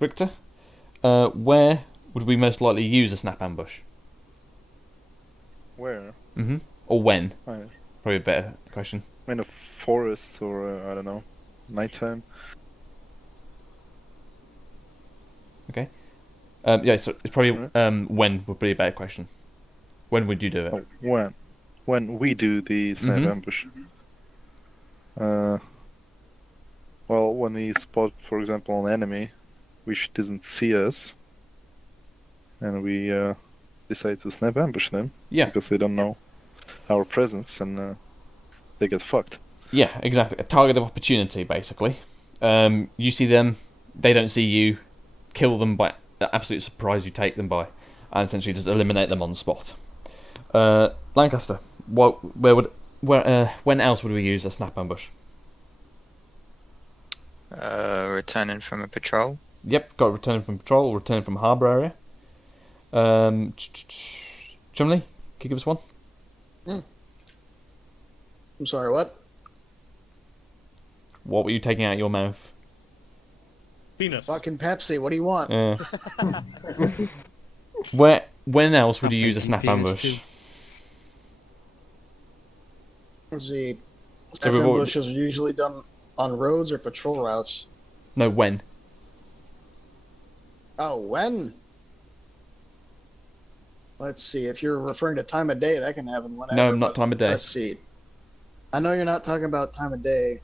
Richter, where would we most likely use a snap ambush? Where? Or when? I Probably a better question. in a forest or I don't know, nighttime. Okay. Yeah, so it's probably when would be a better question. When would you do it? Oh, when we do the snipe ambush. Uh, well, when we spot, for example, an enemy which doesn't see us, and we decide to snipe ambush them Yeah. because they don't know our presence, and they get fucked. Yeah, exactly. A target of opportunity, basically. You see them, they don't see you. Kill them by the absolute surprise you take them by, and essentially just eliminate them on the spot. Lancaster, when else would we use a snap ambush? Returning from a patrol. Yep, got returning from patrol, returning from harbour area. Chumley, can you give us one? I'm sorry, what? What were you taking out of your mouth? Penis. Fucking Pepsi, what do you want? When else would you use a snap ambush? Let's see. So Snap we've already- ambushes are usually done on roads or patrol routes. No, when? Oh, when? Let's see. If you're referring to time of day, that can happen whenever. No, not but time of day. Let's see. I know you're not talking about time of day.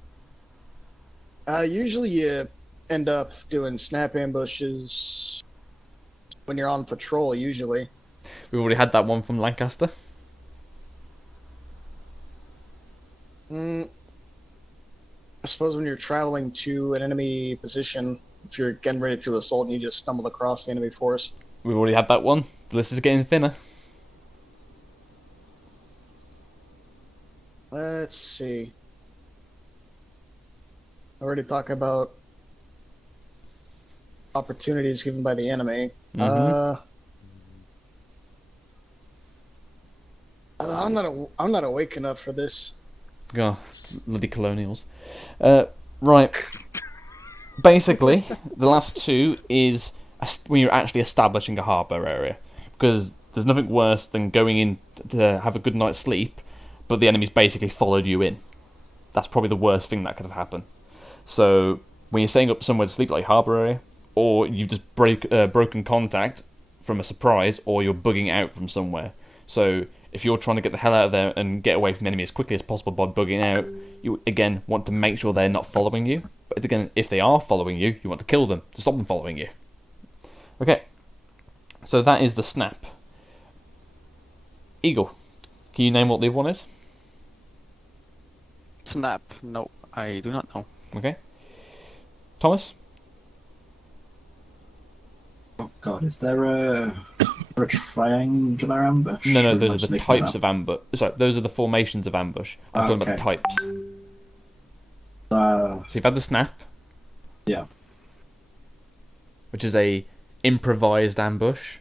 Usually you end up doing snap ambushes when you're on patrol, usually. We've already had that one from Lancaster. I suppose when you're traveling to an enemy position, if you're getting ready to assault and you just stumble across the enemy force. We've already had that one. The list is getting thinner. Let's see. I already talked about opportunities given by the enemy. I'm not awake enough for this. God, bloody colonials. Right. Basically, the last two is when you're actually establishing a harbour area. Because there's nothing worse than going in to have a good night's sleep, but the enemy's basically followed you in. That's probably the worst thing that could have happened. So, when you're setting up somewhere to sleep, like harbour area, or you've just broken contact from a surprise, or you're bugging out from somewhere. So, if you're trying to get the hell out of there and get away from the enemy as quickly as possible by bugging out, you, again, want to make sure they're not following you. But again, if they are following you, you want to kill them to stop them following you. Okay. So that is the snap. Eagle, can you name what the other one is? Snap. No, I do not know. Okay. Thomas? Oh god, is there a triangular ambush? No, Or am I those are just the making that types up? of ambush. Sorry, those are the formations of ambush. I'm talking about the Okay. types. Uh, So you've had the snap, yeah. which is a improvised ambush.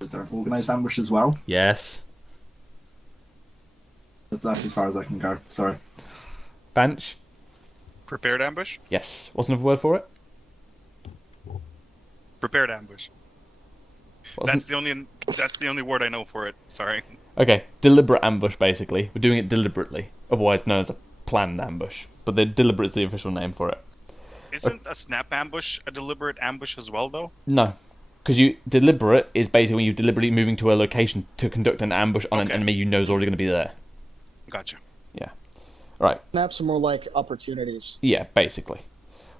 Is there an organised ambush as well? Yes. That's as far as I can go. Sorry. Bench? Prepared ambush? Yes. What's another word for it? Prepared ambush. What's That's the only word I know for it. Sorry. Okay, deliberate ambush, basically. We're doing it deliberately, otherwise known as a planned ambush. But the deliberate is the official name for it. Isn't a snap ambush a deliberate ambush as well, though? No, because deliberate is basically when you're deliberately moving to a location to conduct an ambush on an enemy you know is already going to be there. Gotcha. Yeah. Right. Snaps are more like opportunities. Yeah, basically.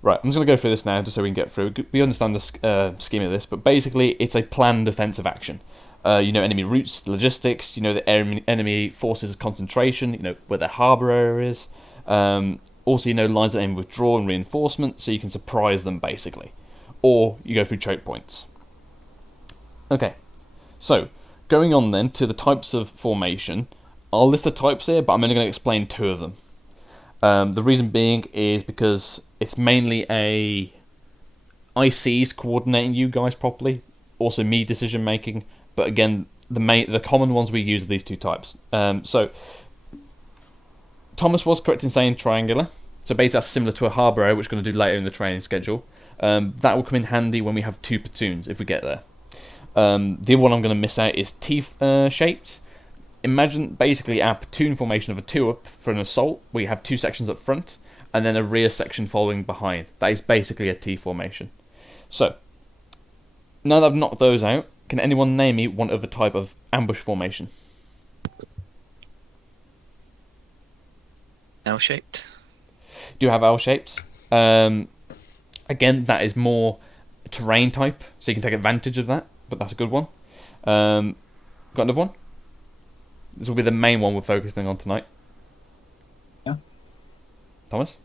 Right, I'm just going to go through this now, just so we can get through. We understand the scheme of this, but basically, it's a planned defensive action. You know enemy routes, logistics, you know the enemy forces of concentration, you know where their harbour area is. Also, you know lines of enemy withdrawal and reinforcement, so you can surprise them, basically. Or you go through choke points. Okay, so, going on then to the types of formation. I'll list the types here, but I'm only going to explain two of them. The reason being is because it's mainly a ICs coordinating you guys properly, also me decision making, but again, the common ones we use are these two types. So, Thomas was correct in saying triangular, So basically that's similar to a harbour area, which we're going to do later in the training schedule. That will come in handy when we have 2 platoons, if we get there. The other one I'm going to miss out is T-shaped. Imagine basically our platoon formation of a 2-up for an assault, where you have 2 sections up front, and then a rear section following behind. That is basically a T formation. So, now that I've knocked those out, can anyone name me one other type of ambush formation? L-shaped. Do you have L-shapes? Again, that is more terrain type, so you can take advantage of that, but that's a good one. Got another one? This will be the main one we're focusing on tonight. Yeah. Thomas?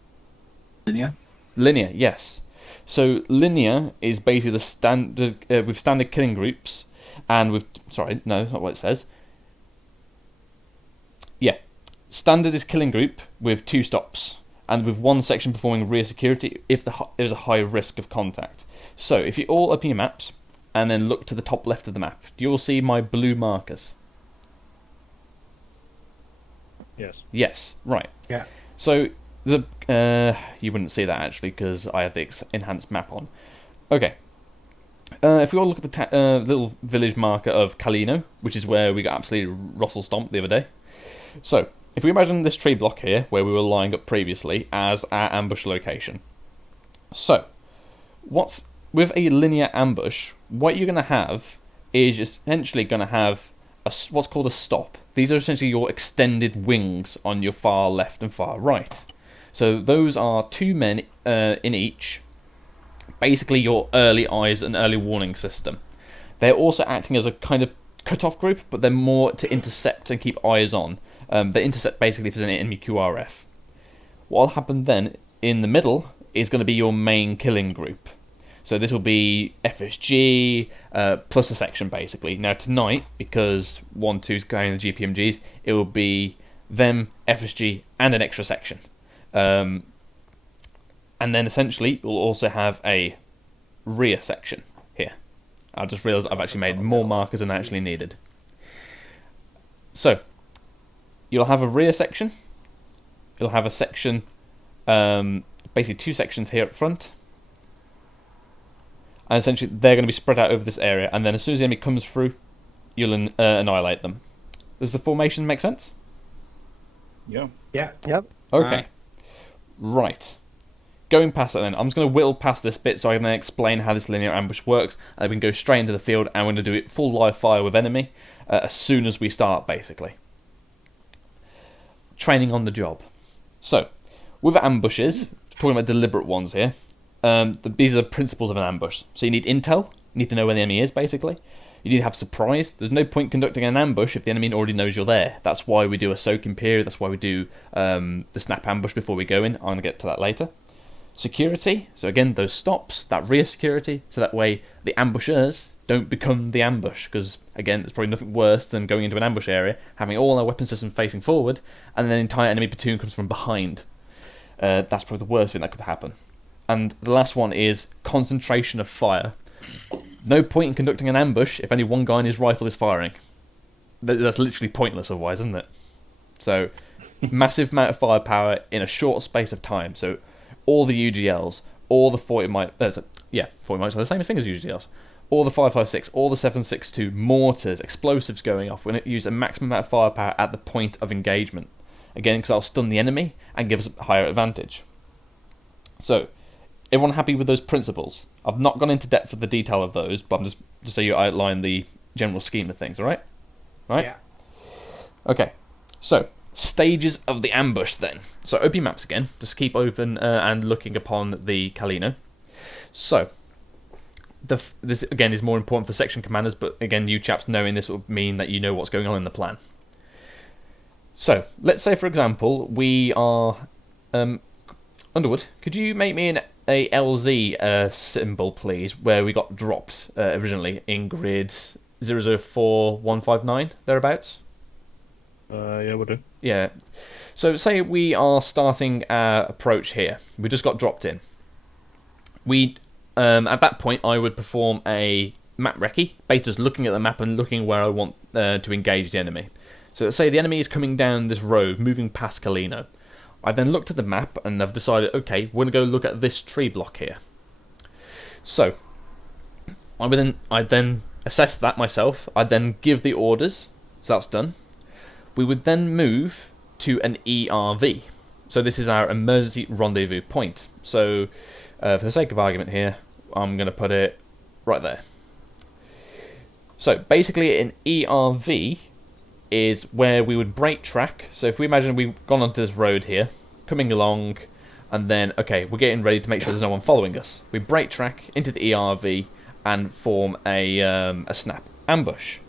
Linear. Linear, yes. So linear is basically the standard with standard killing groups, and with that's not what it says. Yeah, standard is killing group with 2 stops, and with 1 section performing rear security if there's a high risk of contact. So if you all open your maps and then look to the top left of the map, do you all see my blue markers? Yes. Yes, right. Yeah. So the you wouldn't see that actually because I have the enhanced map on. Okay. If we all look at the little village marker of Kalino, which is where we got absolutely Russell stomped the other day. So if we imagine this tree block here, where we were lying up previously, as our ambush location. So with a linear ambush, what you're going to have is essentially going to have what's called a stop. These are essentially your extended wings on your far left and far right. So those are 2 men in each. Basically your early eyes and early warning system. They're also acting as a kind of cut-off group, but they're more to intercept and keep eyes on. They intercept basically if there's an enemy QRF. What will happen then in the middle is going to be your main killing group. So this will be FSG plus a section basically. Now tonight, because 1-2 is going the GPMGs, it will be them, FSG, and an extra section. And then essentially you'll also have a rear section here. I just realised I've actually made more markers than I actually needed. So you'll have a rear section. You'll have a section, basically 2 sections here up front. And essentially they're going to be spread out over this area, and then as soon as the enemy comes through, you'll annihilate them. Does the formation make sense? Yeah. Yep. Okay. Right. Going past that then, I'm just going to whittle past this bit so I can then explain how this linear ambush works, and we can go straight into the field, and we're going to do it full live fire with enemy as soon as we start, basically. Training on the job. So, with ambushes, talking about deliberate ones here, these are the principles of an ambush. So you need intel, you need to know where the enemy is, basically. You need to have surprise. There's no point conducting an ambush if the enemy already knows you're there. That's why we do a soaking period, that's why we do the snap ambush before we go in. I'm going to get to that later. Security, so again, those stops, that rear security, so that way the ambushers don't become the ambush, because again, there's probably nothing worse than going into an ambush area, having all our weapon systems facing forward, and then an entire enemy platoon comes from behind. That's probably the worst thing that could happen. And the last one is concentration of fire. No point in conducting an ambush if only one guy in his rifle is firing. That's literally pointless otherwise, isn't it? So, massive amount of firepower in a short space of time. So, all the UGLs, all the 40 mic, 40 mics are the same thing as UGLs. All the 5.56, all the 7.62 mortars, explosives going off. We're going to use a maximum amount of firepower at the point of engagement. Again, because that'll stun the enemy and give us a higher advantage. So, everyone happy with those principles? I've not gone into depth with the detail of those, but I'm just so you outline the general scheme of things, alright? Right? Yeah. Okay, so, stages of the ambush then. So, open your maps again, just keep open and looking upon the Kalino. So, this again is more important for section commanders, but again, you chaps knowing this will mean that you know what's going on in the plan. So, let's say for example, we are... Underwood, could you make me a LZ symbol, please, where we got dropped originally in grid 004159, thereabouts? Yeah, we'll do. Yeah. So, say we are starting our approach here. We just got dropped in. At that point, I would perform a map recce, based just looking at the map and looking where I want to engage the enemy. So, let's say the enemy is coming down this road, moving past Kalino. I then looked at the map and I've decided, okay, we're going to go look at this tree block here. So, I then assess that myself. I then give the orders, so that's done. We would then move to an ERV. So this is our emergency rendezvous point. So, for the sake of argument here, I'm going to put it right there. So basically an ERV is where we would break track. So if we imagine we've gone onto this road here, coming along, and then, okay, we're getting ready to make sure there's no one following us. We break track into the ERV and form a snap ambush.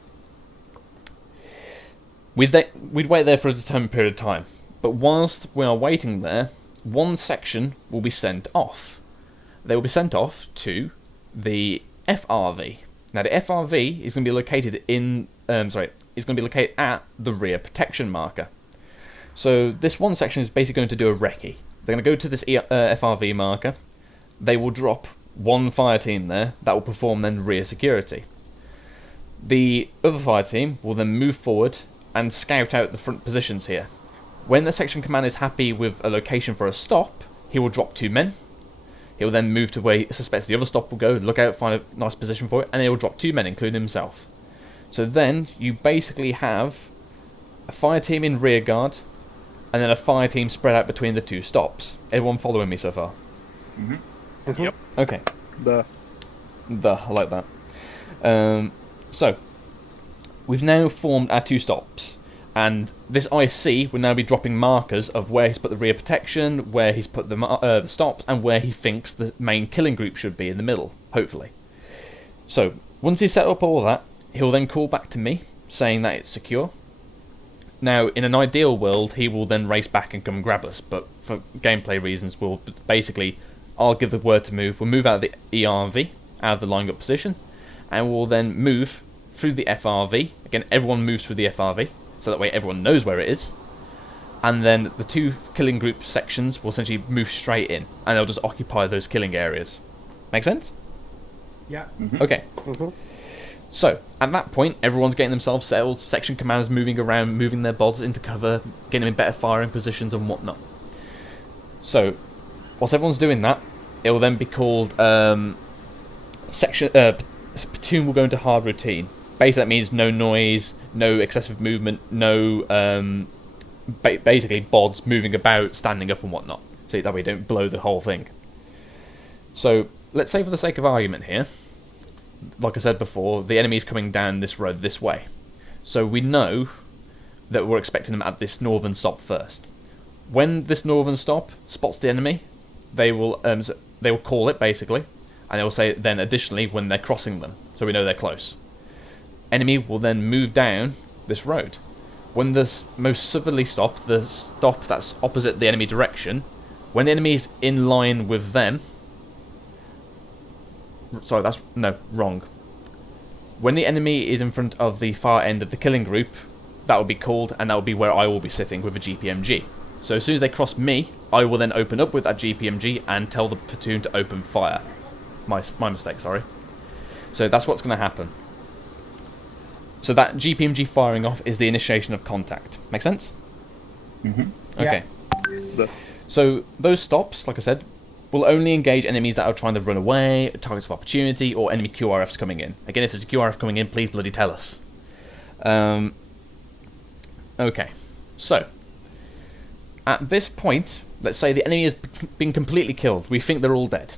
We'd wait there for a determined period of time. But whilst we are waiting there, one section will be sent off. They will be sent off to the FRV. Now the FRV is going to be located is going to be located at the rear protection marker. So this one section is basically going to do a recce. They're going to go to this FRV marker. They will drop one fire team there that will perform then rear security. The other fire team will then move forward and scout out the front positions here. When the section commander is happy with a location for a stop, he will drop 2 men. He will then move to where he suspects the other stop will go, look out, find a nice position for it, and he will drop 2 men, including himself. So then you basically have a fire team in rear guard, and then a fire team spread out between the 2 stops. Everyone following me so far? Yep. Okay. I like that. So, we've now formed our 2 stops, and this IC will now be dropping markers of where he's put the rear protection, where he's put the stops, and where he thinks the main killing group should be in the middle, hopefully. So, once he's set up all that, he'll then call back to me, saying that it's secure. Now, in an ideal world, he will then race back and come and grab us, but for gameplay reasons, I'll give the word to move. We'll move out of the ERV, out of the lined up position, and we'll then move through the FRV. Again, everyone moves through the FRV, so that way everyone knows where it is. And then the 2 killing group sections will essentially move straight in, and they'll just occupy those killing areas. Make sense? Yeah. Okay. So, at that point, everyone's getting themselves settled, section commanders moving around, moving their bods into cover, getting them in better firing positions and whatnot. So, whilst everyone's doing that, it will then be called platoon will go into hard routine. Basically, that means no noise, no excessive movement, no basically bods moving about, standing up and whatnot. So that way you don't blow the whole thing. So let's say for the sake of argument here, like I said before, the enemy is coming down this road this way. So we know that we're expecting them at this northern stop first. When this northern stop spots the enemy, they will call it basically, and they will say then additionally when they're crossing them, so we know they're close. Enemy will then move down this road. When the most southerly stop, the stop that's opposite the enemy direction, when the enemy is in line with them, sorry, wrong. When the enemy is in front of the far end of the killing group, that will be called, and that will be where I will be sitting with a GPMG. So as soon as they cross me, I will then open up with that GPMG and tell the platoon to open fire. My mistake, sorry. So that's what's going to happen. So that GPMG firing off is the initiation of contact. Make sense? Okay. Yeah. So those stops, like I said, will only engage enemies that are trying to run away, targets of opportunity, or enemy QRFs coming in. Again, if there's a QRF coming in, please bloody tell us. Okay. So, at this point, let's say the enemy has been completely killed. We think they're all dead.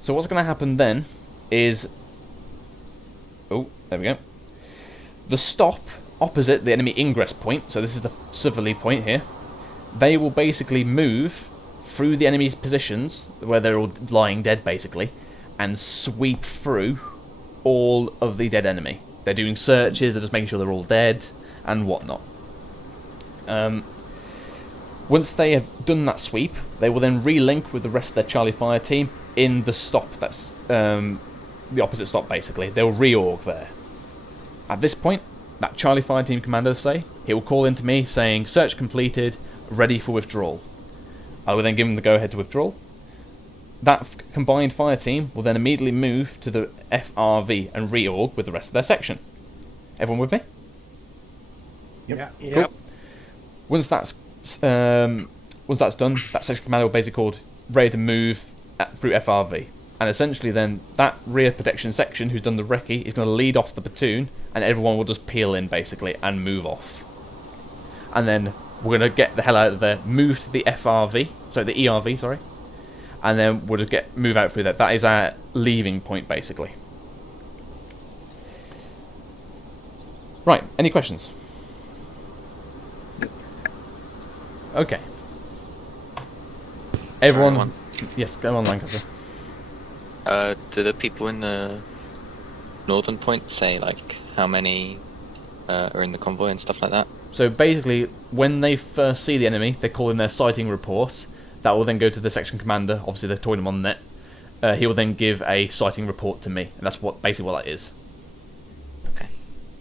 So what's going to happen then is... Oh, there we go. The stop opposite the enemy ingress point, so this is the southerly point here, they will basically move through the enemy's positions, where they're all lying dead basically, and sweep through all of the dead enemy. They're doing searches, they're just making sure they're all dead, and whatnot. Once they have done that sweep, they will then relink with the rest of their Charlie Fire team in the stop that's the opposite stop basically. They'll reorg there. At this point, that Charlie Fire team commander, say, he will call into me saying, search completed, ready for withdrawal. I will then give him the go-ahead to withdrawal. That combined fire team will then immediately move to the FRV and reorg with the rest of their section. Everyone with me? Yep. Cool. Once that's once that's done, that section commander will basically called ready to move through FRV. And essentially then, that rear protection section who's done the recce is going to lead off the platoon, and everyone will just peel in, basically, and move off. And then we're going to get the hell out of there, move to the FRV, sorry, the ERV, sorry. And then we'll just move out through that. That is our leaving point, basically. Right, any questions? Okay. Everyone... Yes, go on, Lancaster. Do the people in the northern point say like how many are in the convoy and stuff like that? So basically, when they first see the enemy, they call in their sighting report. That will then go to the section commander. Obviously, they're talking him on net. He will then give a sighting report to me, and that's basically what that is. Okay.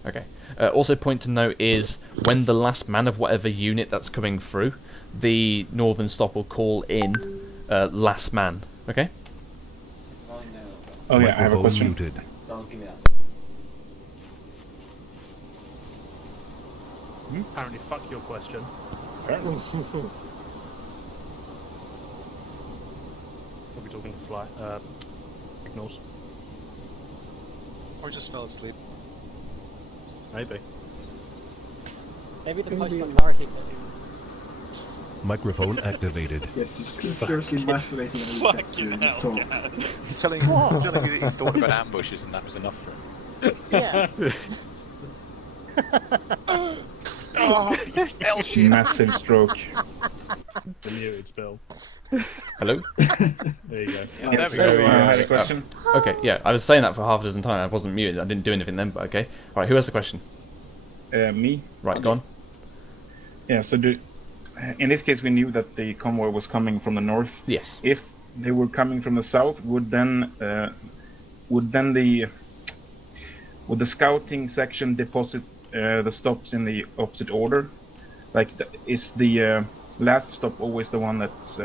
Okay. Also, point to note is when the last man of whatever unit that's coming through, the northern stop will call in last man. Okay. Oh yeah, I have a question. Muted. Apparently, fuck your question. We'll be talking to signals. Or just fell asleep. Maybe. Maybe the post-clarity. Microphone activated. Yes, just seriously masturbating on the text during this talk. Telling me that he thought about ambushes and that was enough for him. Yeah. L shit. Massive stroke. The muted spell. Hello? There you go. Yeah, Yes, there we so go. I had a question. Okay, yeah, I was saying that for half a dozen times. I wasn't muted. I didn't do anything then, but okay. Alright, who has the question? Me? Right, go on. Yeah, so in this case we knew that the convoy was coming from the north. Yes. If they were coming from the south, would the scouting section deposit the stops in the opposite order? Like, is the last stop always the one that's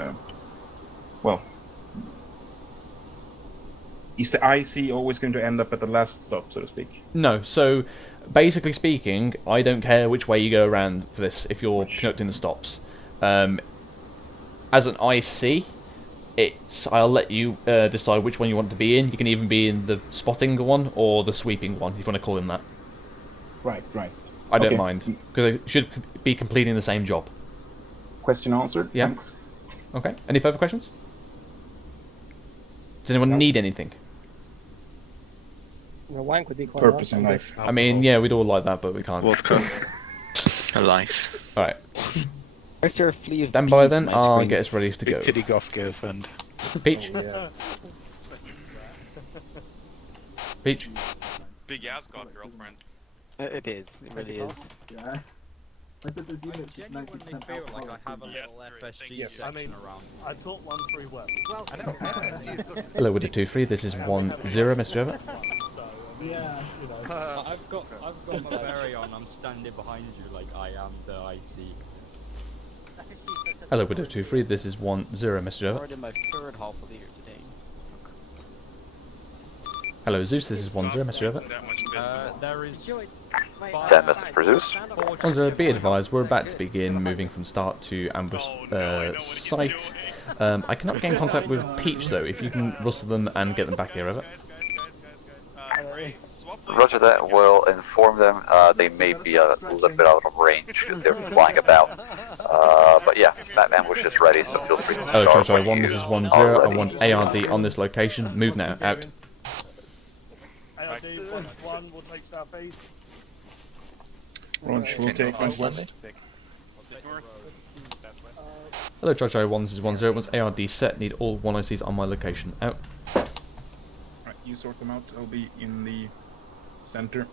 is the IC always going to end up at the last stop, so to speak? No, so basically speaking, I don't care which way you go around for this if you're conducting the stops. As an IC, I'll let you decide which one you want to be in. You can even be in the spotting one or the sweeping one, if you want to call him that. Right. I don't Okay. mind, because they should be completing the same job. Question answered. Yeah. Thanks. Okay, any further questions? Does anyone need anything? The wank would be quite Purpose nice. in life. I mean, yeah, we'd all like that, but we can't. Vodka. A life. Alright, Is there a flea of stand by bees then, on my I'll screen? get us ready to go. Big titty goth girlfriend. Peach? Yeah. Peach? Big Asgard girlfriend. It is. It really is. Yeah. Like that there's I units just genuinely 90% feel like I alcohol. have a little Yes, FSG yes. section I mean, around. I taught 1-3 well. Well, I know. Hello, Widow 2-3, this is 1-0, message over. Yeah. I've got my berry on. I'm standing behind you like I am the IC. Hello, Widow 2-3, this is 1-0, message over. Already my third half of the year today. Hello, Zeus, this is 1-0, message over. That much business. There is. Send message for Zeus. 1-0, be advised, we're about to begin moving from start to ambush site. I cannot get in contact with Peach though, if you can rustle them and get them back here, over. Roger that, we'll inform them. They may be a little bit out of range because they're flying about. But yeah, snap ambush is ready, so feel free to start. Oh, sorry, when 1, this you is 1-0, are I ready. want ARD on this location, move now, out. ARD 1 will take south east. Roger, we'll take west. Hello, Jojo 1, this is 1-0, once ARD set, need all 1ICs on my location, out. Right, you sort them out. I'll be in the center.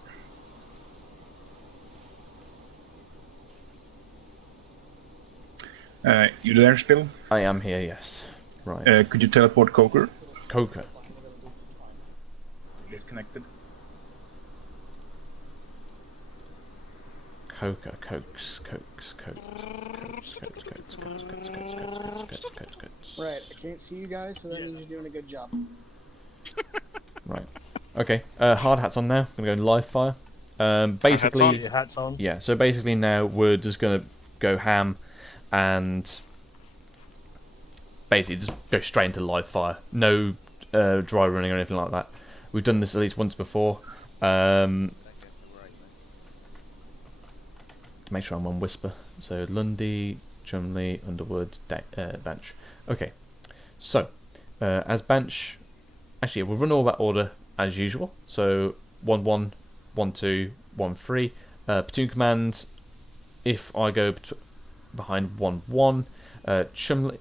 You there still? I am here, yes. Right. Could you teleport Coker? Coca. Disconnected. Coca, cokes. Right, I can't see you guys, so that means you're doing a good job. Right. Okay, hard hats on now. I'm going to go live fire. Basically, Hats on. yeah, so basically now we're just going to go ham and basically just go straight into live fire. No dry running or anything like that. We've done this at least once before. To make sure I'm on Whisper. So Lundy, Chumley, Underwood, Bench. Okay, so as Bench, actually we'll run all that order as usual. So 1-1, 1-2, 1-3. Platoon command. If I go behind 1-1, Chumley,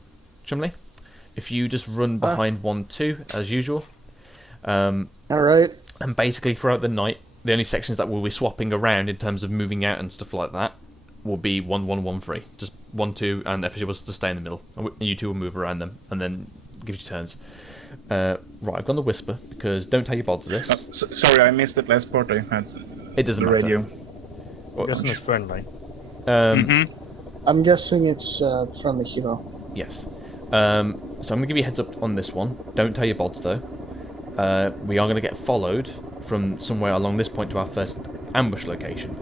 if you just run behind 1-2 as usual. Alright. And basically throughout the night, the only sections that we'll be swapping around in terms of moving out and stuff like that will be 1-1, 1-3. Just 1-2, and FSG was to stay in the middle. And you two will move around them, and then give you turns. Right, I've gone the Whisper, because don't tell your bods this. Sorry, I missed that last part. I had it doesn't the matter. radio. I'm guessing it's friendly. I'm guessing it's friendly helo. Yes. So I'm going to give you a heads up on this one. Don't tell your bods, though. We are going to get followed from somewhere along this point to our first ambush location.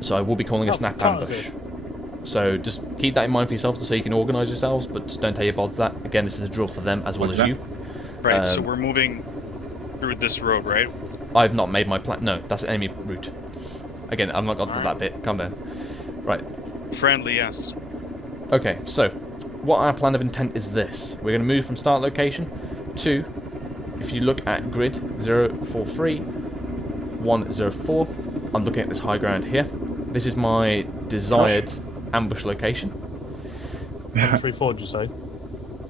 So I will be calling a snap ambush. So just keep that in mind for yourself so you can organise yourselves, but just don't tell your bods that. Again, this is a drill for them as well as you. Right, so we're moving through this road, right? I've not made my plan. No, that's an enemy route. Again, I've not got to that bit. Calm down. Right. Friendly, yes. Okay, so what our plan of intent is this. We're going to move from start location to, if you look at grid 043, 104, I'm looking at this high ground here. This is my desired ambush location. 134, did you say?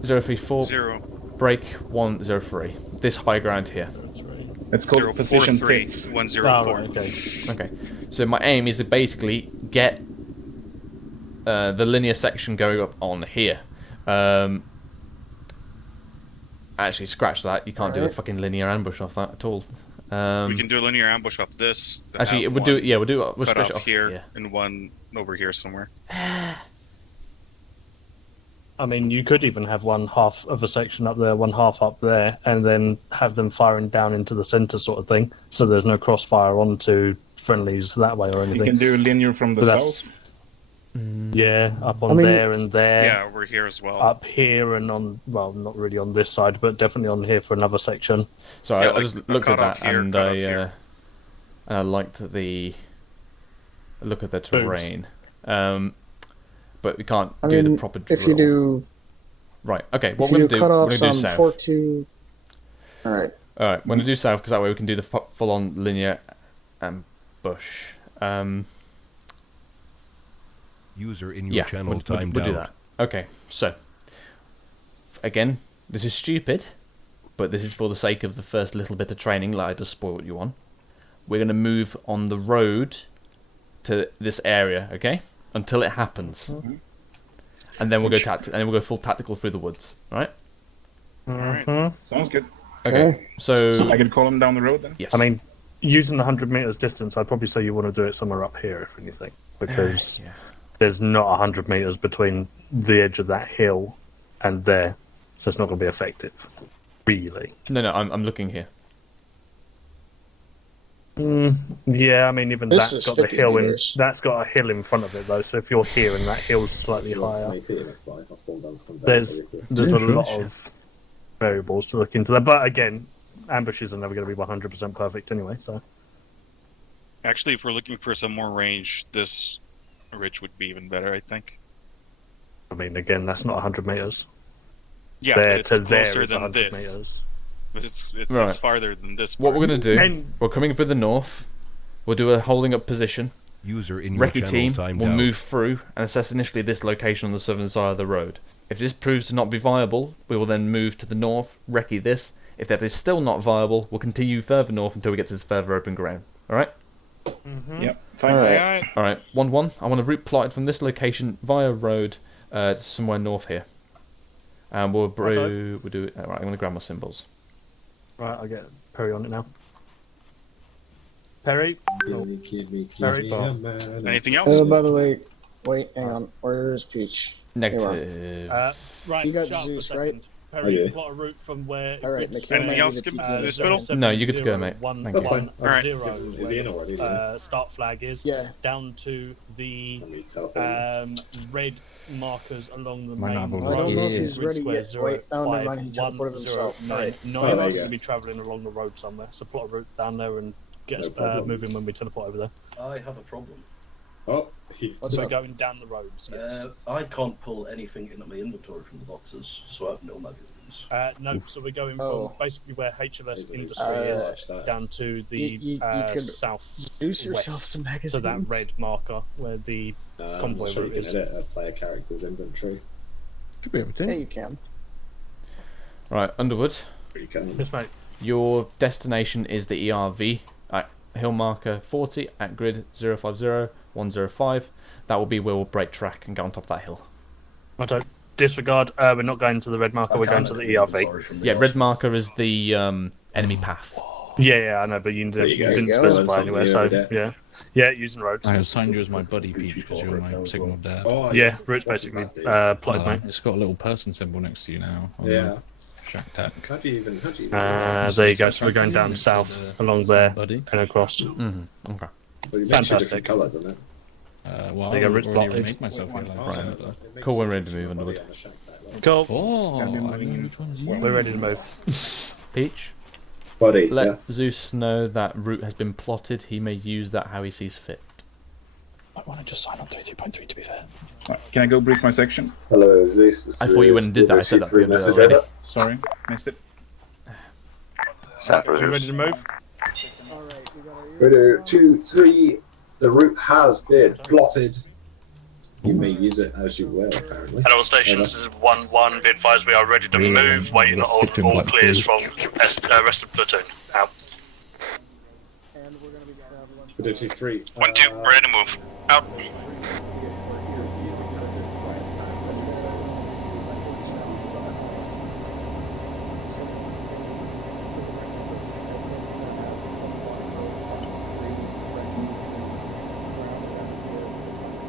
034. 0. Break 103. This high ground here. It's called position 6. 104. Oh, right, okay. Okay. So my aim is to basically get the linear section going up on here. Actually, scratch that. You can't do a fucking linear ambush off that at all. We can do a linear ambush off this. Actually, we'll do it. Yeah, we'll do it. We'll cut stretch off it off here and one over here somewhere. I mean, you could even have one half of a section up there, one half up there, and then have them firing down into the centre sort of thing, so there's no crossfire onto friendlies that way or anything. You can do linear from the south. Yeah, up on there and there. Yeah, over here as well. Up here and on, well, not really on this side, but definitely on here for another section. So Yeah, I just looked at that and I liked the look of the terrain. But we can't do the proper drill. If you do... Right, okay, what we're going to do, we're going to do south. 4-2... Alright. Alright, we're going to do south because that way we can do the full-on linear ambush. User in your channel timed we'll do out. that. Okay, so again, this is stupid, but this is for the sake of the first little bit of training that I just spoiled you on. We're going to move on the road to this area, okay? Until it happens, and then we'll go full tactical through the woods. All right. Alright. Sounds good. Okay. So I can call him down the road then. Yes. I mean, using the 100 meters distance, I'd probably say you want to do it somewhere up here, if anything, because there's not 100 meters between the edge of that hill and there, so it's not going to be effective, really. No, I'm looking here. Yeah, I mean, even This that's is got the 50 hill meters. that's got a hill in front of it though. So if you're here and that hill's slightly higher, there's a lot of variables to look into that. But again, ambushes are never going to be 100% perfect anyway. So Actually, if we're looking for some more range, this ridge would be even better, I think. I mean, again, that's not 100 meters. Yeah, there but it's to there closer is than 100 this. meters. But it's Right. farther than this. What we're part. going to do, we're coming through the north. We'll do a holding up position. User in your Recce channel team timed will out. move through and assess initially this location on the southern side of the road. If this proves to not be viable, we will then move to the north, recce this. If that is still not viable, we'll continue further north until we get to this further open ground. Alright? Yep, fine. Alright, 1-1. I want a route plotted from this location via road to somewhere north here. And we'll do it. Alright, I'm going to grab my symbols. Right, I'll get Perry on it now. Perry? Perry? Anything else? By the way, wait, hang on. Where's Peach? Negative. Right, You got shut up for a Zeus, second. right? Perry, plot a route from where... Alright, it's Nikhil, Anything else, Hospital? No, you're good to go, mate. Thank you. 110, start flag is, Yeah. down to the red markers along the Might not main have I don't know if road. he's ready yet. Wait, no, never mind. He teleported himself. Alright. Nine there of you us go. will be travelling along the road somewhere. So plot a route down there and get No us problems. moving when we teleport over there. I have a problem. Oh, What's So up? going down the roads. Yes. I can't pull anything into my inventory from the boxes, so I have no magazines. No, so we're going Oh. from basically where HLS Industry Uh, is down to the you could south Use yourself west some magazines. to that red marker where the I'm convoy not sure you route can is. edit a player character's inventory. Should be able to. Yeah, you can. Right, Underwood. But you can. Yes, mate. Your destination is the ERV at hill marker 40 at grid 050-105. That will be where we'll break track and get on top of that hill. I don't disregard. We're not going to the red marker. We're going to the ERV. Yeah, red marker is the enemy path. Yeah, I know, but you There didn't, you go. didn't There you go. specify Learn anywhere. something So new yeah, yeah, using roads. I assigned you as my buddy, Peach, because you're my signal dad. Oh, Yeah, routes basically plotted, mate. It's got a little person symbol next to you now. on Yeah. the Shack Tack. How do you even do that? There you go. So we're going down south along there Buddy. and across. Okay. Well, it makes you a Fantastic. different colour, doesn't it? Well, There you go, I've routes already plotted. remade myself here. Like, Right. It makes Cool, we're you ready to a move, different Underwood. body on the shack back, like. Cool. Oh, I know which one's you. We're ready to move. Peach, Body, let yeah. Zeus know that route has been plotted. He may use that how he sees fit. I want to just sign on 33.3 to be fair. Can I go brief my section? Hello, Zeus. I thought you went and did that. I said that to you Message already. over. Sorry, missed it. Are we ready to move? Ready, 2, 3. The route has been plotted. You may use it as you will, apparently. At all stations, this is 1-1. Be advised, we are ready to move. Waiting on all clears from rest of platoon. Out. Ready, 2, 3. 1-2. Ready to move. Out.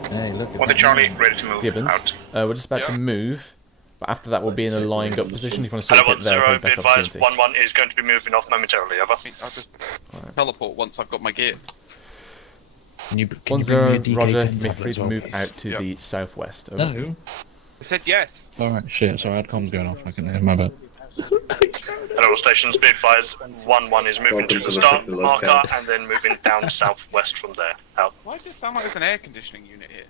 Hey, look. One to Charlie, ready to move. Gibbons, Out. we're just about to move, but after that we'll be in a lying up position. If you want to Hello, sort of get there, 1-0. probably Be best advised, opportunity. 1-1 is going to be moving off momentarily. Over. I'll just teleport once I've got my gear. Can you bring 1-0, me a Roger, DK10 may tablet free as to well, move please? out to Yep. the southwest. Over. No. I said yes. Alright, shit. Sorry, I had comms going off. I couldn't hear my bad. At all stations, be advised, 1-1 is moving Welcome to to the the start signal marker cast. and then moving down southwest from there. Out. Why does it sound like there's an air conditioning unit here?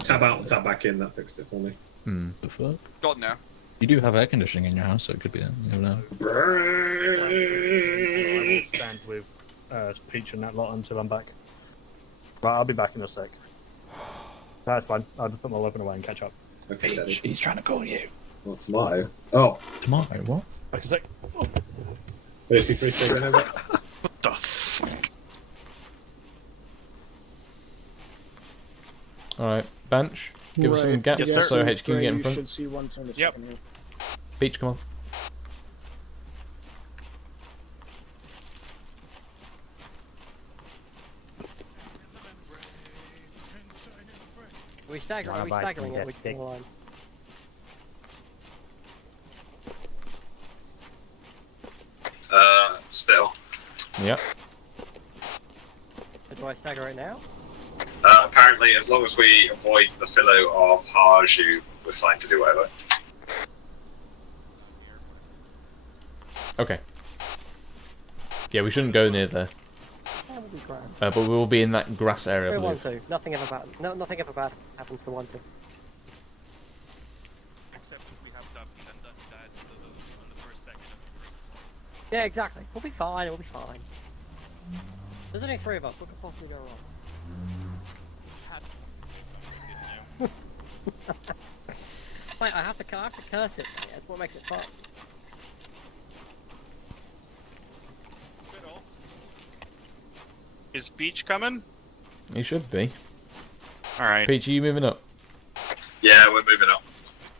Tab out and tab back in, that fixed it for me. The fuck? God now. You do have air conditioning in your house, so it could be there. You never know. I will stand with Peach and that lot until I'm back. Right, I'll be back in a sec. That's fine. I'll just put my weapon away and catch up. Okay, Peach, Daddy. he's trying to call you. Well, tomato. Oh, Tomato, what? Back in a sec. ready, 2, 3, stay over. What the fuck? Alright, bench. Give us some Right. gaps Yes, sir. so HQ can Gray, get in you front. should see one turn a Yep. second here. Peach, come on. Are we staggering it? We can line. Spill. Yep. Do I stagger it now? Apparently, as long as we avoid the filo of Harju, we're fine to do whatever. Okay. Yeah, we shouldn't go near there. That would be grand. But we will be in that grass area, I Go believe. 1-2. Nothing ever bad. No, nothing ever bad happens to 1-2. Except if we have Duffy, then Duffy dies on the first section of the first. Yeah, exactly. We'll be fine. We'll be fine. There's only 3 of us. What could possibly go wrong? Wait, I have to curse it. Mate. That's what makes it fun. Is Peach coming? He should be. Alright. Peach, are you moving up? Yeah, we're moving up.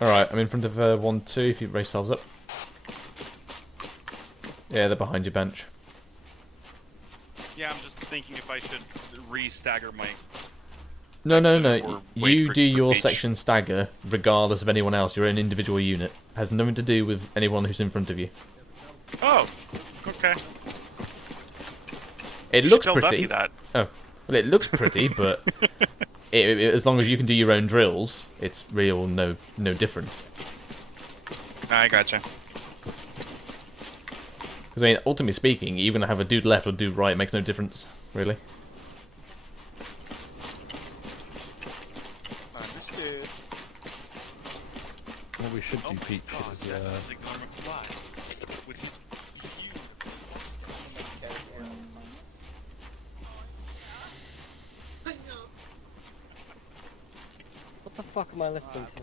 Alright, I'm in front of 1-2 if you raise yourselves up. Yeah, they're behind your bench. Yeah, I'm just thinking if I should re-stagger my... No. or wait You for- do for your Peach. section stagger regardless of anyone else. You're an individual unit. Has nothing to do with anyone who's in front of you. Oh, okay. It You looks should tell pretty. Duffy that. Oh, well, it looks pretty, but as long as you can do your own drills, it's real no different. I gotcha. Because I mean, ultimately speaking, you're gonna have a dude left or dude right. It makes no difference, really. Understood. What we should do, Peach, is That's a signal reply. With his What the fuck am I listening to?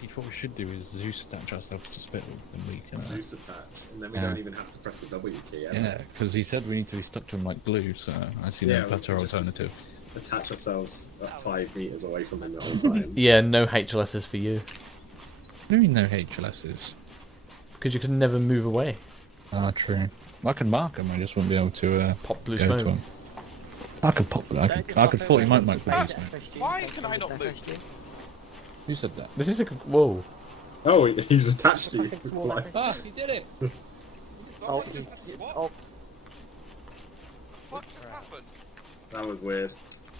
Peach, what we should do is Zeus attach ourselves to Spittle, and we can. Zeus attach, and then we don't even have to press the W key. Yeah, because he said we need to be stuck to him like glue, so I see no better alternative. Attach ourselves 5 meters away from him the whole time. Yeah, no HLSs for you. What do you mean no HLSs? Because you can never move away. Ah, true. I can mark him, I just wouldn't be able to pop blue go smoke. to him. I could pop. I could 40 mic blue smoke. Why can I not move? Who said that? This is a whoa. Oh, he's attached to you. Ah, he did it! Oh, oh. What just happened? That was weird.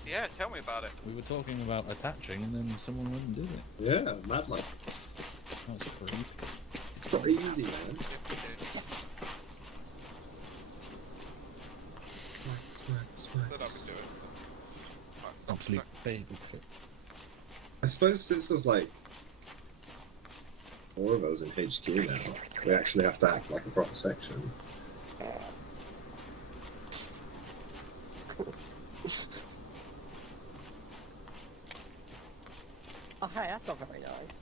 Yeah, tell me about it. We were talking about attaching, and then someone went and did it. Yeah, mad lad. That's pretty. It's not easy, man. Yes. Absolute baby clip. I suppose since there's like 4 of us in HQ now, we actually have to act like a proper section. Oh, hey, that's not very nice.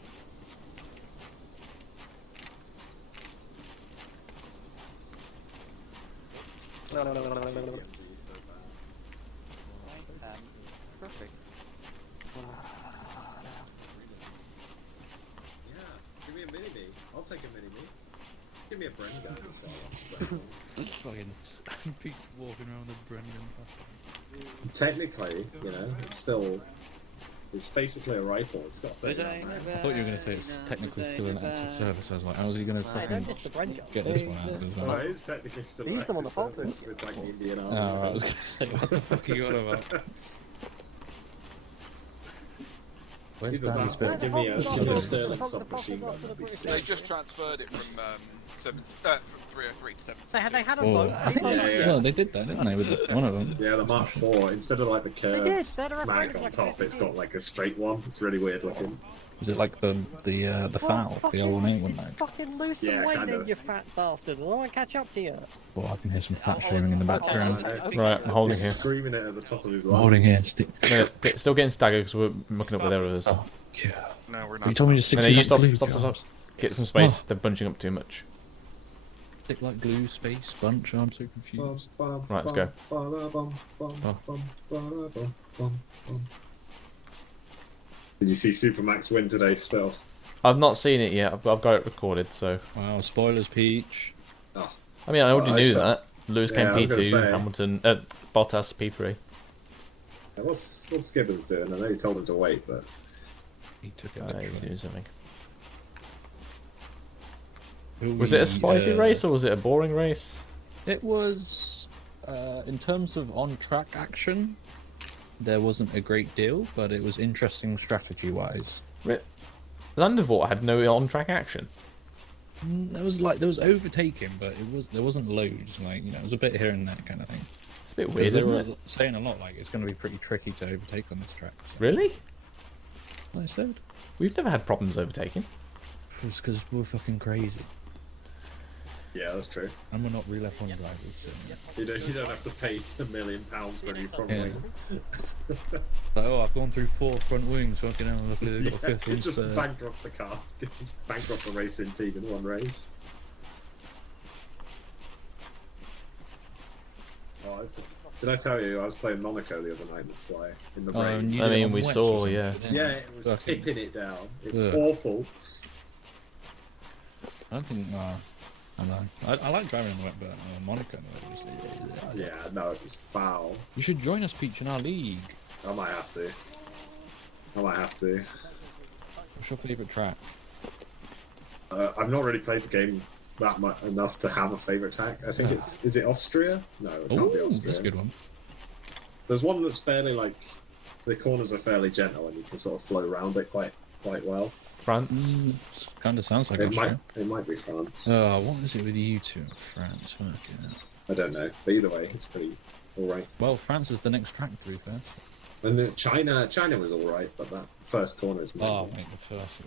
Perfect. Yeah, give me a mini-me. I'll take a mini-me. Give me a Bren gun as well. Fucking Pete walking around with a Brendan. Technically, you know, it's still... It's basically a rifle. It's got I thought you were going to say it's technically still in active service. I was like, how's he going to fucking get this one out? As well? Oh, it is technically still These them on the active phone. service with like the Indian Army. Oh, right, I was going to say, what the fuck are you on about? Where's Either Danny's that or bit? give me a Sterling submachine gun. That'd be They sick. just transferred it from from 303 to 7. They had a Well, vote. I think no, they did that, didn't they? With one of them. Yeah, the Mark 4, instead of like the did, curved they're a mag friend on like top, this it's got like a straight one. It's really weird looking. Was it like the foul, the old England mag? Fucking lose some Yeah, weight kinda. then, you fat bastard, and I won't catch up to you. Well, I can hear some fat shaming in the background. Right, I'm holding He's here. screaming it at the top of his I'm lungs. holding here. Stick. No, still getting staggered because we're mucking up with errors. Oh, yeah. No, we're You not. told me to stick No, to you like stop, glue, stop. John. Get some space. Oh. They're bunching up too much. Stick like glue, space, bunch. I'm so confused. Right, let's go. Did you see Supermax win today, Phil? I've not seen it yet. I've got it recorded, so. Wow, spoilers, Peach. Oh. I mean, I already Well, knew I saw- that. Lewis Yeah, came I was gonna P2, say. Hamilton, Bottas P3. What's Gibbons doing? I know you told him to wait, but He took it. He's doing something. Who Was it a spicy we, race or was it a boring race? It was, in terms of on-track action, there wasn't a great deal, but it was interesting strategy-wise. Zandvoort had no on-track action. There was overtaking, but there wasn't loads. Like, you know, it was a bit here and there kind of thing. It's a bit weird, They isn't were it? saying a lot like it's going to be pretty tricky to overtake on this track. So. Really? Like I said, We've never had problems overtaking. it's because we're fucking crazy, yeah, that's true. and we're not real F1 drivers. So. You don't have to pay £1 million for any problem. Like, oh, I've gone through 4 front wings. Fucking hell, look, they've got a fifth one. Just spare. bankrupt the car. Bankrupt the racing team in one race. Oh, did I tell you I was playing Monaco the other night in the fly in the Oh, rain? and you I did it mean, on we wet saw, or yeah. something, didn't Yeah, you? it was Fucking- tipping it down. It's Ugh. awful. I don't think. I know. I like driving in the wet, but Monaco. Yeah, no, it was foul. You should join us, Peach, in our league. I might have to. What's your favourite track? I've not really played the game that much enough to have a favourite track. I think Yeah. is it Austria? No, it can't be Oh, Austria. that's a good one. There's one that's fairly like the corners are fairly gentle and you can sort of flow around it quite well. France? Kind of sounds like It Austria. might be France. Oh, what is it with you two? France, fuck yeah. I don't know, but either way, it's pretty alright. Well, France is the next track, to be fair. And then China was alright, but that first corner is. Oh, mate,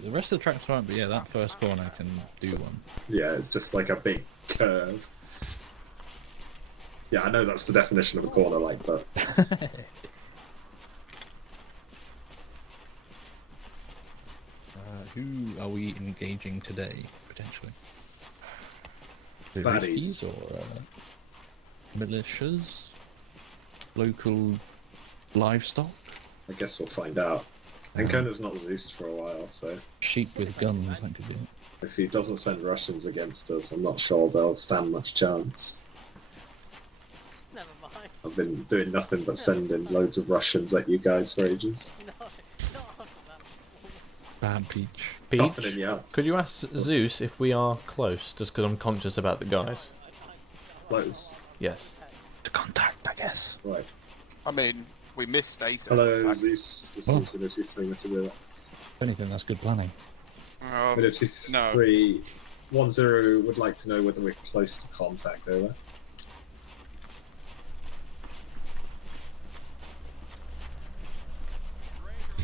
the rest of the track's right, but yeah, that first corner can do one. Yeah, it's just like a big curve. Yeah, I know that's the definition of a corner, like, but. Who are we engaging today, potentially? The Baddies. Rifkies or militias? Local livestock? I guess we'll find out. Ankona's not Zeus for a while, so. Sheep with guns, that could be it. If he doesn't send Russians against us, I'm not sure they'll stand much chance. Never mind. I've been doing nothing but sending loads of Russians at you guys for ages. Bad Peach. Toughening you up. Could you ask Zeus if we are close? Just because I'm conscious about the guys. Close? Yes. To contact, I guess. Right. I mean, we missed Ace. Hello, Zeus. This is Military Springer to do that. If anything, that's good planning. Military 310 would like to know whether we're close to contact, over.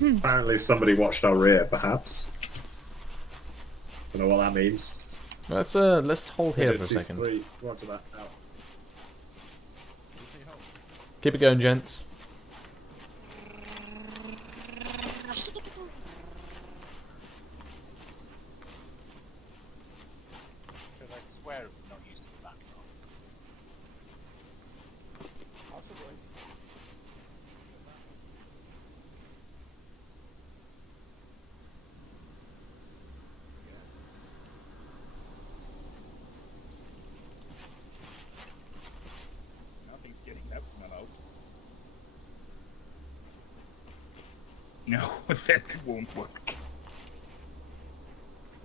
Apparently somebody watched our rear, perhaps. Don't know what that means. Let's hold here for a second. Roger that, out. Keep it going, gents. Because I swear I'm not used to that. Possibly. Nothing's getting that smell out. No, that won't work.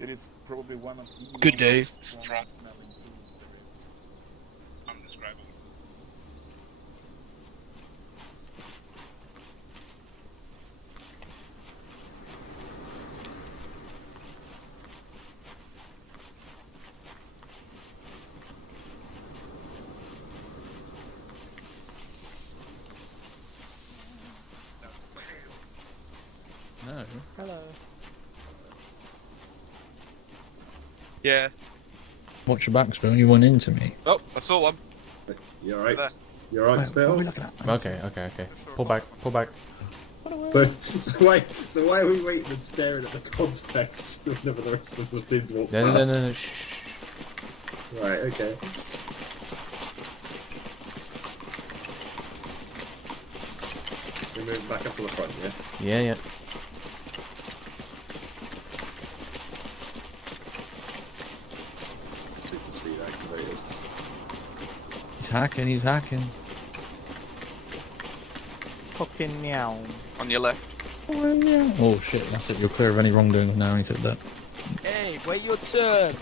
It is probably one of the Good day. most strong smelling foods there is. Undescribable. No. Hello. Yeah. Watch your back, Spill. You went into me. Oh, I saw one. You alright? There. You alright, Spill? Okay. Pull back. So why are we waiting and staring at the contacts whenever the rest of the platoons walk No. past? Shh. Right, okay. We move back up to the front, yeah? Yeah. Super speed activated. He's hacking. Fucking meow. On your left. Oh shit, that's it. You're clear of any wrongdoing now, anything like that. Hey, wait your turn.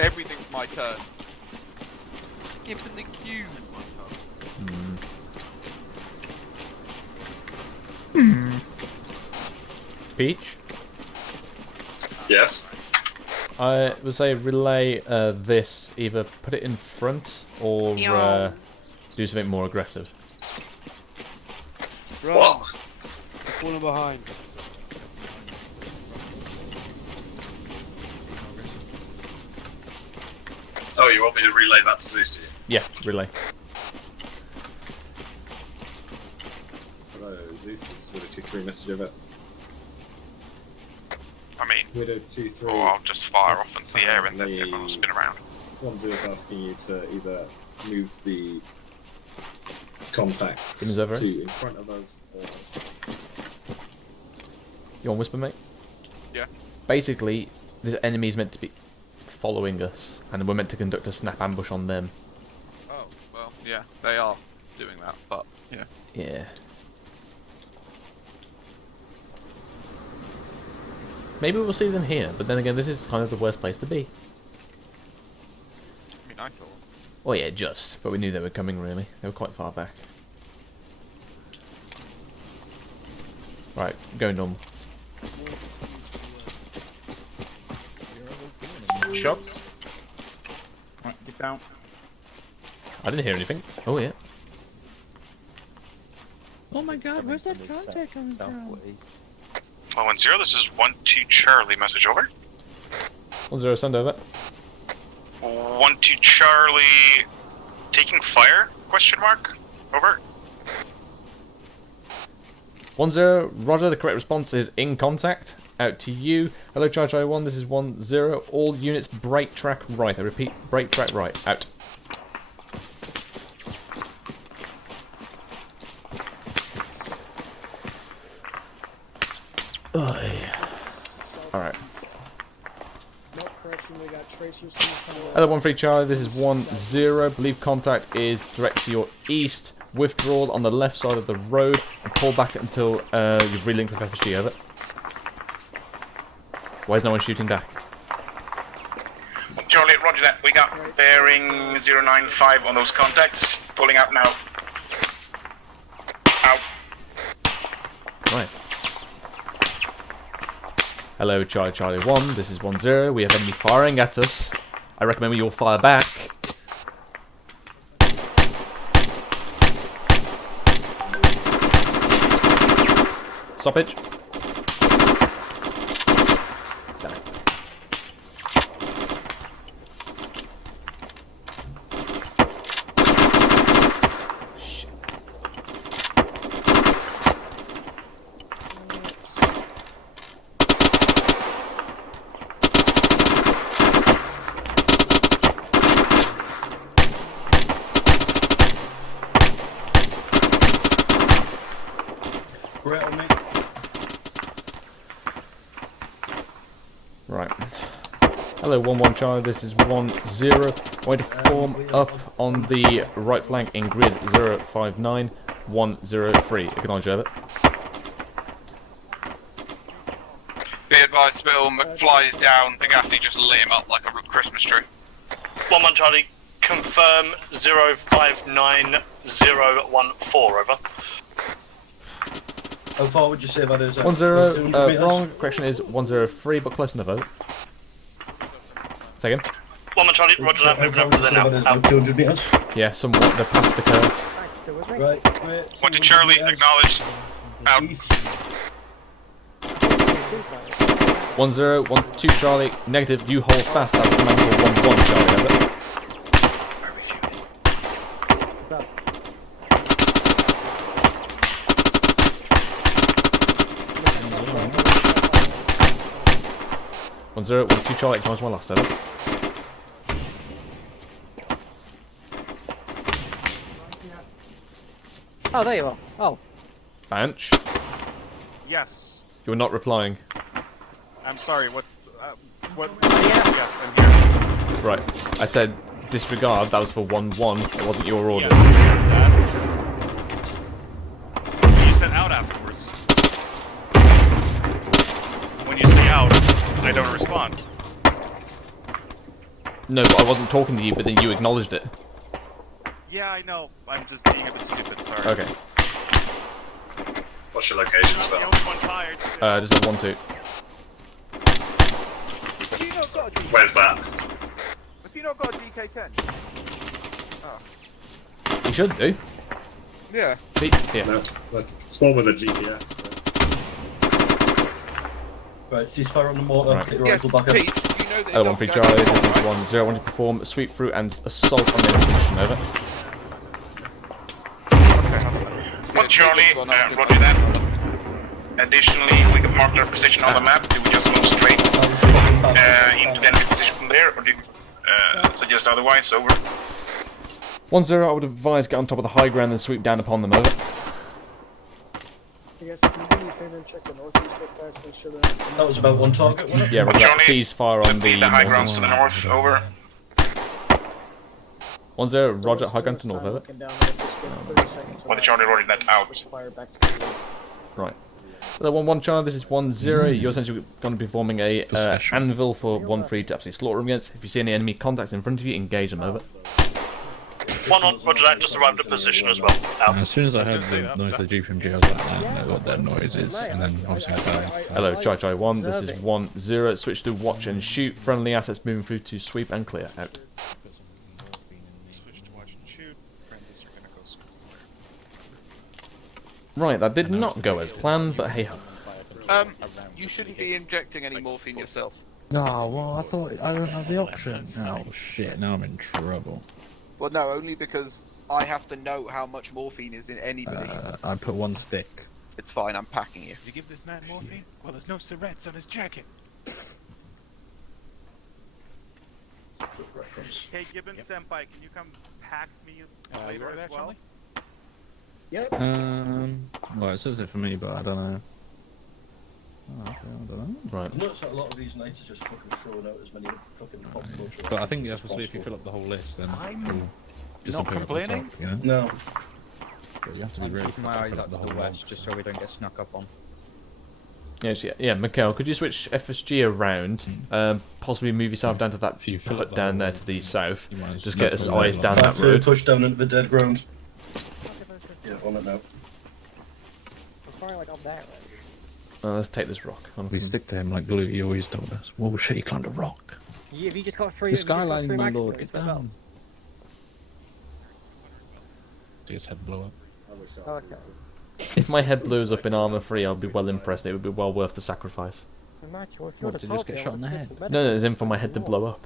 Everything's my turn. Skipping the queue. Peach? Yes? I would say relay this. Either put it in front or do something more aggressive. Run. What? I'm falling behind. Oh, you want me to relay that to Zeus to you? Yeah, relay. Hello, Zeus. This is Widow 2-3 message over. I mean, Widow 2-3. or I'll just fire off into the air and then everyone will spin around. 1-0 is asking you to either move the contacts Is that right? to in front of us or... You want whisper, mate? Yeah. Basically, this enemy is meant to be following us, and we're meant to conduct a snap ambush on them. Oh, well, yeah, they are doing that, but yeah. Yeah. Maybe we'll see them here, but then again, this is kind of the worst place to be. I mean, I thought. Well, yeah, just. But we knew they were coming, really. They were quite far back. Right, go normal. Shots. Right, get down. I didn't hear anything. Oh yeah. Oh my god, where's that contact coming from? 110, this is 1-2 Charlie, message over. 1-0, send over. 1-2 Charlie, taking fire? Question mark. Over. 1-0, roger, the correct response is in contact. Out to you. Hello, Charlie 1, this is 1-0. All units brake track right. I repeat, brake track right. Out. Alright. Nope, correction, we got tracers coming from the... Hello, 1-3 Charlie, this is 1-0. Believe contact is direct to your east. Withdrawal on the left side of the road and pull back until you've relinked with FSG, over. Why is no one shooting back? Charlie, roger that. We got bearing 095 on those contacts. Pulling out now. Out. Right. Hello, Charlie 1, this is 1-0. We have enemy firing at us. I recommend we all fire back. Stoppage. Damn it. Shit. Great on me. Right. Hello, 1-1 Charlie, this is 1-0. Way to form up on the right flank in grid 059 103. Acknowledge over. Be advised, Spittle, McFly is down. Pegasi just lit him up like a Christmas tree. 1-1 Charlie, confirm 059014, over. How far would you say that is? 1-0, wrong. Correction is 103, but close enough, over. Second. 1-1 Charlie, roger that, moving up to there now. Out. 200 meters. Yeah, somewhat. They're past the curve. Right, great. 1-2 Charlie, acknowledged. Out. 1-0, 1-2 Charlie, negative, you hold fast. That was command for 1-1 Charlie, over. 1-0, 1-2 Charlie, acknowledge my last, over. Oh, there you are. Oh. Bench. Yes. You're not replying. I'm sorry. What's what? Yes, I'm here. Right. I said disregard. That was for 1-1. It wasn't your order. You said out afterwards. When you say out, I don't respond. No, but I wasn't talking to you. But then you acknowledged it. Yeah, I know. I'm just being a bit stupid. Sorry. Okay. What's your location, I'm the Spell? only one tired. Just a 1-2. Where's that? Have you not got a DK10? You should do. Yeah. See? Yeah. No, spawn with a GPS. Right, ceasefire on the mortar. Right. Get your rifle back up. Hello, 1-3 Charlie. This is 1-0. I want to perform a sweep through and assault on the enemy position. Over. 1 Charlie, roger that. Additionally, we can mark their position on the map. Do we just move straight into the enemy position from there, or do you suggest otherwise? Over. 1-0, I would advise get on top of the high ground and sweep down upon them. Over. I guess, can you do me a favor and check the northeast bit fast, make sure That was about one target, wasn't it? Yeah, roger that. Ceasefire on the high grounds to the north. Over. 1-0, roger, high ground to north. Over. 1 Charlie, roger that out. Right. Hello, 1-1 Charlie, this is 1-0. You're essentially going to be forming a anvil for 1-3 to absolutely slaughter them against. If you see any enemy contacts in front of you, engage them. Over. Roger that, just arrived at position as well. Out. As soon as I heard the noise of the GPMG, I was like, I know what that noise is. And then obviously I died. Hello, Chai 1, this is 1-0. Switch to watch and shoot. Friendly assets moving through to sweep and clear. Out. Switch to watch and shoot. Friendlies are gonna go square. Right, that did not go as planned, but hey ho. You shouldn't be injecting any morphine yourself. Oh, well, I thought I don't have the option. Oh, shit, now I'm in trouble. Well, no, only because I have to know how much morphine is in anybody. I put 1 stick. It's fine, I'm packing you. Did you give this man morphine? Well, there's no syringe on his jacket. Hey, Gibbon Senpai, can you come pack me later right, as well? Yep. Well, it says it for me, but I don't know. Oh, okay, I don't know. Right. Notice that a lot of these nights are just fucking throwing out as many fucking pop culture But I think references as obviously if you possible. fill up the whole list, then I'm it'll not disappear at the complaining. top, you know? No. But you have to be I'm really keeping my eyes out to the whole west, just so we don't get snuck up on. Yes, yeah, Mikhail, could you switch FSG around? Possibly move yourself down to that hut down there to the south. Just get us eyes down that road. Touchdown into the dead ground. Yeah, on it now. I'm firing like up there, right? Let's take this rock. We stick to him like Blue, he always told us. Whoa, shit, he climbed a rock. Have you just got 3? The skyline, my lord, it's down. His head blow up. Okay. If my head blows up in armor 3, I'll be well impressed. It would be well worth the sacrifice. Imagine if you're What, the to just top get here, shot in the I head? would No, it's in for my head to blow up.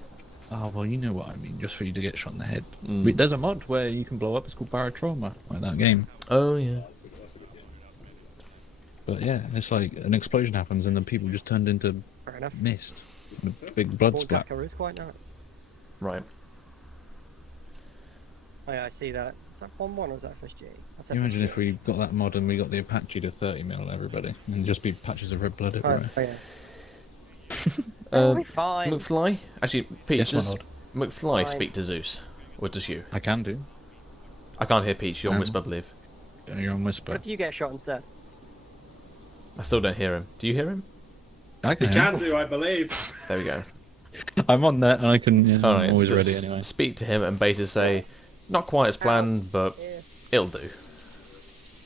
Oh, well, you know what I mean, just for you to get shot in the head. Mm. There's a mod where you can blow up, it's called Barotrauma, like that game. Oh, yeah. But yeah, it's like an explosion happens and then people just turned into Fair enough. mist. A big blood Paul splat. Tucker is quite nice. Right. Oh yeah, I see that. Is that 1-1 or is that FSG? That's Can you imagine FSG. if we got that mod and we got the Apache to 30 mil everybody, and just be patches of red blood everywhere? Oh, yeah. That'll be fine. McFly? Actually, Pete, Yes, my does lord. McFly Fine. speak to Zeus? Or does you? I can do. I can't hear Peach, you're on Um, Whisper, I believe. You're on Whisper. What if you get shot instead? I still don't hear him. Do you hear him? I You can. can do, I believe. There we go. I'm on that, and I can. Yeah, Alright, I'm always ready just anyway. speak to him and basically say, not quite as planned, but it'll do.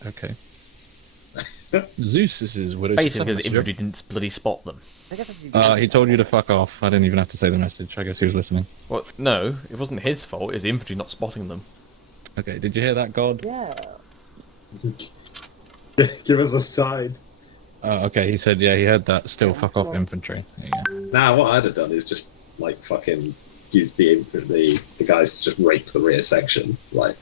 Okay. Zeus, this is what Basically, because infantry didn't bloody spot them. He told you to fuck off. I didn't even have to say the message. I guess he was listening. Well, no, it wasn't his fault. It was the infantry not spotting them. Okay, did you hear that, God? Yeah. Give us a sign. Oh, okay, he said, yeah, he heard that. Still fuck off infantry. There you go. Nah, what I'd have done is just like fucking use the guys to just rape the rear section. Like,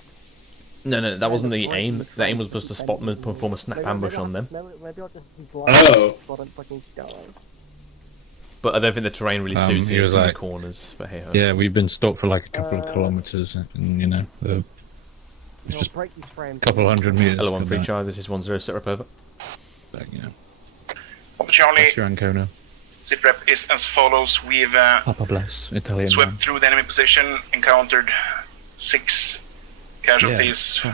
No, that wasn't the aim. The aim was just to spot them and perform a snap ambush on them. Maybe I'll just be blind Oh. so I don't fucking die. But I don't think the terrain really suits he it was in the like- corners. But hey ho. Yeah, we've been stalked for like a couple of kilometers, and you know, it's just break these frames. a couple 100 meters. Hello, from 1-3 that. Charlie, this is 1-0, sit rep over. But, you know, Charlie, that's your Ancona. sitrep is as follows. We've Papa bless, Italian swept man. through the enemy position, encountered 6 casualties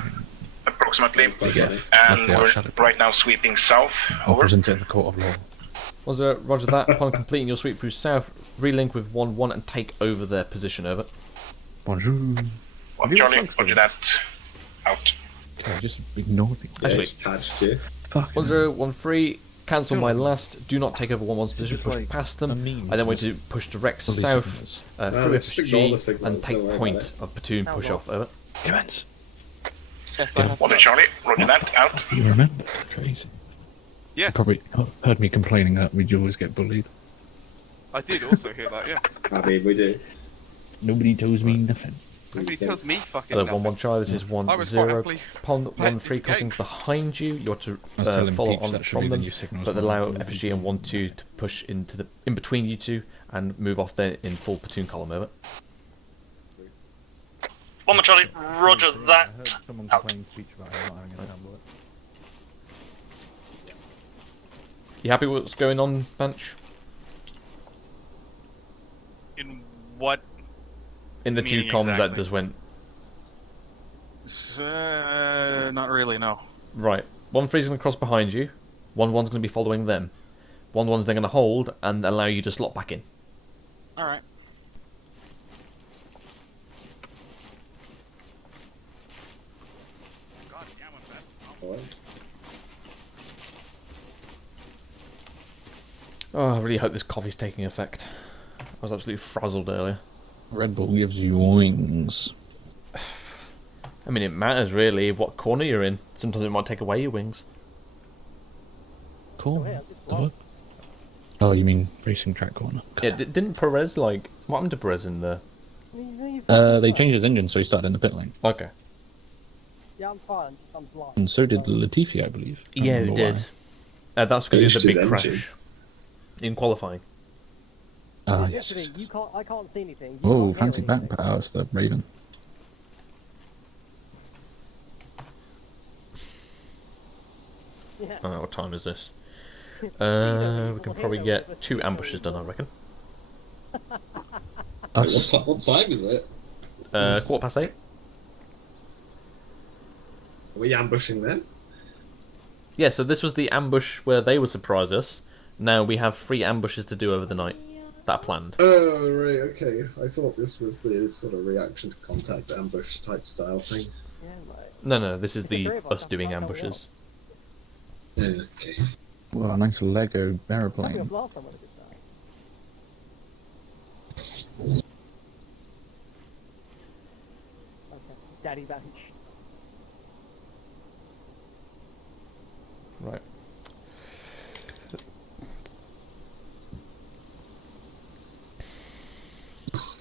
approximately, Yeah, and luckily I we're shut it. right now sweeping south. I'll Over. present it in the court of law. Roger that. Upon completing your sweep through south, relink with 1-1 and take over their position. Over. Bonjour. Well, Charlie, roger that. Out. Okay, just ignore me. Actually, patched you. Fuck. 1-0-1-3. Cancel my last. Do not take over 1-1's position. just Push like past them. a meme, I then went isn't to push direct Police south signals. through just ignore the FSG signals, and take don't worry point about it. of platoon push off. Over. Commence. Yes, I have. Well, Charlie, roger that. Out. You remember? Crazy. Yeah, You probably heard me complaining that we'd always get bullied. I did also hear that. Yeah, I mean, we do. Nobody tells me nothing. nobody tells me fucking Hello, nothing. 1-1 Charlie. This is I was quite 1-0. happily Upon planning 1-3 to crossing escape. behind you, you're to I was telling follow Peach on that should from be the them, new signals but on allow the FSG and 1-2 to push into the in between you two and move off there in full platoon column. Over. One more, Charlie. Roger I that. heard someone Out. complain to Peach about him not having a sound bullet. You happy with what's going on, Bench? In what? In the two Meaning comms that exactly? just went Not really. No. right. 1-3's going to cross behind you. 1-1's going to be following them. 1-1's then going to hold and allow you to slot back in. All right. Oh, I really hope this coffee's taking effect. I was absolutely frazzled earlier. Red Bull gives you wings. I mean, it matters really what corner you're in. Sometimes it might take away your wings. Cool. Oh, you mean racing track corner? Yeah, didn't Perez, like... What happened to Perez in the... They changed his engine, so he started in the pit lane. Okay. Yeah, I'm fine. I'm blind. And so did Latifi, I believe. Yeah, he did. That's because he had a big crash. In qualifying. Ah, yes. I can't see anything. Oh, fancy backpack. Oh, it's the Raven. Yeah. What time is this? We can probably get 2 ambushes done, I reckon. What time is it? 8:15. Are we ambushing them? Yeah, so this was the ambush where they would surprise us. Now we have 3 ambushes to do over the night. That are planned. Oh, right, okay. I thought this was the sort of reaction to contact ambush type style thing. No, this is the us doing ambushes. Okay. Well, a nice Lego aeroplane. Daddy bench. Right.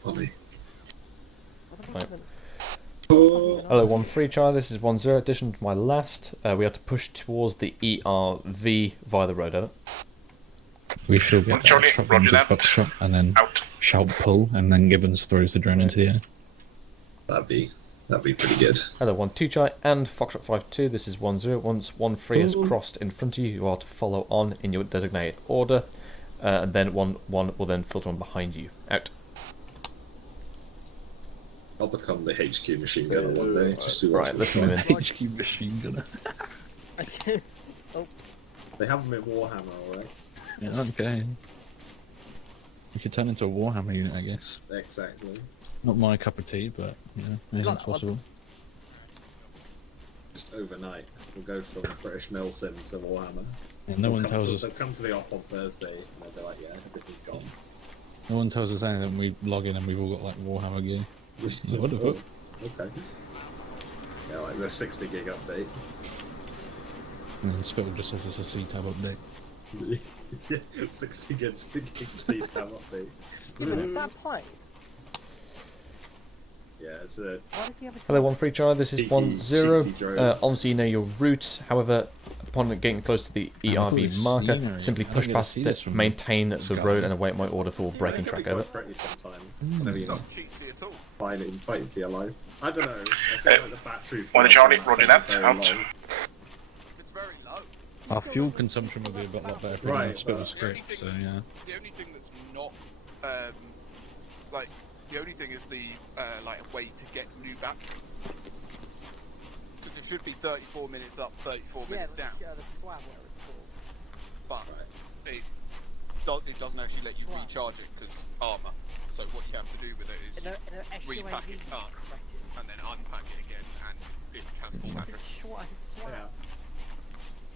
Funny. Right. Hello, 1-3 Charlie, this is 1-0. Addition to my last, we have to push towards the ERV via the road, over. We should get that shotgun to buckshot and then shout pull, and then Gibbons throws the drone into the air. That'd be pretty good. Hello, 1-2 Charlie and Foxtrot 5-2. This is 1-0. Once 1-3 is crossed in front of you, you are to follow on in your designated order, and then 1-1 will then filter on behind you. Out. I'll become the HQ machine gunner one day. Just to right, let's move in. HQ machine gunner. Oh. They have them in Warhammer, alright? Yeah, okay. You could turn into a Warhammer unit, I guess. Exactly. Not my cup of tea, but yeah, anything's possible. Just overnight, we'll go from British Milsim to Warhammer. Yeah, no one tells us. They'll come to the op on Thursday, and they'll be like, "Yeah, everything's gone." No one tells us anything. We log in and we've all got like Warhammer gear. What the fuck? Okay. Yeah, like the 60 gig update. And then Spittle just says it's a C-tab update. 60 gig C-tab update. Is that plane? Yeah, it's a... Hello, 1-3 Charlie, this is 1-0. Obviously you know your route, however, upon getting close to the ERV marker, simply push past it, maintain the road and await my order for braking track, over. Whenever you're not fighting to your life. I don't know, I feel like the battery's... 1 Charlie, roger that, out. Our fuel consumption will be a lot better if we don't spit a script, so yeah. The only thing that's not, like, the only thing is the, like, a way to get new back. Because it should be 34 minutes up, 34 minutes down. The slab where it's called. But it doesn't actually let you recharge it because Arma. So what you have to do with it is repack it up and then unpack it again and it can fall back. Yeah.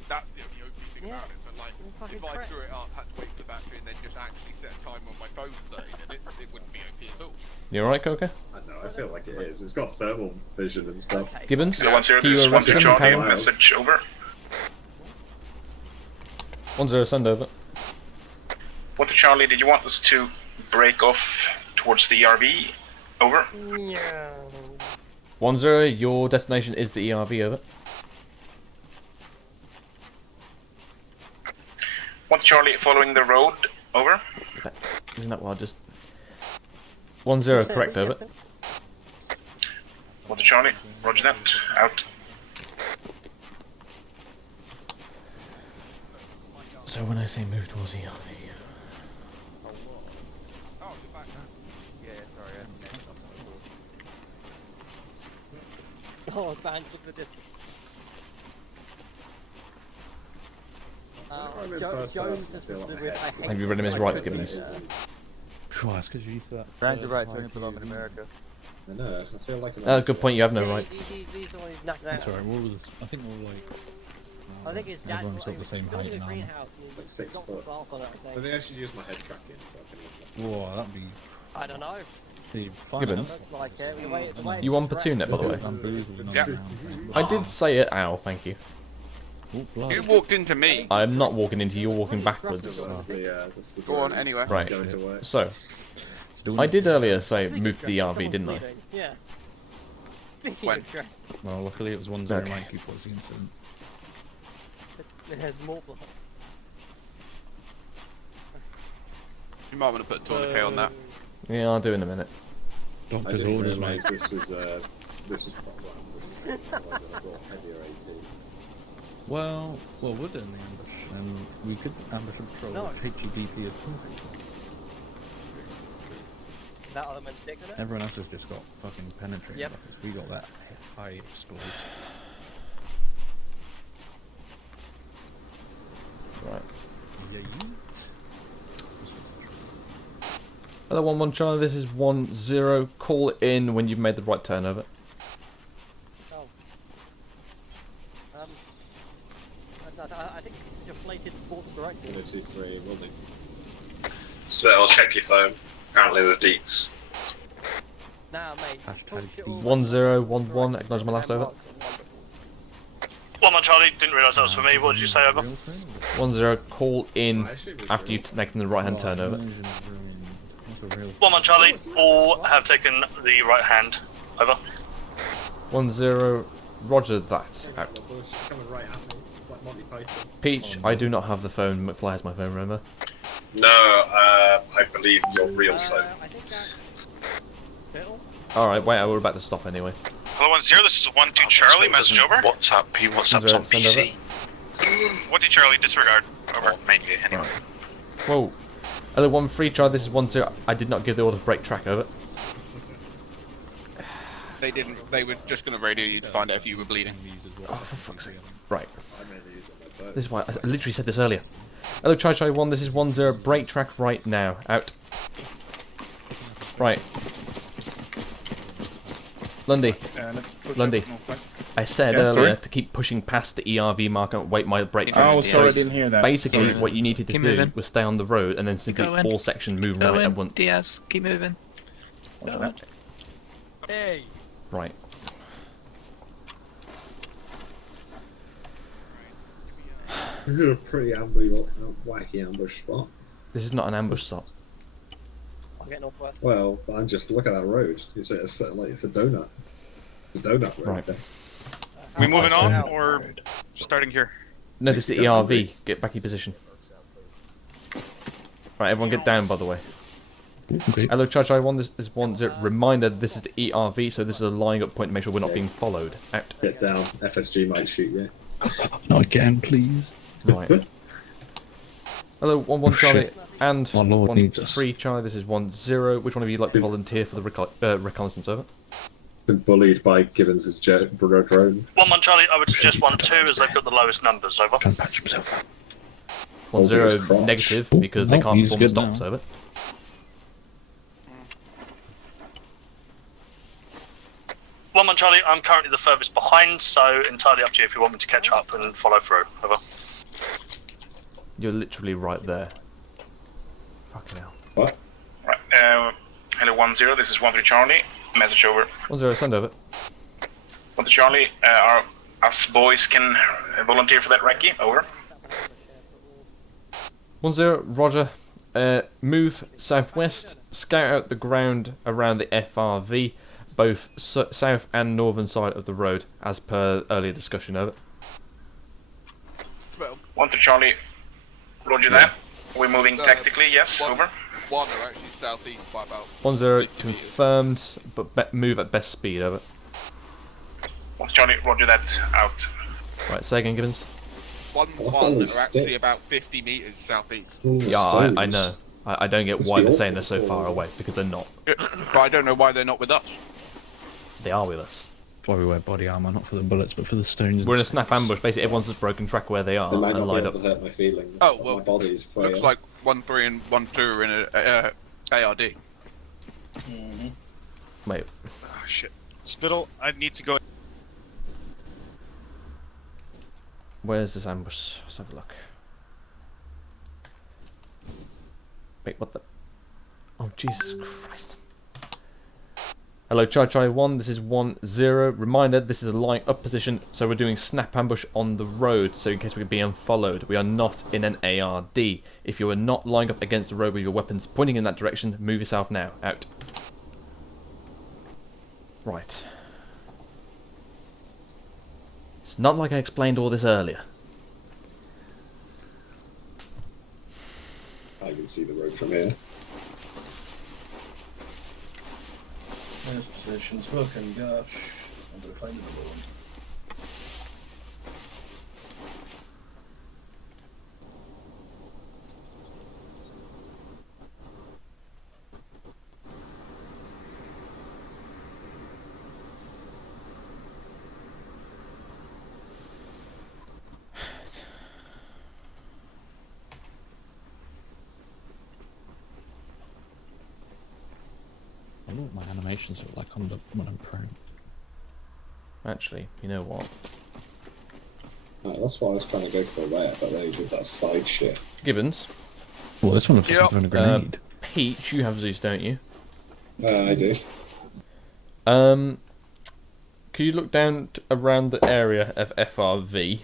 That's the only open thing about it. But like, if I threw it up, had to wait for the battery and then just actually set a timer on my phone for 30 minutes, it wouldn't be OP at all. You alright, Coca? I know, I feel like it is. It's got thermal vision and stuff. Okay. Gibbons? So 1-0, this is 1-2 Charlie, message over. 1-0, send over. 1-2 Charlie, did you want us to break off towards the ERV? Over. No. 1-0, your destination is the ERV, over. 1 Charlie, following the road, over. Isn't that what I just... 1-0, correct, over. 1 Charlie, roger that, out. So when I say move towards ERV... Oh, bands of the distance. Jones has responded with, I hate Have you read him his rights, Gibbons? Sure, that's because you eat that. Round to right, 20 below in America. I know. I feel like Good point. You have no rights. These are all knocked out. That's alright. What was? I think we're all like. I think it's that. Everyone's got the same height Building a now. greenhouse. Like 6 foot. I think I should use my head tracking. Whoa, that'd be. I don't know. Gibbons? Looks like it. The way You it's on Platoon it, by the way? dressed. I did say it. Ow, thank you. You walked into me. I'm not walking into you, you're walking backwards. Go on, anyway. Right. So, I did earlier say move to the RV, didn't I? Yeah. When? Well, luckily it was 1-0 Okay. Mike who caused the incident. It has more blood. You might want to put a tourniquet on that. Yeah, I'll do in a minute. I Doctor's didn't orders, realise mate. this was proper ambush. Otherwise I'd have brought heavier AT. Well, we're doing the ambush, and we could ambush a patrol No. with HEBP of some people. That element sticks in it? Everyone else has just got fucking penetrating Yep. weapons. We got that high explode. Right. Yeah, Hello, 1-1 Charlie, this is 1-0. Call in when you've made the right turnover. Oh. I think it's deflated Sports Director. 1, 2, 3, will do. Spittle, check your phone. Apparently there's deets. Nah, mate. 1-0, 1-1, acknowledge my last over. 1-1 Charlie, didn't realise that was for me. What did you say, over? 1-0, call in after you've taken the right hand turnover. 1-1 Charlie, all have taken the right hand. Over. 1-0, roger that. Out. Coming right at me, like Monty Python. Peach, I do not have the phone. McFly has my phone, remember? No, I believe your real phone. Alright, wait, we're about to stop anyway. Hello, 1-0, this is 1-2 Charlie, message over. WhatsApp, WhatsApp's on Send PC. 1-2 Charlie, disregard. Over. Mainly, anyway. Whoa. Hello, 1-3 Charlie, this is 1-0. I did not give the order to break track, over. They didn't. They were just going to radio you to find out if you were bleeding. Oh, for fuck's sake. Right. This is why I literally said this earlier. Hello, Charlie 1, this is 1-0. Break track right now. Out. Right. Lundy. Lundy. I said earlier to keep pushing past the ERV marker and wait my break track. Oh, sorry, I didn't hear that. Basically, Sorry. what you needed to Keep do moving. was stay on the road and then simply Go in. all sections move Go right in, at once. Diaz, keep moving. Go in. Hey. Right. This is a pretty wacky ambush spot. This is not an ambush stop. I'll get northwest. Well, I'm just look at that road. It's a donut. It's a donut road. Right. There. We moving on or starting here? No, this is the ERV. Get back in position. Right, everyone get down, by the way. Okay. Hello, Charlie 1, this is 1-0. Reminder, this is the ERV, so this is a lying up point to make sure we're not being followed. Out. Get down. FSG might shoot you. Not again, please. Right. Hello, 1-1 Charlie, shit. and My lord needs us. 1-3 Charlie, this is 1-0. Which one of you would like to volunteer for the reconnaissance, over? Been bullied by Gibbons' drone. 1-1 Charlie, I would suggest 1-2 as they've got the lowest numbers. Over. 1-0 negative, because they no, can't he's perform good stops, now. over. One Charlie, I'm currently the furthest behind, so entirely up to you if you want me to catch up and follow through. Over. You're literally right there. Fucking hell. What? Right, hello 1-0, this is 1-3 Charlie, message over. 1-0, send over. 1-3 Charlie, us boys can volunteer for that recce, over. 1-0, roger. Move southwest, scout out the ground around the FRV, both south and northern side of the road, as per earlier discussion, over. 1-3 Charlie, roger that. We're moving tactically, yes, over. One are actually southeast by about 1-0 confirmed, but move at best speed, over. 1-3 Charlie, roger that, out. Right, say again, Gibbons. 1-1 are actually about 50 metres southeast. Yeah, I know. I don't get why they're saying they're so far away, because they're not. But I don't know why they're not with us. They are with us. That's why we wear body armor, not for the bullets, but for the stones. We're in a snap ambush. Basically, everyone's just broken track where they are They might and not be lined able up. to hurt my feelings. Oh, but well, my body is frail. looks like 1-3 and 1-2 are in a ARD. Wait. Oh, shit. Spittle, I need to go. Where's this ambush? Let's have a look. Wait, what the? Oh, Jesus Christ. Hello, Chai 1, this is 1-0. Reminder, this is a lying up position, so we're doing snap ambush on the road, so in case we could be unfollowed. We are not in an ARD. If you are not lying up against the road with your weapons pointing in that direction, move yourself now. Out. Right. It's not like I explained all this earlier. I can see the road from here. There's positions, fucking gosh. I'm gonna find another one. I wonder what my animations look like on the when I'm prone. Actually, you know what? Oh, that's why I was trying to go for that, but they did that side shit. Gibbons. Well, this one looks like I'm throwing a grenade. Peach, you have Zeus, don't you? I do. Can you look down around the area of FRV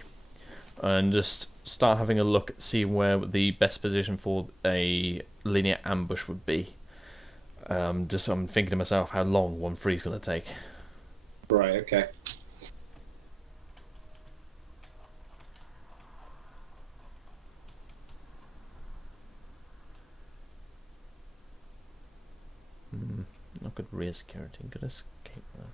and just start having a look at see where the best position for a linear ambush would be? Just I'm thinking to myself how long 1-3 is going to take. Right, okay. Not good rear security, good escape though.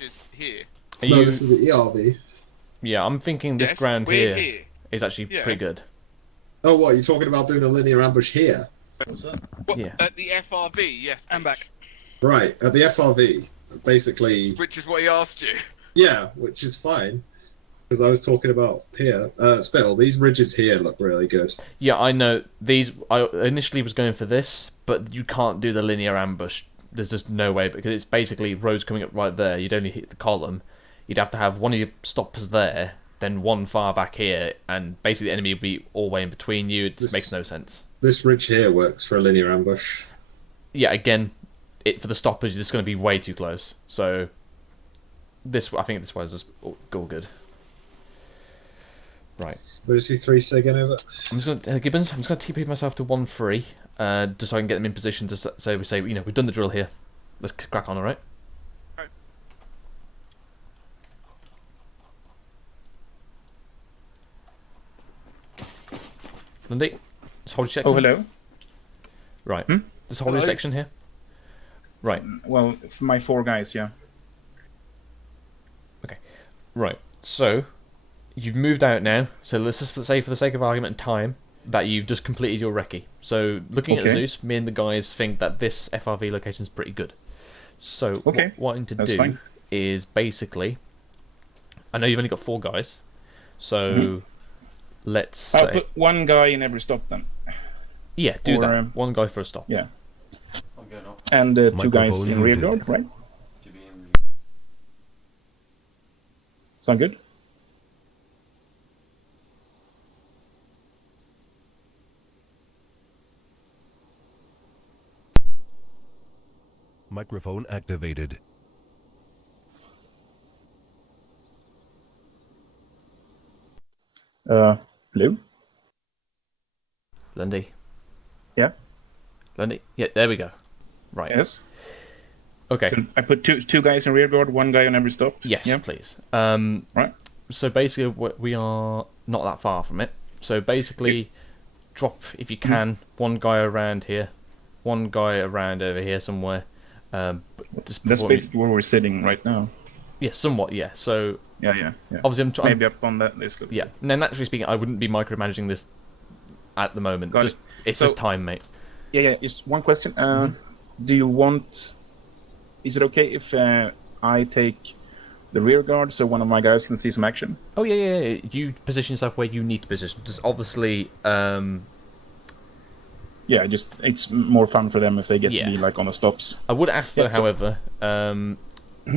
Which is here. No, this is the ERV. Yeah, I'm thinking this Yes, ground we're here here. is actually Yeah. pretty good. Oh, what? You're talking about doing a linear ambush here? What's that? What, Yeah. At the FRV, yes. I'm back. Right, at the FRV, basically. Which is what he asked you. Yeah, which is fine. Because I was talking about here. Spittle, these ridges here look really good. Yeah, I know. These I initially was going for this, but you can't do the linear ambush. There's just no way because it's basically roads coming up right there. You'd only hit the column. You'd have to have one of your stoppers there, then one far back here, and basically the enemy would be all the way in between you. It just makes no sense. This ridge here works for a linear ambush. Yeah, again, for the stoppers, you're just going to be way too close. So I think this was just all good. Right. Where is he 3 again over? I'm just going to Gibbons. I'm just going to TP myself to 1-3, just so I can get them in position. Just so we say, we've done the drill here. Let's crack on, all right? Okay. Lundy, just hold your section. Oh, hello. Right. Just hold your Hello. section here. Right. Well, it's my 4 guys, yeah. Okay. Right. So you've moved out now. So let's just say, for the sake of argument and time, that you've just completed your recce. So looking at Okay. Zeus, me and the guys think that this FRV location is pretty good. So Okay, what I want to that's do fine. is basically, I know you've only got 4 guys, so Mhm. let's I'll say, put 1 guy in every stop then. yeah, do Or, that. 1 guy for a stop. Yeah. And 2 guys in rear guard, right? Sound good? Microphone activated. Blue? Lundy. Yeah. Lundy? Yeah, there we go. Right. Yes. Okay. So I put two guys in rear guard, one guy on every stop. Yes, Yeah. please. Right. So basically, we are not that far from it. So basically, drop, if you can, one guy around here, one guy around over here somewhere. That's basically where we're sitting right now. Yeah, somewhat, yeah. So Yeah. obviously, I'm trying. Maybe up on that list. Yeah. Now, naturally speaking, I wouldn't be micromanaging this at the moment. Got it. It's So- just time, mate. Yeah. Just one question. Do you want? Is it okay if I take the rear guard so one of my guys can see some action? Oh yeah. You position yourself where you need to position. Just obviously. Yeah, just it's more fun for them if they get Yeah. to be like on the stops. I would ask though, Yeah, so- however,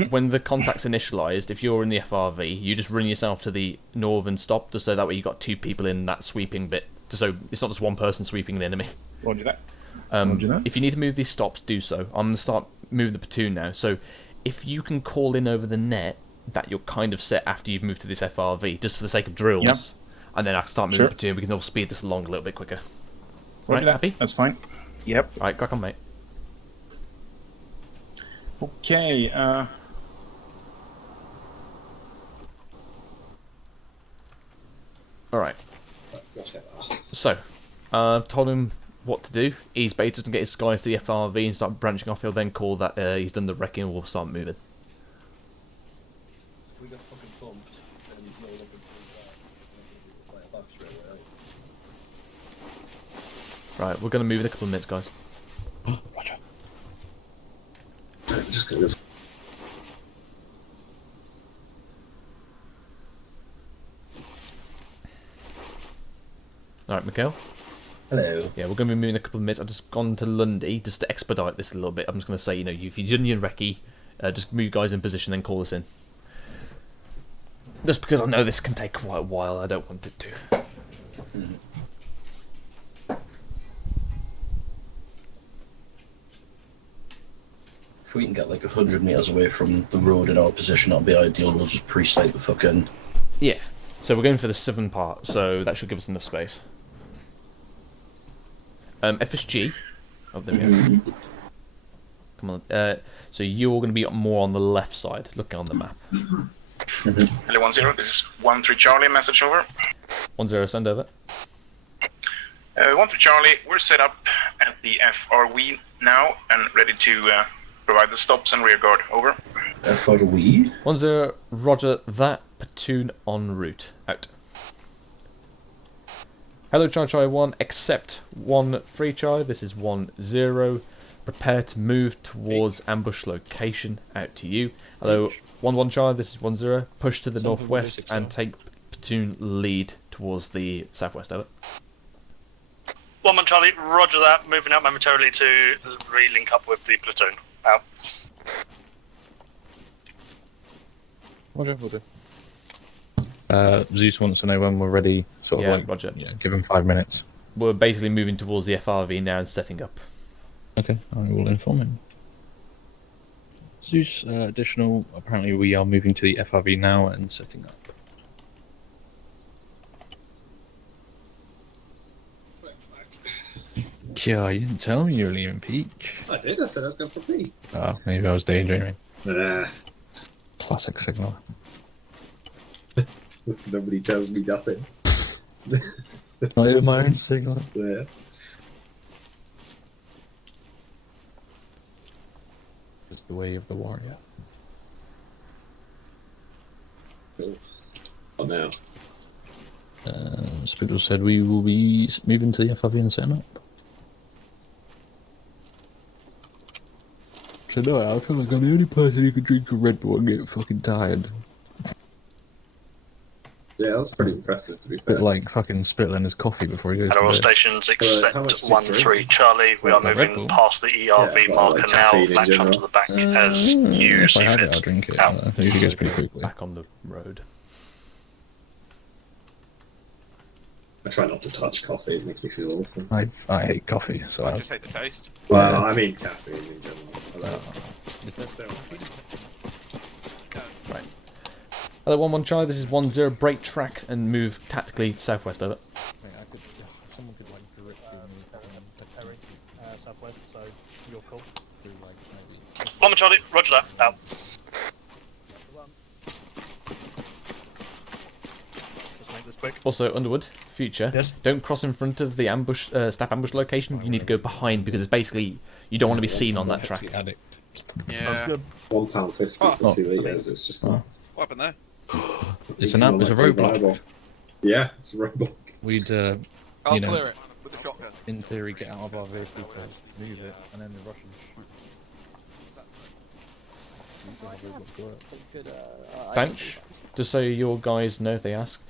when the contact's initialized, if you're in the FRV, you just run yourself to the northern stop, just so that way you got two people in that sweeping bit, just so it's not just one person sweeping an enemy. Roger that. Roger that. If you need to move these stops, do so. I'm going to start moving the platoon now, so if you can call in over the net, that you're kind of set after you've moved to this FRV, just for the sake of drills, Yep. and then I can start moving Sure. the platoon, we can all speed this along a little bit quicker. Roger Right, that. happy? That's fine. Yep. Right, crack on, mate. Okay. Alright. So, I've told him what to do. He's basically going to get his guys to the FRV and start branching off. He'll then call that he's done the wrecking and we'll start moving. We got fucking bumped, and he's no longer doing that. Back straight away. Right, we're going to move in a couple of minutes, guys. Roger. Just gonna go. Alright, Mikhail? Hello. Yeah, we're going to be moving in a couple of minutes. I've just gone to Lundy just to expedite this a little bit. I'm just going to say, you know, if you've done your recce, just move guys in position, then call us in. Just because I know this can take quite a while, I don't want it to. If we can get like 100 metres away from the road in our position, that'll be ideal. We'll just pre-slate the fucking... Yeah. So we're going for the southern part, so that should give us enough space. FSG. Oh, there we go. Come on. So you're going to be more on the left side, looking on the map. Hello, 1-0. This is 1-3 Charlie. Message over. 1-0, send over. 1-3 Charlie. We're set up at the FRW now and ready to provide the stops and rear guard. Over. FRW? 1-0, roger that. Platoon en route. Out. Hello, Chai 1, accept 1-3 Chai. This is 1-0. Prepare to move towards ambush location. Out to you. Hello, 1-1 Chai. This is 1-0. Push to the northwest and take platoon lead towards the southwest. Over. 1-1 Charlie, roger that. Moving out momentarily to re-link up with the platoon. Out. Roger. Zeus wants to know when we're ready. Sort of Yeah, like, roger. Yeah, give him 5 minutes. We're basically moving towards the FRV now and setting up. Okay, I will inform him. Zeus, additional. Apparently, we are moving to the FRV now and setting up. Yeah, you didn't tell me you were leaving Peak. I did. I said I was going for P. Oh, maybe I was daydreaming. Nah. Classic signal. Nobody tells me nothing. Not even my own signal. Yeah. It's the way of the warrior. Cool. Oh, now. Spittle said we will be moving to the FRV and setting up. So no, I feel like I'm the only person who can drink a Red Bull and get fucking tired. Yeah, that's pretty impressive, to be Bit fair. like fucking Spittle his coffee before he goes Hello, all to bed. stations, except how much do you 1-3 drink? Charlie. We are Red moving Bull? past the ERV Yeah, well, marker like now. caffeine in Latch onto general. the back as you If see I had it, fit. I'll drink it. Out. I think it goes pretty quickly. Back on the road. I try not to touch coffee, it makes me feel awful. I hate coffee, so I I just hate the taste. Well, I mean caffeine in general. Right. Hello, 1-1 Chai. This is 1-0. Break track and move tactically southwest. Over. Someone could like Terry, southwest, so you're cool. Lima Charlie, roger that. Out. Just make this quick. Also, Underwood, future. Yes. Don't cross in front of the ambush, snap ambush location. You need to go behind because it's basically you don't want to be seen on that track. Yeah. £1.50 for 2 litres. It's just not. What happened there? It's an app. It's a roadblock. Yeah, it's a roadblock. We'd, I'll you know, clear it with the shotgun. in theory, get out of our vehicle to move it, and then the Russians. Bench, just so your guys know if they ask.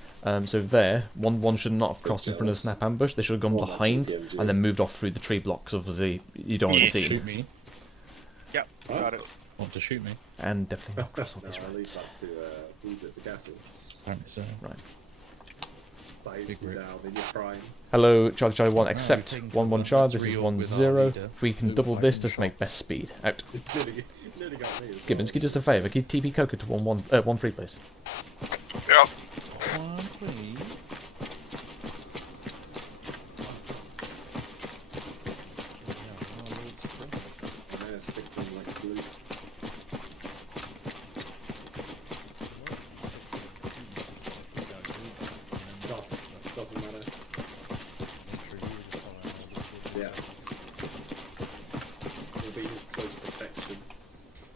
So there, one should not have crossed in front of the snap ambush. They should have gone behind and then moved off through the tree blocks. Obviously, you don't want to see Shoot them. me. Yep, got it. Want to shoot me? And definitely not cross all these I'll leave roads. that to who's it, the gassy. Apparently so. Right. Big down in your prime. Hello, Charlie Charlie 1, accept taking 1-1 charge, this is three up with our 1-0. leader. If we can Who double I this, can just make best speed. Out. Nearly got me as well. Gibbons, can you do us a favour? Can you TP Coco to 1-3, please? Yeah. Yeah, stick them like glue. Doesn't matter. Yeah. We'll be his close protection.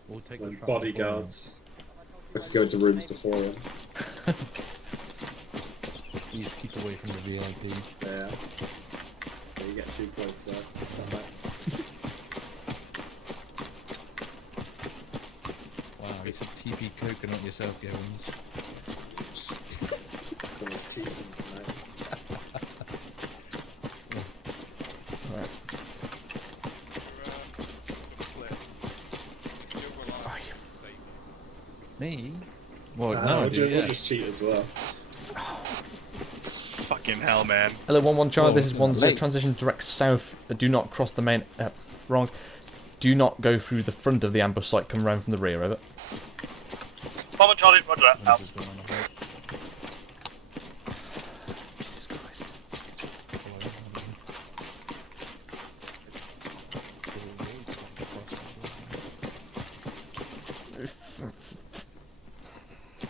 We'll take When the truck bodyguards. Let's go into rooms before him. Please keep away from the VIP. Yeah. You get too close there. Stand back. Wow, you said TP coconut yourself, Gibbons. Alright. Me? Well, No, no, we'll dude, yeah. just cheat as well. Fucking hell, man. Hello, 1-1 charge, this is Oh, 1-0. late. Transition direct south. Do not cross the main... wrong. Do not go through the front of the ambush site. Come round from the rear, over. Lima Charlie, roger that. Out.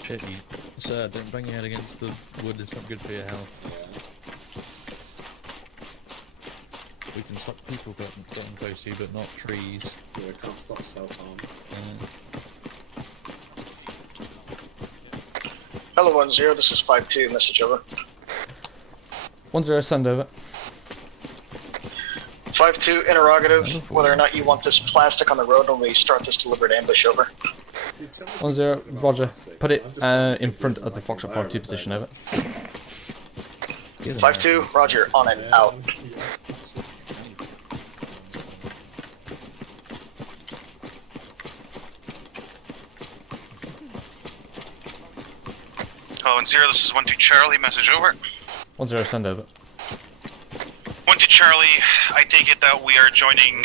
Shit, you. Sir, don't bang your head against the wood, it's not good for your health. We can stop people getting close to you, but not trees. Yeah, can't stop self-harm. Hello, 1-0. This is 5-2. Message over. 1-0, send over. 5-2. Interrogative. Whether or not you want this plastic on the road when we start this deliberate ambush. Over. 1-0, roger. Put it in front of the Foxtrot 5-2 position, over. 5-2. Roger. On and out. Hello, 1-0, this is 1-2 Charlie, message over. 1-0, send over. 1-2 Charlie, I take it that we are joining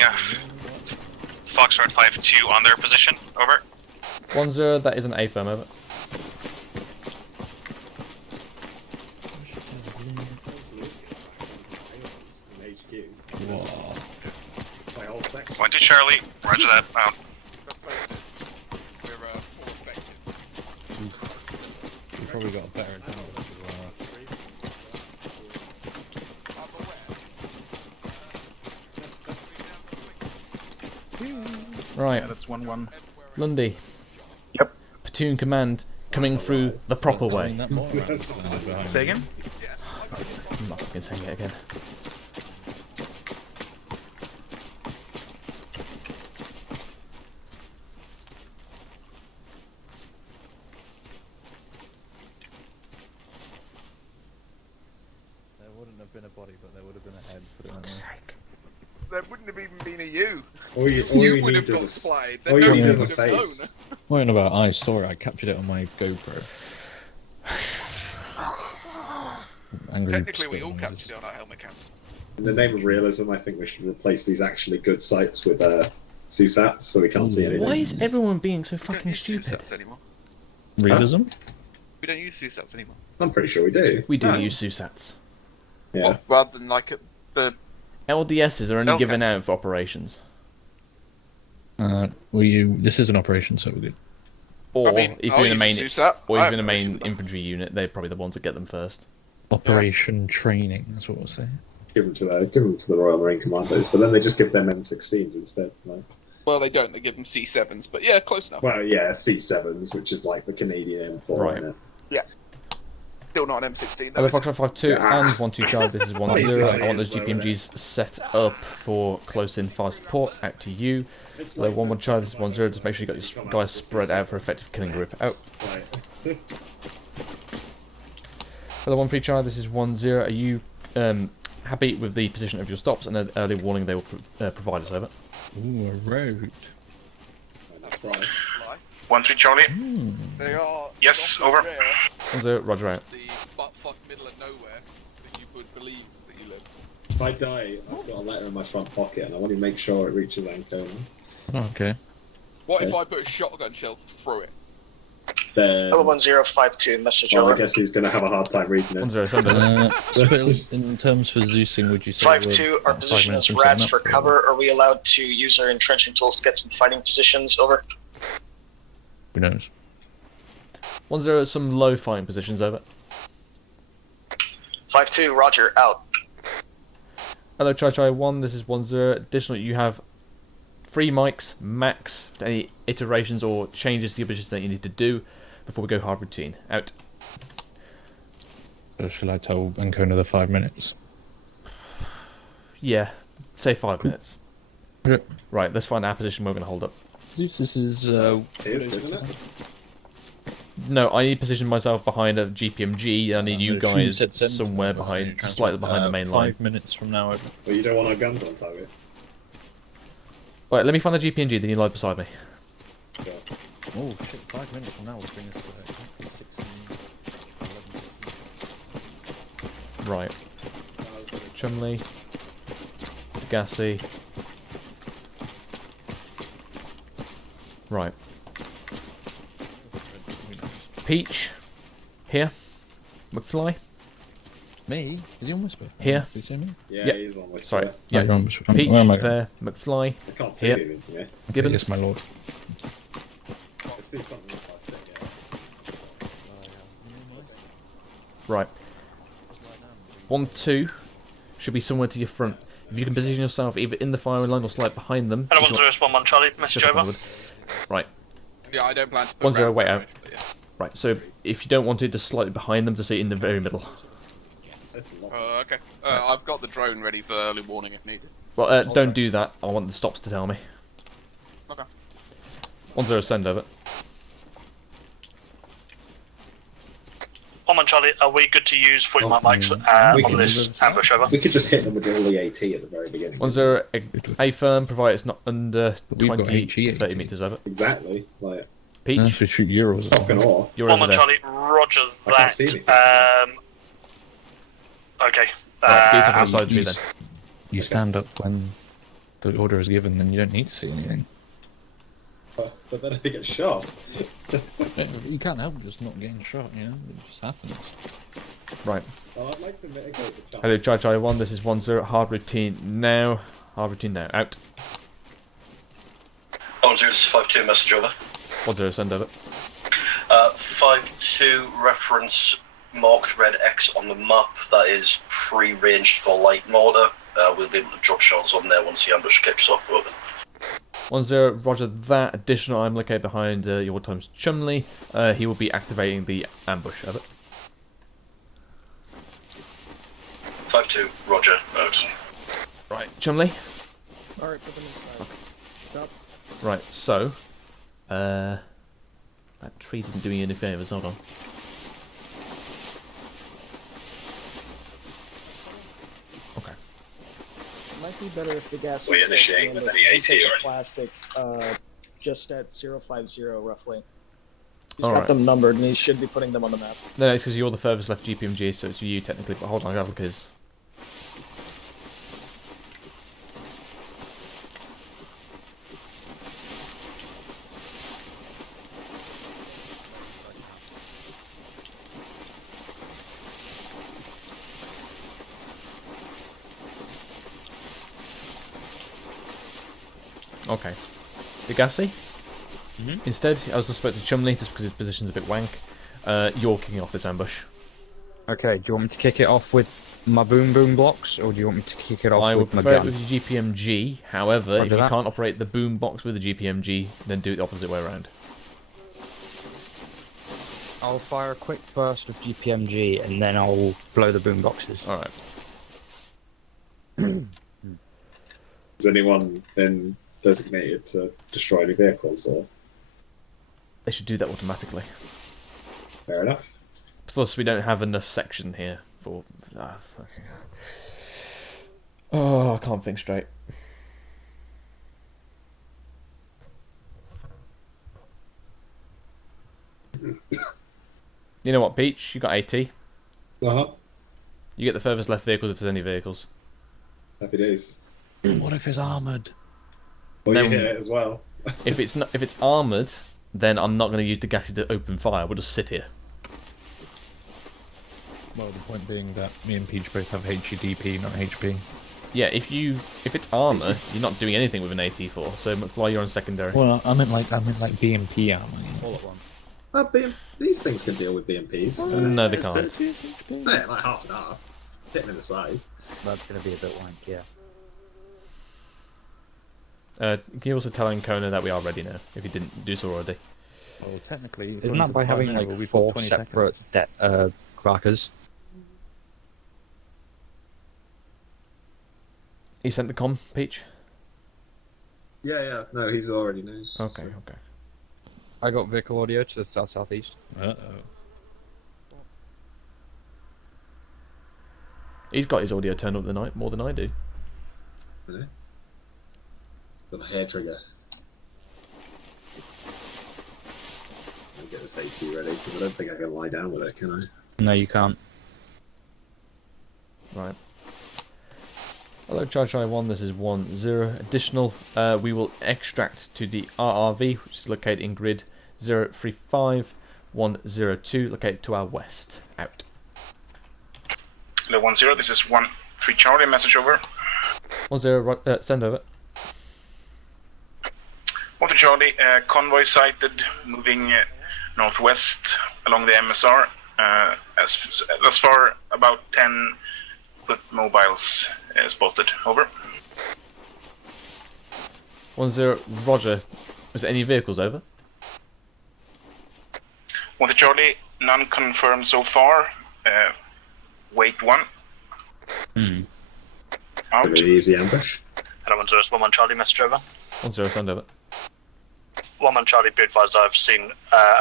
Foxtrot 5-2 on their position, over. 1-0, that is an A firm, over. Whoa. 1-2 Charlie, roger that. Out. We're all effective. We probably got a better advantage as well. Right. Yeah, that's 1-1. Lundy. Yep. Platoon command coming through the proper way. Say again? I'm not fucking saying it again. There wouldn't have been a body, but there would have been a head. Put it that way. There wouldn't have even been a you. All you You would need have got is a- splatted. all you Then need no is one a would have known. face. What about I saw it, I captured it on my GoPro. Angry Technically, we spit all on captured it on our helmet cams. In the name of realism, I think we should replace these actually good sites with SUSATs so we can't see anything. Why is everyone being so fucking stupid? SUSATs anymore. Realism? We don't use SUSATs anymore. I'm pretty sure we do. We do No. use SUSATs. Yeah. What, rather than like the LDSs are only given out for operations. This is an operation, so we're good. Or I mean, if I'll you're in a use main, the Susat. or I if you're in a have no issue main with that. infantry unit, they're probably the ones that get them first. Operation training. That's what we're saying. Give them to the Royal Marine Commandos, but then they just give them M16s instead. Like. Well, they don't. They give them C7s, but yeah, close enough. Well, yeah, C7s, which is like the Canadian M4. Right. Isn't it? Yeah. Still not an M16. Hello, Though, Foxtrot 52 and 1-2 Charlie, this is 1-0. I want those well, GPMGs set up for close-in fire support. Out to you. Hello, 1-1 Charlie, this is 1-0. Just make sure you got your guys spread out for effective killing group. Out. Right. Hello, 1-3 Charlie, this is 1-0. Are you happy with the position of your stops and an early warning they will provide us, over? Ooh, a road. That's right. 1-3 Charlie. they are. Yes, not over. rare, 1-0, Roger out. The butt-fuck middle of nowhere that you would believe that you live. If I die, I've got a letter in my front pocket, and I want to make sure it reaches Ancona. Oh, okay. What if I put a shotgun shell through it? Then, 1052, message well, I over. guess he's going to have a hard time reading it. 1-0, send it. Spit in terms for Zeusing, would you say? 5-2, our position is rats for cover. Are we allowed to use our entrenching tools to get some fighting positions? Over. Who knows? 1-0, some low fighting positions, over. 5-2, Roger, out. Hello, Chai 1, this is 1-0. Additionally, you have 3 mics, max, for any iterations or changes to your positions that you need to do before we go hard routine. Out. So shall I tell Ancona the 5 minutes? Yeah, say 5 minutes. Okay. Right, let's find our position we're going to hold up. Zeus, this is... isn't it? No, I need to position myself behind a GPMG. I need you guys somewhere behind, slightly behind the main line. 5 minutes from now. Over. Well, you don't want our guns on target. Right, let me find the GPMG, then you lie beside me. Sure. Oh shit, 5 minutes from now will bring us to 16... Right. Chumley. Gassy. Right. Peach. Here. McFly. Me? Is he on Whisper? Here. Did you say me? Yeah, Yep. he's on Whisper. Sorry. Oh, Yeah. you're on Whisper. Peach. Where am I There. McFly. I can't see Here. anything from here. Gibbons. Yes, my lord. I see something if I stick it. Right. 1-2 should be somewhere to your front. If you can position yourself either in the firing line or slightly behind them. Hello, if you want- 1-0, 1-1 Charlie. Message just over. forward. Right. Yeah, I don't plan to. 1-0, wait out. Right, so if you don't want it, just slightly behind them to see in the very middle. Okay. I've got the drone ready for early warning if needed. Well, don't do that. I want the stops to tell me. Okay. 1-0, send over. 1-1 Charlie, are we good to use 40 mic mics we on can this just- ambush over? We could just hit them with all the AT at the very beginning. 1-0, A firm, provided it's not under We've got 20 HE to 30 metres over. Exactly. Like, Peach, If we shoot Euros. fucking or. you're over 1-1 there. Charlie, roger I can't see anything. that. Okay. Right, get yourself on Um, the side tree then. You stand up when the order is given, then you don't need to see anything. But then I get shot. You can't help just not getting shot, you know? It just happens. Right. Well, I'd like to mitigate the chance. Hello, Chai 1, this is 1-0, hard routine now. Hard routine now, out. 1-0, 5-2, message over. 1-0, send over. 5-2, reference marked red X on the map. That is pre-ranged for light mortar. We'll be able to drop shells on there once the ambush kicks off. Over. 1-0, roger that. Additional, I'm located behind your times Chumley. He will be activating the ambush, over. 5-2, roger, out. Right, Chumley. Alright, put them inside. Stop. Right, so... that tree doesn't do me any favours, hold on. Okay. Might be better if the gas We is initiate with any AT take or the plastic, just at 050 roughly. He's All got right. them numbered and he should be putting them on the map. No, it's because you're the furthest left GPMG, so it's you technically, but hold on, I gotta look at his. Okay. Degassi? Instead, I was supposed to Chumley just because his position's a bit wank. You're kicking off this ambush. Okay, do you want me to kick it off with my boom boom blocks, or do you want me to kick it off I would with my prefer it gun? with your GPMG. However, Roger if you that. can't operate the boom box with the GPMG, then do it the opposite way around. I'll fire a quick burst of GPMG, and then I'll blow the boom boxes. Alright. Has anyone been designated to destroy any vehicles, or? They should do that automatically. Fair enough. Plus, we don't have enough section here for... fucking... Oh, I can't think straight. You know what, Peach? You got AT. Uh-huh. You get the furthest left vehicles if there's any vehicles. Happy days. What if it's armoured? Well, Then- you hit it as well. if it's armoured, then I'm not going to use Degassi to open fire. We'll just sit here. Well, the point being that me and Peach both have HEDP, not HP. Yeah, if it's armour, you're not doing anything with an AT4. So why you're on secondary? Well, I meant like BMP armor. All at once. These things can deal with BMPs. No, they can't. Yeah, like half an hour. Hit them in the side. That's going to be a bit wank, yeah. Can you also tell Ancona that we are ready now, if you didn't do so already? Well, technically... Isn't that by having like 4 separate crackers? He sent the com, Peach? Yeah. No, he's already knows. Okay, okay. I got vehicle audio to the south-southeast. Uh-oh. He's got his audio turned up tonight more than I do. Really? Got a hair trigger. Let me get this AT ready, because I don't think I can lie down with it, can I? No, you can't. Right. Hello, Charge 1, this is 1-0. Additional, we will extract to the RRV, which is located in grid 035102, located to our west. Out. Hello, 1-0, this is 1-3 Charlie, message over. 1-0, send over. 1-3 Charlie, convoy sighted, moving northwest along the MSR, as far about 10 foot mobiles spotted, over. 1-0, Roger. Was there any vehicles over? 1-3 Charlie, none confirmed so far, wait 1. Out. Very easy ambush. Hello, 1-0, 1-1 Charlie, message over. 1-0, send over. 1-1 Charlie, be advised I've seen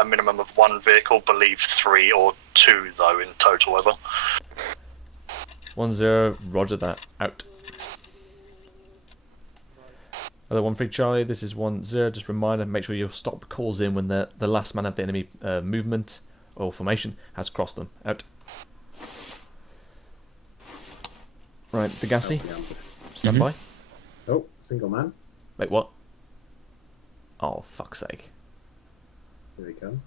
a minimum of 1 vehicle, believe 3 or 2 though in total, over. 1-0, Roger that. Out. Hello, 1-3 Charlie, this is 1-0. Just a reminder, make sure your stop calls in when the last man at the enemy movement or formation has crossed them. Out. Right, Degassi. Stand by. Oh, single man. Wait, what? Oh, fuck's sake. Here we come.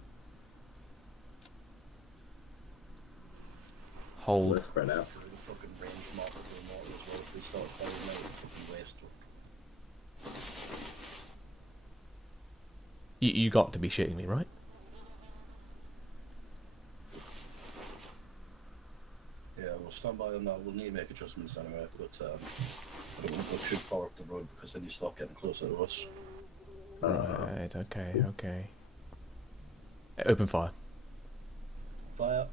Hold. Let's spread out. You got to be shitting me, right? Yeah, we'll stand by on that. We'll need to make adjustments anyway, but I don't want to push too far up the road because then you start getting closer to us. Right, okay. Open fire. Fire.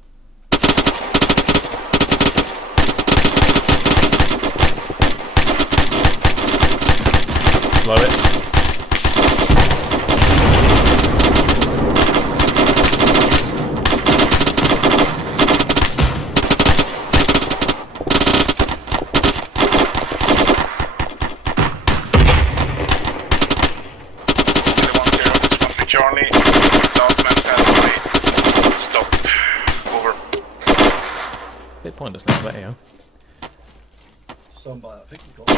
Blow it. Charlie, last man passed away. Stop. Over. Bit pointless now, but yeah. Stand by, I think we got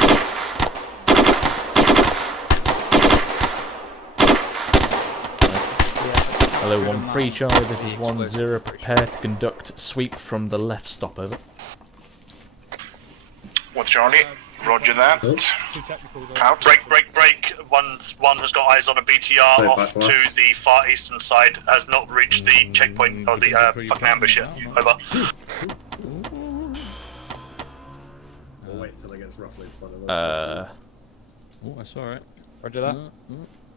Hello, 1-3 Charlie, this is 1-0. Prepare to conduct sweep from the left stop, over. 1 Charlie, Roger that. Out. Break. One has got eyes on a BTR Stay off back, to Ross. the far eastern side. Has not reached the checkpoint or the fucking ambush yet. Over. We'll wait until it gets roughly in front of us. Oh, I saw it. Roger that.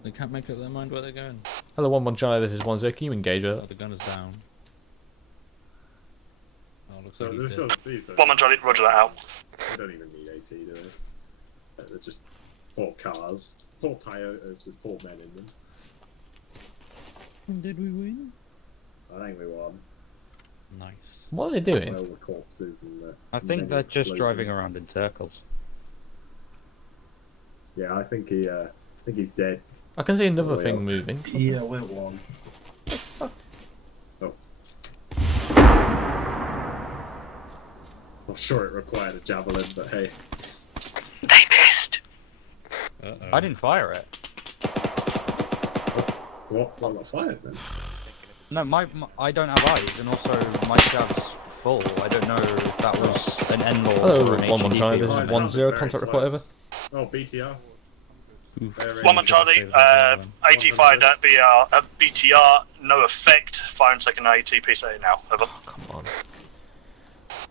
They can't make up their mind where they're going. Hello, 1-1 Charlie, this is 1-0. Can you engage her? Oh, the gun is down. Oh, looks So like there's he's still dead. these don't. 1 Charlie, Roger that out. They don't even need AT, do they? They're just poor cars, poor Toyotas with poor men in them. Did we win? I think we won. Nice. What are they doing? All the corpses and the I think many they're just explosions. driving around in circles. Yeah, I think he's dead. I can see another Way thing up. moving. Yeah, we're one. Oh. I'm sure it required a javelin, but hey. They missed. I didn't fire it. What? I'm not fired then. No, my I don't have eyes, and also my jav's full. I don't know if that was an end or Hello, an 1-1 HED Charlie, this Oh, is it sounded 1-0. very Contact report over. close. Oh, BTR. Very 1 Charlie, 85 at BTR, no effect. Firing second AT, PSA now. Over. Come on.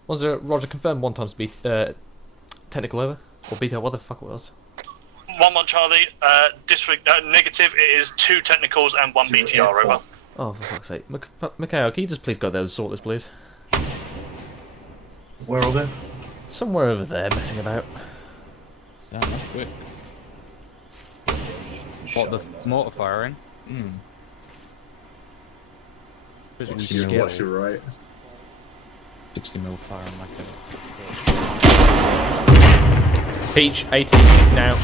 1-0, Roger, confirm 1 times technical over. Or BTR, what the fuck it was? 1 Charlie, negative. It is 2 technicals and 1 BTR. Over. Oh, for fuck's sake. Mikhail, can you just please go there and sort this, please? Where are they? Somewhere over there, messing about. Damn, that's quick. What, the mortar firing? Physical skill. Watch your right. 60mm firing like a... Peach, 80, now.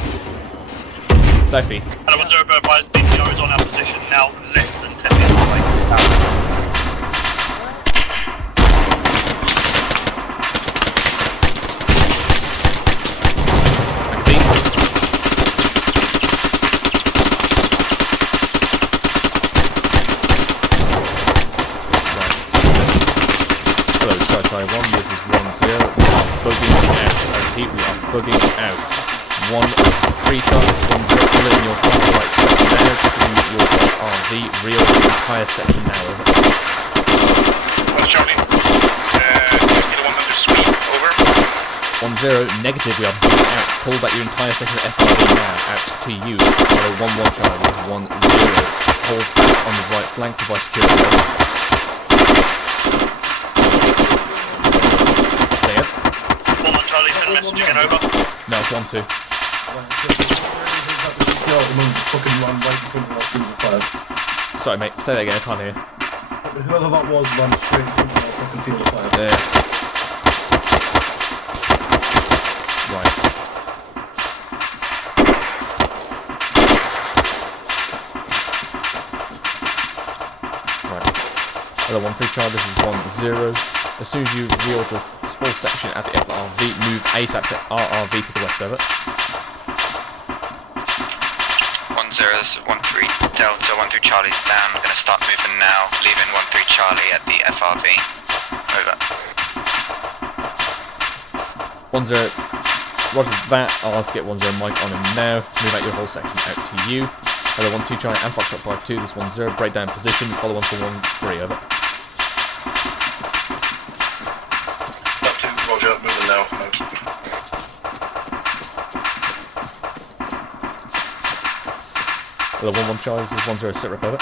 Southeast. And 1 0 advised, BTR is on our position now, less than 10 minutes away. Hello, Try 1, this is 1-0. We are bugging out. I repeat, we are bugging out. 1 free charge, 1-0. Pull in your far right section now. Taking your RV, reel the entire section now. Over. 1 Charlie, the one under sweep, over. 1-0, negative, we are bugging out. Pull back your entire section of FRV now. Out to you. Hello, 1-1 Charlie, 1-0. Hold fast on the right flank, provide security. Over. Charlie, send a message again, over. No, it's 1-2. Sorry, mate. Say that again. I can't hear. Whoever that was ran straight in front of our fucking field of fire. Yeah. Right. Right. Hello, 1-3 Charlie. This is 1-0. As soon as you reorder your full section at the FRV, move ASAP to RRV to the west. Over. 1-0, this is 1-3 Delta, 1-3 Charlie's down. We're going to start moving now, leaving 1-3 Charlie at the FRV. Over. 1-0. Roger that. I'll get 1-0 Mike on him now. Move out your whole section out to you. Hello, 1-2 Charlie and Foxtrot 5-2. This 1-0. Breakdown position. Follow on to 1-3. Over. Roger, moving now. Hello, 1-1 Charlie. This is 1-0 sit rep. Over.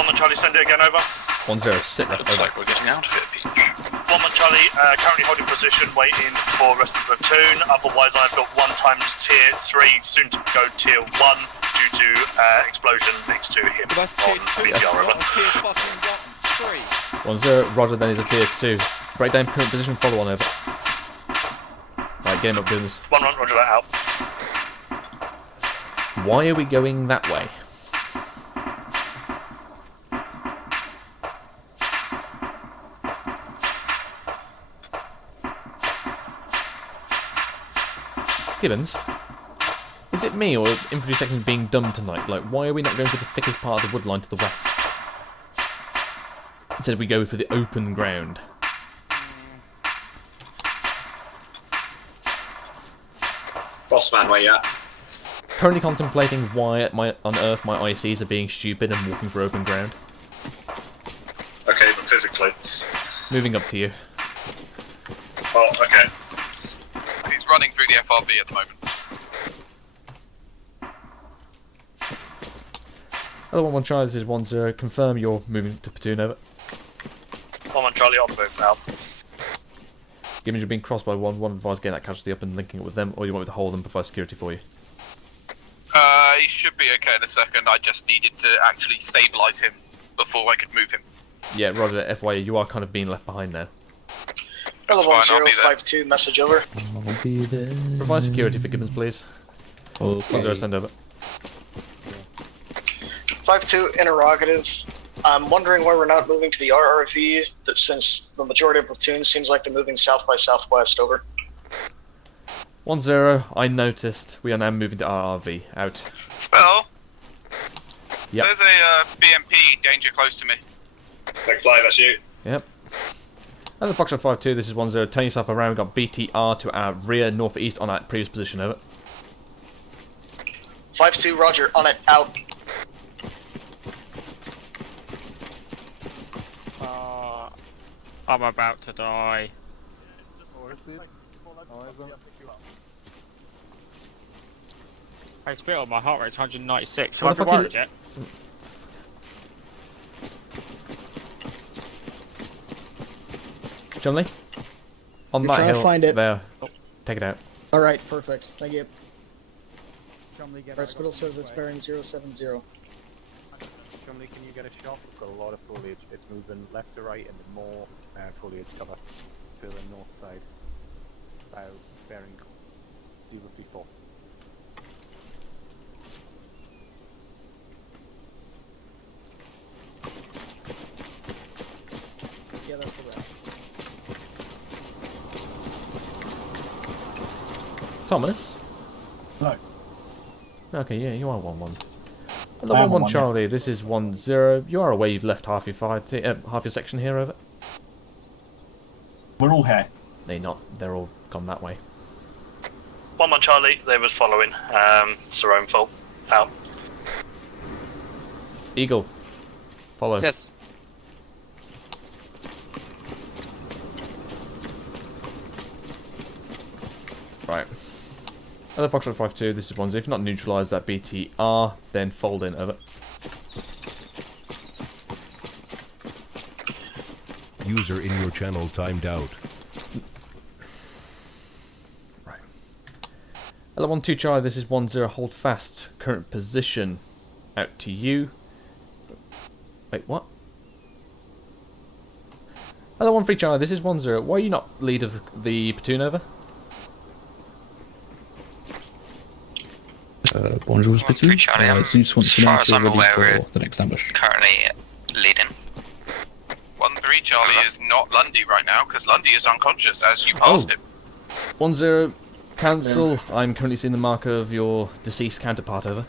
1 Charlie, send it again, over. 1-0 sit rep. Looks Over. like we're getting out of it, Peach. 1 Charlie, currently holding position, waiting for rest of the platoon. Otherwise, I've got 1 times tier 3, soon to go tier 1, due to explosion next to him on BTR, over. 1-0 Roger, then he's a tier 2. Breakdown current position. Follow on. Over. Right, game up business. 1 Roger that out. Why are we going that way? Gibbons? Is it me or infantry section being dumb tonight? Like, why are we not going for the thickest part of the woodline to the west? Instead we go for the open ground. Bossman, where you at? Currently contemplating why on earth my ICs are being stupid and walking for open ground. Okay, but physically. Moving up to you. Oh, okay. He's running through the FRB at the moment. Other 1-1 Charlie, this is 1-0. Confirm you're moving to Platoon, over. 1-1 Charlie on the move now. Given you're being crossed by 1-1, advise getting that casualty up and linking it with them, or you want me to hold them, provide security for you? He should be okay in a second. I just needed to actually stabilise him before I could move him. Yeah, roger, FYI, you are kind of being left behind now. Hello, 1052, message over. I'll be there. Provide security for Gibbons, please. Okay. 1-0, send over. 52, interrogative. I'm wondering why we're not moving to the RRV, that since the majority of platoons seems like they're moving south by southwest, over. 1-0, I noticed. We are now moving to RRV. Out. Spell? Yep. There's a BMP danger close to me. McFly, that's you. Yep. And the Foxtrot 5-2, this is 1-0. Turn yourself around. We've got BTR to our rear, northeast on our previous position, over. 5-2, roger, on it, out. I'm about to die. Hey, Spill, my heart rate's 196. Have I been worried yet? Chumley? On You're that trying to hill. find it. There. Take it out. Alright, perfect. Thank you. Right, Spittle says it's bearing 070. Chumley, can you get a shot? We've got a lot of foliage. It's moving left to right and more foliage cover to the north side. About bearing 054. Yeah, that's the route. Thomas? No. Okay, yeah, you are 1-1. Hello, I am 1-1 1-1, Charlie, this is 1-0. You are aware you've left half your section here, over. We're all here. They're not. They're all gone that way. 1-1 Charlie, they was following. It's their own fault. Out. Eagle. Follow. Yes. Right. Other Foxtrot 5-2, this is 1-0. If not neutralise that BTR, then fold in, over. User in your channel timed out. Right. Hello, 1-2 Charlie, this is 1-0. Hold fast. Current position. Out to you. Wait, what? Hello, 1-3 Charlie, this is 1-0. Why are you not lead of the platoon, over? Bonjour, Platoon. Zeus wants to know if you're ready aware, for the next ambush. Currently leading. 1-3 Charlie is not Lundy right now, because Lundy is unconscious as you passed him. 1-0. Cancel. I'm currently seeing the marker of your deceased counterpart, over.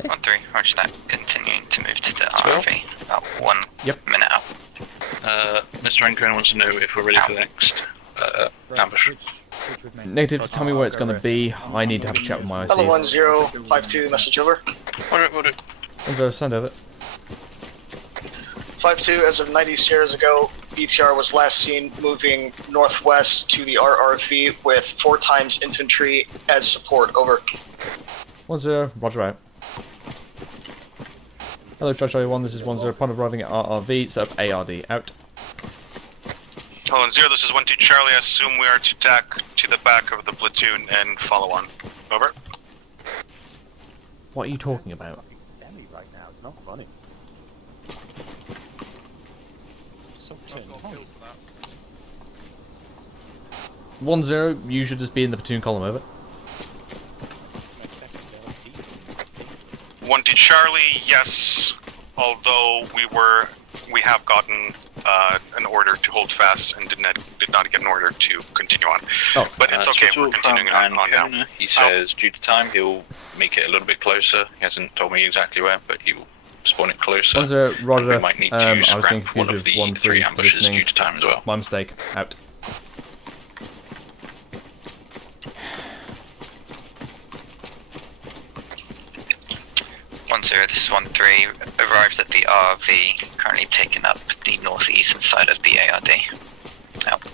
1-3, roger that. Continuing to move to the RV. About 1 minute out. Mr. Ankern wants to know if we're ready for the next ambush. Negative, just tell me where it's going to be. I need to have a chat with my Hello, ICs. 1052, message over. 1-0, send over. 52, as of 90 Sierras ago, BTR was last seen moving northwest to the RRV with 4 times infantry as support, over. 1-0, roger out. Hello, Charlie 1, this is 1-0. Upon arriving at RRV, set up ARD, out. Hold on, 0, this is 1-2 Charlie. I assume we are to tack to the back of the platoon and follow on. Over. What are you talking about? Demi right now, it's not funny. So 1-0, you should just be in the platoon column, over. 1-2 Charlie, yes. Although we have gotten an order to hold fast and did not get an order to continue on. Oh, but it's okay. We're continuing on now. He says due to time he'll make it a little bit closer. He hasn't told me exactly where, but he will spawn it closer. 1-0, roger. We might need to I was getting scrap one confused of with the 1-3 3 ambushes positioning. due to time as well. My mistake. Out. 1-0, this is 1-3. Arrived at the RV, currently taking up the northeastern side of the ARD. Out.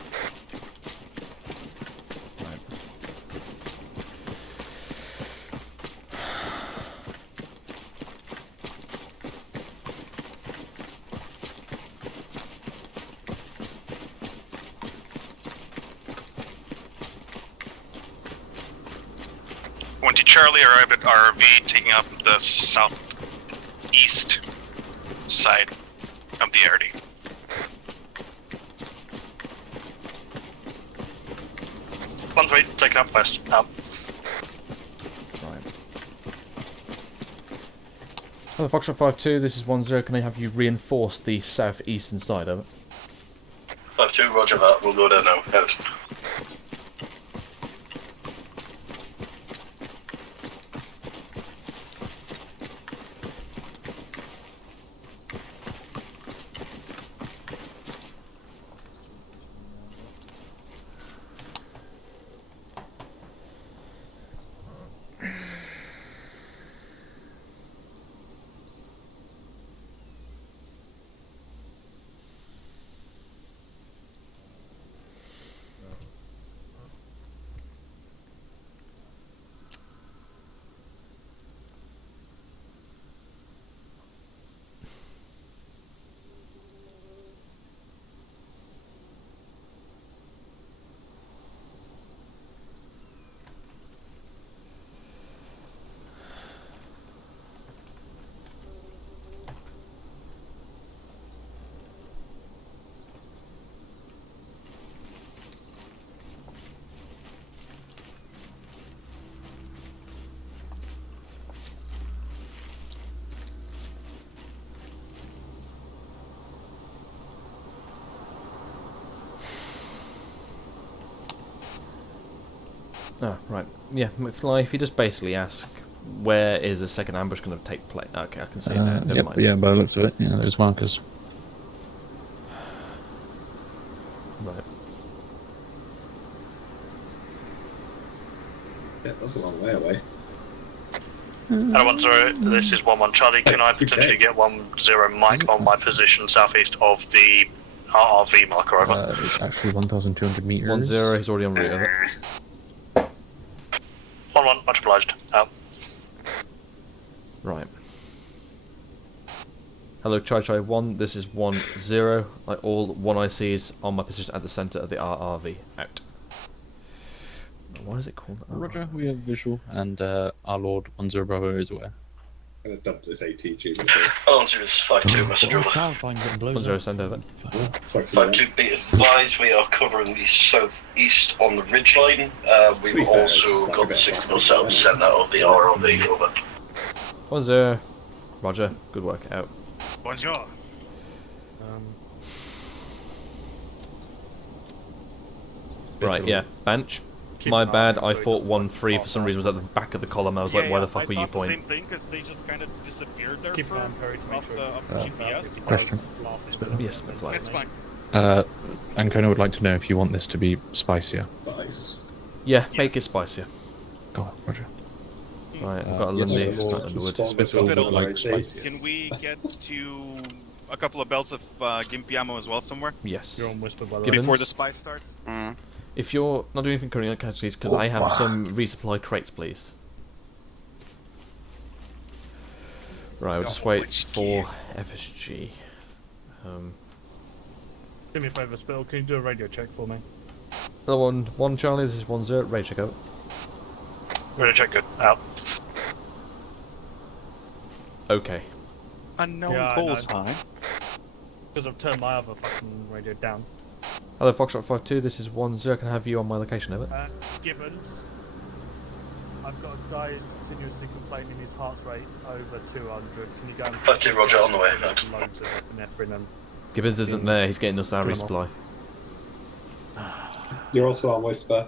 Went to Charlie, arrived at RV, taking up the southeast side of the ARD. One three, taking up west. Out. Right. Hello, Foxtrot 5-2, this is 1-0. Can I have you reinforce the southeastern side of it? 5-2, roger that. We'll go there now. Out. Oh, right. Yeah, McFly, if you just basically ask, where is the second ambush going to take place? Okay, I can see it now. Never Yep, mind. yeah, by the looks of it, yeah, those markers. Right. Yeah, that's a long way away. Hello 1-0, this is 1-1 Charlie. Can I potentially get 1-0 Mike on my position southeast of the RRV marker? Over. It's actually 1,200 meters. 1-0, he's already on route of it. 1-1, much obliged. Out. Right. Hello, Chai 1, this is 1-0. Like all one I see is on my position at the centre of the RRV. Out. What is it called? Oh. Roger, we have visual, and our Lord 10 Bravo is aware. I'm gonna dump this ATG. Hello, 5-2, messenger. 1-0, send over. 5-2, be advised, we are covering the southeast on the ridgeline. We've also got the 60 set up centre of the RLV. Over. 1-0. Roger, good work. Out. Bonjour. Right, yeah. Bench. My bad, I thought 1-3 for some reason was at the back of the column. I was like, why the fuck were you pointing? Same thing, because they just kind of disappeared there Keep for an eye on off the GPS. Question. Yes, McFly. It's fine. Ancona would like to know if you want this to be spicier. Spice. Yeah, make it spicier. Go on, Roger. Right, I've got a Lundy, Spittle, can we get to a couple of belts of Gimpy ammo as well somewhere? Yes. You're on whisper by the Gibbons? Before the spice starts? If you're not doing anything currently, catch these, could I have some resupply crates, please? Right, we'll just wait for FSG. Do me a favour, Spill. Can you do a radio check for me? Another one Charlie, this is 1-0, radio check out. Radio check, good. Out. Okay. Unknown call sign. Because I've turned my other fucking radio down. Hello, Foxtrot 5-2, this is 1-0, can I have you on my location, over? Gibbons. I've got a guy continuously complaining his heart rate over 200. Can you go and... 5-2, roger, on the way. Loads of epinephrine and... Gibbons isn't there, he's getting us our resupply. You're also on whisper.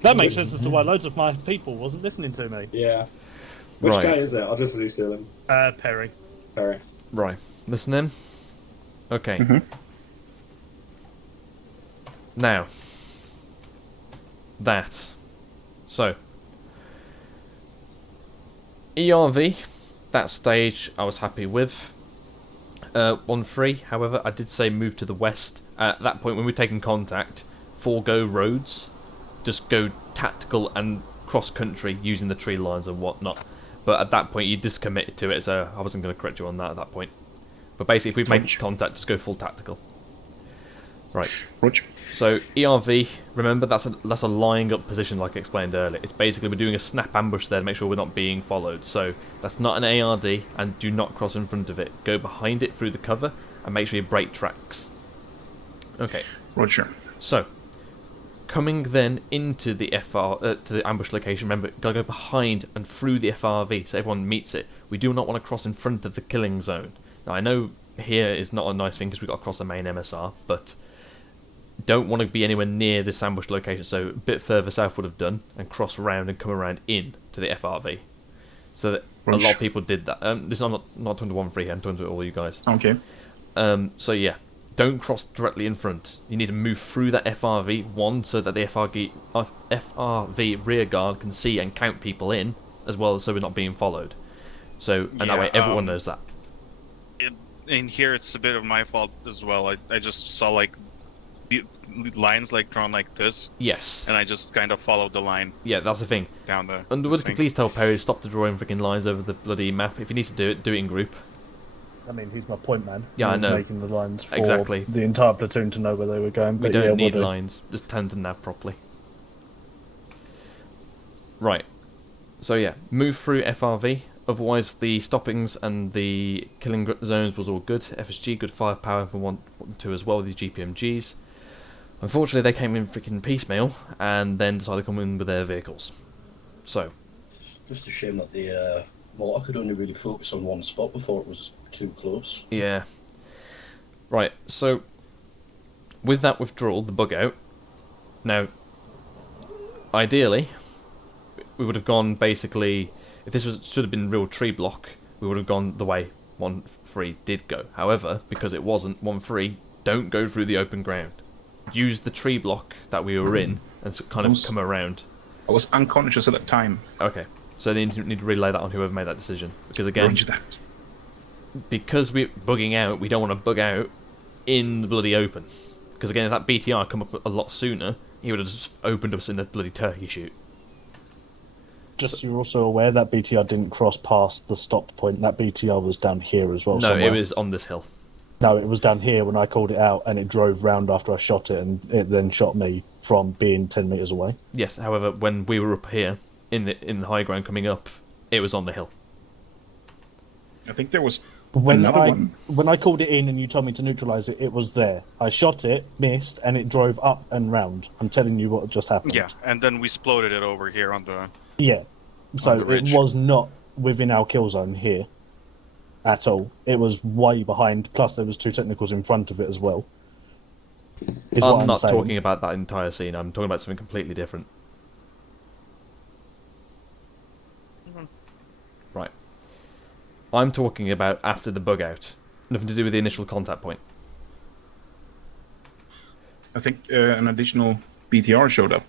That makes sense as to why loads of my people wasn't listening to me. Yeah. Which Right. guy is it? I'll just steal him. Perry. Perry. Right, listen in. Okay. Now. That. So. ERV, that stage I was happy with. 1-3, however, I did say move to the west. At that point, when we're taking contact, forego roads, just go tactical and cross-country using the tree lines and whatnot. But at that point, you just committed to it, so I wasn't going to correct you on that at that point. But basically, if we've made contact, just go full tactical. Right. Roger. So ERV, remember that's a lying up position like I explained earlier. It's basically we're doing a snap ambush there to make sure we're not being followed. So that's not an ARD, and do not cross in front of it. Go behind it through the cover and make sure you break tracks. Okay. Roger. So coming then into the to the ambush location, remember gotta go behind and through the FRV so everyone meets it. We do not want to cross in front of the killing zone. Now I know here is not a nice thing because we've got to cross the main MSR, but don't want to be anywhere near this ambush location, so a bit further south would have done, and cross around and come around in to the FRV. So that a lot of people did that. This I'm not talking to 1-3 here, I'm talking to all you guys. Okay. So yeah, don't cross directly in front. You need to move through that FRV, one, so that the FRV rear guard can see and count people in, as well, so we're not being followed. So, and that way everyone knows that. In here, it's a bit of my fault as well. I just saw like the lines like drawn like this. Yes. And I just kind of followed the line. Yeah, that's the thing. Down the Underwood, thing. can please tell Perry to stop the drawing freaking lines over the bloody map. If he needs to do it in group. I mean, he's my point man. Yeah, He I was know. making the lines for Exactly. the entire platoon to know where they were going. We But don't yeah, need we'll do. lines. Just tend to nav properly. Right. So yeah, move through FRV. Otherwise, the stoppings and the killing zones was all good. FSG, good firepower for 1 2 as well with the GPMGs. Unfortunately, they came in freaking piecemeal and then decided to come in with their vehicles. So. Just a shame that the mortar could only really focus on one spot before it was too close. Yeah. Right, so with that withdrawal, the bug out, now, ideally, we would have gone basically, if this should have been real tree block, we would have gone the way 1-3 did go. However, because it wasn't 1-3, don't go through the open ground. Use the tree block that we were in and kind of come around. I was unconscious at that time. Okay, so they need to relay that on whoever made that decision. Because again, Roger that. because we're bugging out, we don't want to bug out in the bloody open. Because again, if that BTR come up a lot sooner, he would have just opened us in a bloody turkey shoot. Just so you're also aware that BTR didn't cross past the stop point. That BTR was down here as well. No, somewhere. it was on this hill. No, it was down here when I called it out, and it drove round after I shot it, and it then shot me from being 10 metres away. Yes, however, when we were up here in the high ground coming up, it was on the hill. I think there was When another one. when I called it in and you told me to neutralise it, it was there. I shot it, missed, and it drove up and round. I'm telling you what just happened. Yeah, and then we exploded it over here on the. Yeah. So the it ridge. was not within our kill zone here at all. It was way behind, plus there was 2 technicals in front of it as well. Is what I'm not saying. talking about that entire scene, I'm talking about something completely different. Right. I'm talking about after the bug out. Nothing to do with the initial contact point. I think an additional BTR showed up.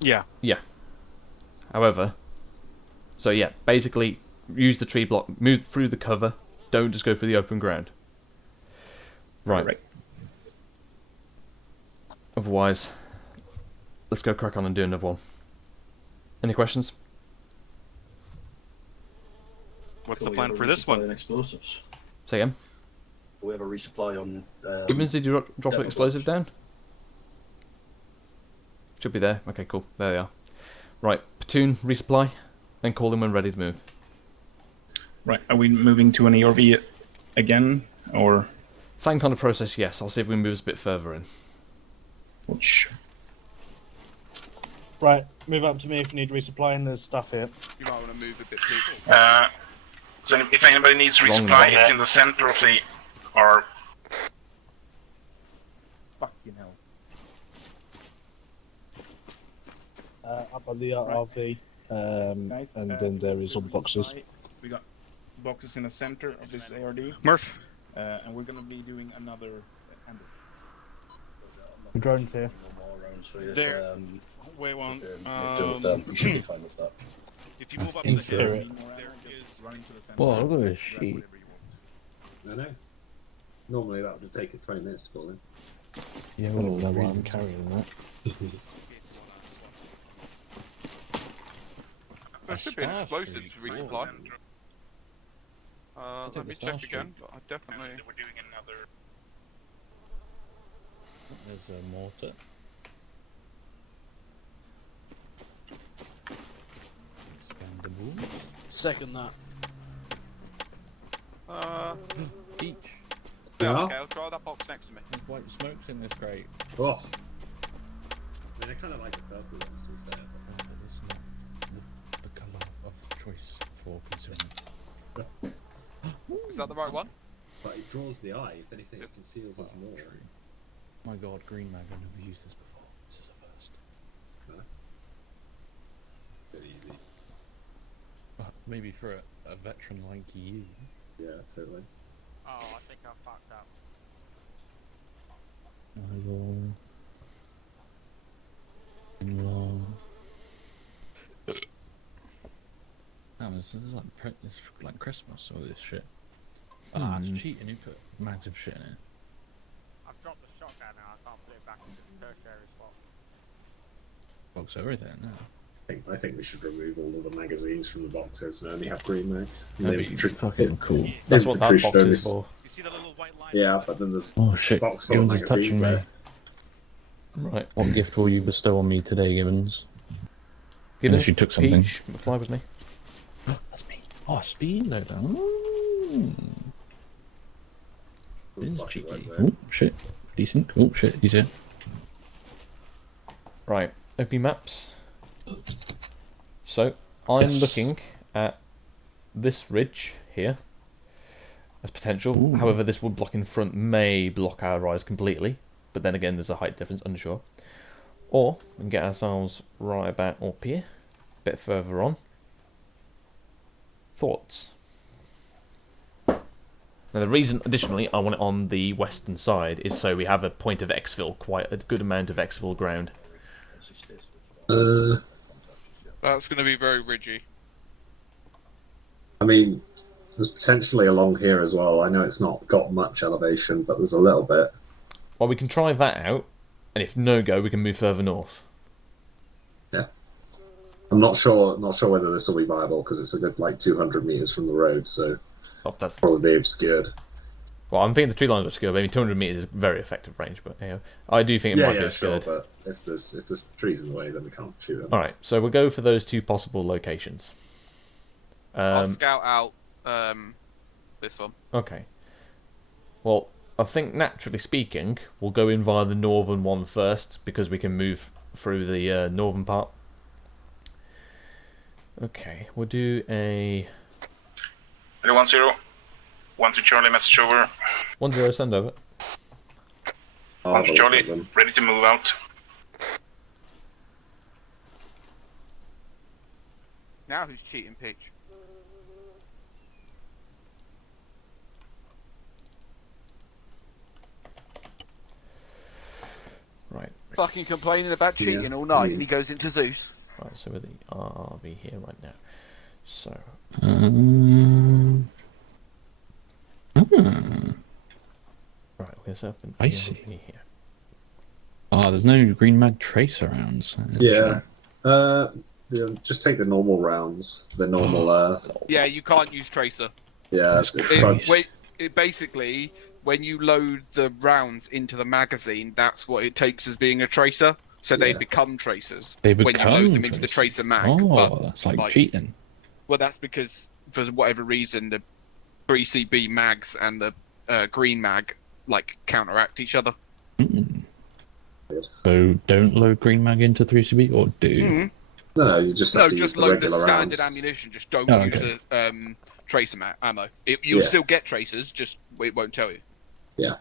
Yeah. Yeah. However, so yeah, basically use the tree block, move through the cover, don't just go through the open ground. Right. Otherwise, let's go crack on and do another one. Any questions? What's the Can we plan have a for this resupply one? on explosives? Say again? We have a resupply on. Gibbons, did you drop an demo explosive down? Should be there. Okay, cool. There they are. Right, platoon, resupply, and call them when ready to move. Right, are we moving to an ERV again, or? Same kind of process, yes. I'll see if we can move us a bit further in. Which? Right, move up to me if you need resupplying. There's stuff here. You might want to move a bit too. So if anybody needs Wrong resupply, one. it's in the center of the, or Fucking hell. Up on the RV, and then there is all the boxes. we got boxes in the center of this ARD. Murph. And we're gonna be doing another ambush. The drone's here. There. Wait one. You should be fine with that. If you move up In the spirit. hill, there is. Whoa, look at this sheet. I know. Normally that would take 20 minutes to pull in. Yeah, I don't know why I'm carrying that. There should be an explosives resupply. Let me check again, but I definitely... We're doing another... There's a mortar. Expandable. Second that. Peach. Yeah, okay, I'll try that box next to me. There's white smokes in this crate. Oh. I mean, I kind of like the purple ones, to be fair. It's not the colour of choice for concealment. Is that the right one? But it draws the eye. If anything, it conceals us more. My god, green mag, I've never used this before. This is a first. Bit easy. Maybe for a veteran like you. Yeah, totally. Oh, I think I fucked up. I will... This is like Christmas, all this shit. Ah, it's cheating, you put mags of shit in it. I've dropped the shotgun now, I can't put it back into the tertiary spot. Box everything now. I think we should remove all of the magazines from the boxes and only have green mag. That'd be fucking cool. That's what that box is for. You see the little white line? Yeah, but then there's Oh shit, a box full of Gibbons is magazines touching me. there. Right, what gift will you bestow on me today, Gibbons? Gibbons, Unless you took something. Peach, fly with me. That's me. Oh, speed loader. Ooh. This is cheeky. Oh shit, decent. Oh shit, he's here. Right, opening maps. So, I'm looking at this ridge here as potential. Ooh. However, this wood block in front may block our rise completely. But then again, there's a height difference, unsure. Or, we can get ourselves right about up here, a bit further on. Thoughts? Now, the reason, additionally, I want it on the western side is so we have a point of exfil, quite a good amount of exfil ground. That's going to be very ridgy. I mean, there's potentially along here as well. I know it's not got much elevation, but there's a little bit. Well, we can try that out, and if no go, we can move further north. Yeah. I'm not sure whether this will be viable because it's a good like 200 meters from the road, so that's probably be obscured. Well, I'm thinking the tree lines are obscured. Maybe 200 meters is a very effective range, but I do think it might be obscured. Sure, but if there's trees in the way, then we can't shoot them. All right, so we'll go for those two possible locations. I'll scout out this one. Okay. Well, I think naturally speaking, we'll go in via the northern one first because we can move through the northern part. Okay, we'll do a 310. 13 Charlie, message over. 10, send over. 13 Charlie, ready to move out. Now who's cheating, Peach? Right. Fucking complaining about cheating all night, and he goes into Zeus. Right, so we're the RV here right now. So. Right, we're set up an I see. here. Oh, there's no green mag tracer rounds. Yeah. Yeah, just take the normal rounds. The normal. Yeah, you can't use tracer. Yeah. Basically, when you load the rounds into the magazine, that's what it takes as being a tracer. So they become tracers They when you load them into the tracers. tracer mag. Oh, but, that's like cheating. Well, that's because for whatever reason the 3CB mags and the green mag like counteract each other. So don't load green mag into 3CB, or do? No, you just have to use the load the regular standard rounds. ammunition. Just don't Oh, use okay. the tracer ammo. You'll Yeah. still get tracers, just it won't tell you. Yeah.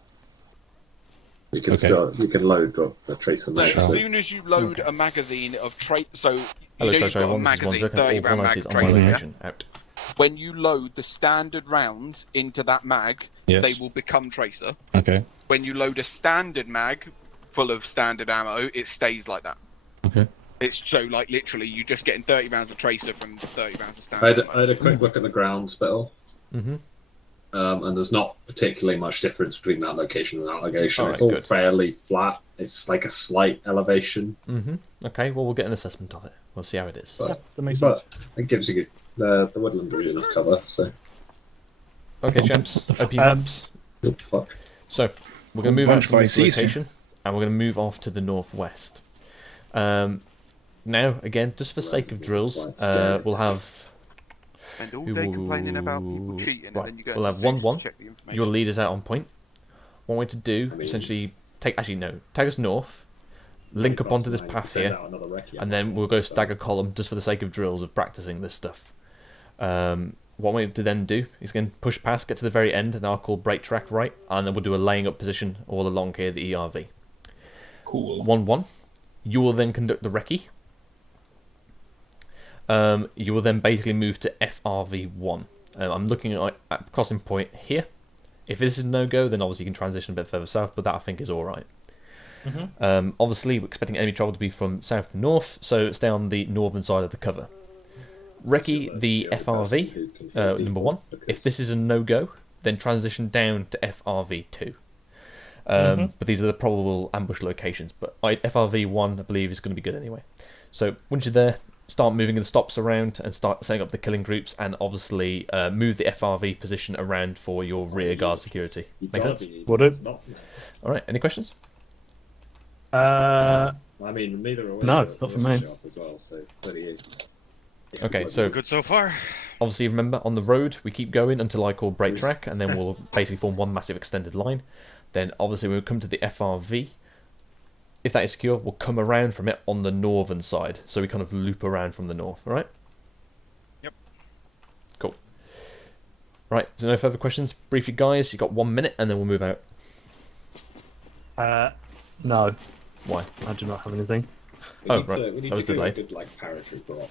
You can you can load the tracer mag. As soon as you load a magazine of so you Hello, know you've Treasure, got a one, this is magazine, 1, 30 round all mag is on my tracer. location. Out. When you load the standard rounds into that mag, Yes. they will become tracer. Okay. When you load a standard mag full of standard ammo, it stays like that. Okay. It's so like literally you just getting 30 rounds of tracer from 30 rounds of standard. I had a quick look at the ground spittle. Mm-hmm. And there's not particularly much difference between that location and that location. All It's right, all good. fairly flat. It's like a slight elevation. Mm-hmm. Okay, well, we'll get an assessment of it. We'll see how it is. But, that makes but it gives you the woodland gives you enough cover. So Okay, champs. OP maps. Fuck. So we're going to move out from this season. location, and we're going to move off to the northwest. Now, again, just for sake of drills, we'll have. And all day complaining about people cheating, Right. and then you go We'll to have 6 to 1-1. check the information. Your leader's out on point. One way to do, essentially, take us north, link up onto this path here, and then we'll go stagger column just for the sake of drills of practicing this stuff. One way to then do is again push past, get to the very end, and I'll call break track right, and then we'll do a laying up position all along here, the ERV. Cool. 1-1. You will then conduct the recce. You will then basically move to FRV1. I'm looking at crossing point here. If this is no-go, then obviously you can transition a bit further south, but that I think is alright. Obviously, we're expecting enemy travel to be from south to north, so stay on the northern side of the cover. Recce the FRV, number 1. If this is a no-go, then transition down to FRV2. But these are the probable ambush locations, but FRV1, I believe, is going to be good anyway. So once you're there, start moving the stops around and start setting up the killing groups, and obviously move the FRV position around for your rear guard security. Make sense? Would it? Alright, any questions? I mean, neither are we. No, not for me. As well, so Okay, so good so far. Obviously, remember, on the road, we keep going until I call break track, and then we'll basically form one massive extended line. Then, obviously, we'll come to the FRV. If that is secure, we'll come around from it on the northern side. So we kind of loop around from the north, alright? Yep. Cool. Right, so no further questions? Briefly, guys, you've got 1 minute, and then we'll move out. No. Why? I do not have anything. We need right. to, we need That was to do delayed. a good paratrooper op.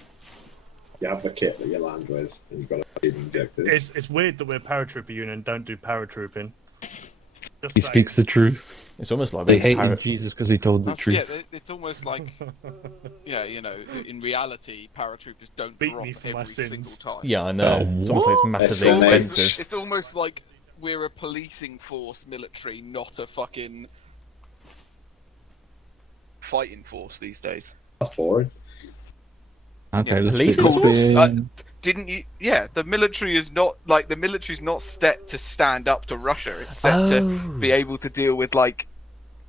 You have the kit that you land with, and you've got to do the objective. It's weird that we're a paratrooper unit and don't do paratrooping. Just He saying. speaks the truth. It's almost like They being hated parrot- Jesus because he told the truth. Yeah, it's almost like, yeah, you know, in reality, paratroopers don't Beat drop me for my every single sins. time. Yeah, I know. It's almost like it's massively It's expensive. It's almost like we're a policing force military, not a fucking fighting force these days. That's boring. Okay, Yeah, let's police be, let's force? be, Didn't you? Yeah, the military is not like the military's not set to stand up to Russia. It's set to be able to deal with like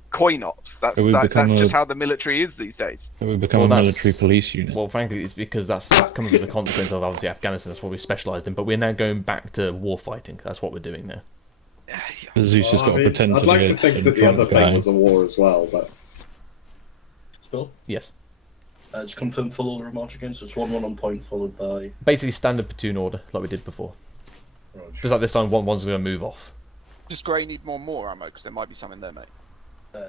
coin ops. That's Have we become that's just a- how the military is these days. we become a that's- military police unit. Well, frankly, it's because that comes as a consequence of obviously Afghanistan. That's what we specialised in. But we're now going back to war fighting. That's what we're doing now. Zeus has got to pretend I'd to like be to a think that the drunk other guy. thing was a war as well, but Spill? Yes. Just confirm full order of march again, so it's 1-1 on point, followed by... Basically, standard platoon order, like we did before. Roger. Just like this time, 1-1's going to move off. Does Grey need more ammo? Because there might be some in there, mate.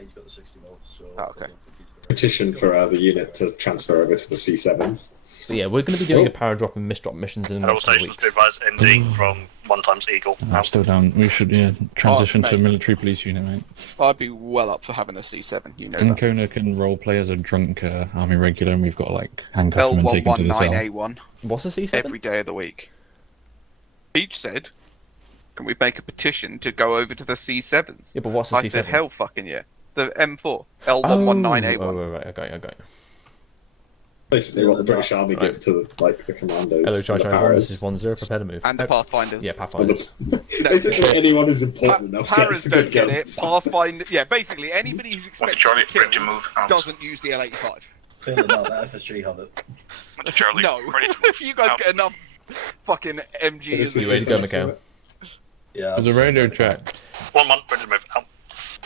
He's got the 60 mil, so... Oh, okay. petition for the unit to transfer over to the C7s. So yeah, we're going to be doing a power drop and misdrop missions in the All next couple stations of be weeks. advised ND from 1x Eagle. I'm still down. We should transition to a mate. military police unit, mate. I'd be well up for having a C7. You know that. Ancona can role play as a drunk army regular, and we've got to like handcuff him and take him to the cell. L119A1 What's the C7? every day of the week. Peach said, "Can we make a petition to go over to the C7s?" Yeah, but what's the I C7? said, "Hell fucking yeah." The M4 L119A1. Oh, right, I got you. Basically, what the British Army give to the commandos. Hello, and Charlie the Charlie 1, paras. this is 1-0, prepare to move. And the Pathfinders. Yeah, Pathfinders. Basically, anyone who's important enough Paras gets a don't good get gun. it. Pathfinder. Yeah, basically anybody who's expected Charlie, to kill ready to move out. doesn't use the L85. Feeling that FSG have it. Charlie, No, ready to move you guys out. get enough fucking MG as You ready to go, Macau? Yeah. There's a radio track. 1 month, ready to move out.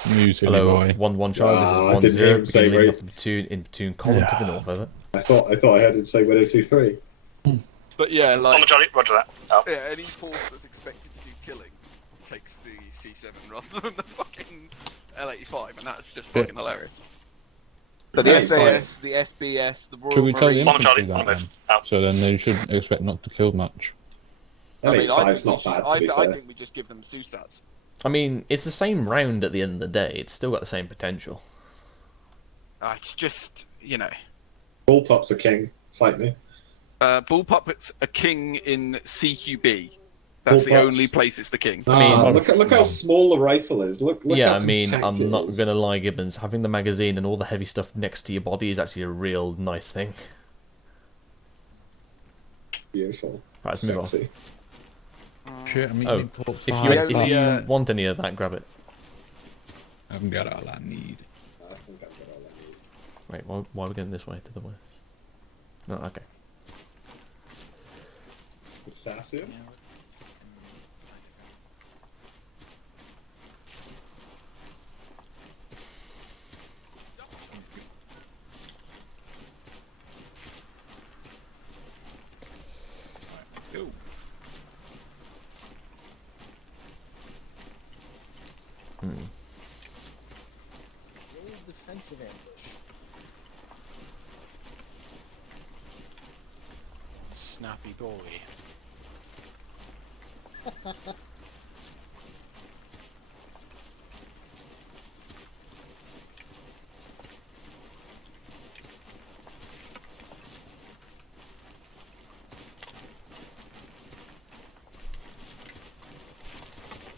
You silly Hello, boy. 1-1 Charlie, I this didn't hear him is 1-0, say beginning right. of the platoon, in platoon column to the north, over. I thought I heard him say 1023. But yeah, On like the Charlie, roger that. Out. yeah, any force that's expected to do killing takes the C7 rather than the fucking L85, and that's just fucking hilarious. So the Hey, SAS, the SBS, the Royal Should we tell the Marines. infantry that then? So then they should expect not to kill much. I mean, I L85's think, not bad, to be I fair. think we just give them SUSATs. I mean, it's the same round at the end of the day. It's still got the same potential. It's just, you know, Bullpup's a king. Fight me. Bullpup's a king in CQB. That's the Bullpup's- only place it's the king. Look how small the rifle is. Look yeah, how I mean, compact I'm it not is. gonna lie, Gibbons. Having the magazine and all the heavy stuff next to your body is actually a real nice thing. Beautiful. Right, let's move on. Sexy. Shit, I'm Oh, eating pork if pie. you want any of that, grab it. I haven't got all I need. I think I've got all I need. Wait, why are we going this way to the west? No, okay. Potassium? Go. Defensive ambush. Snappy boy.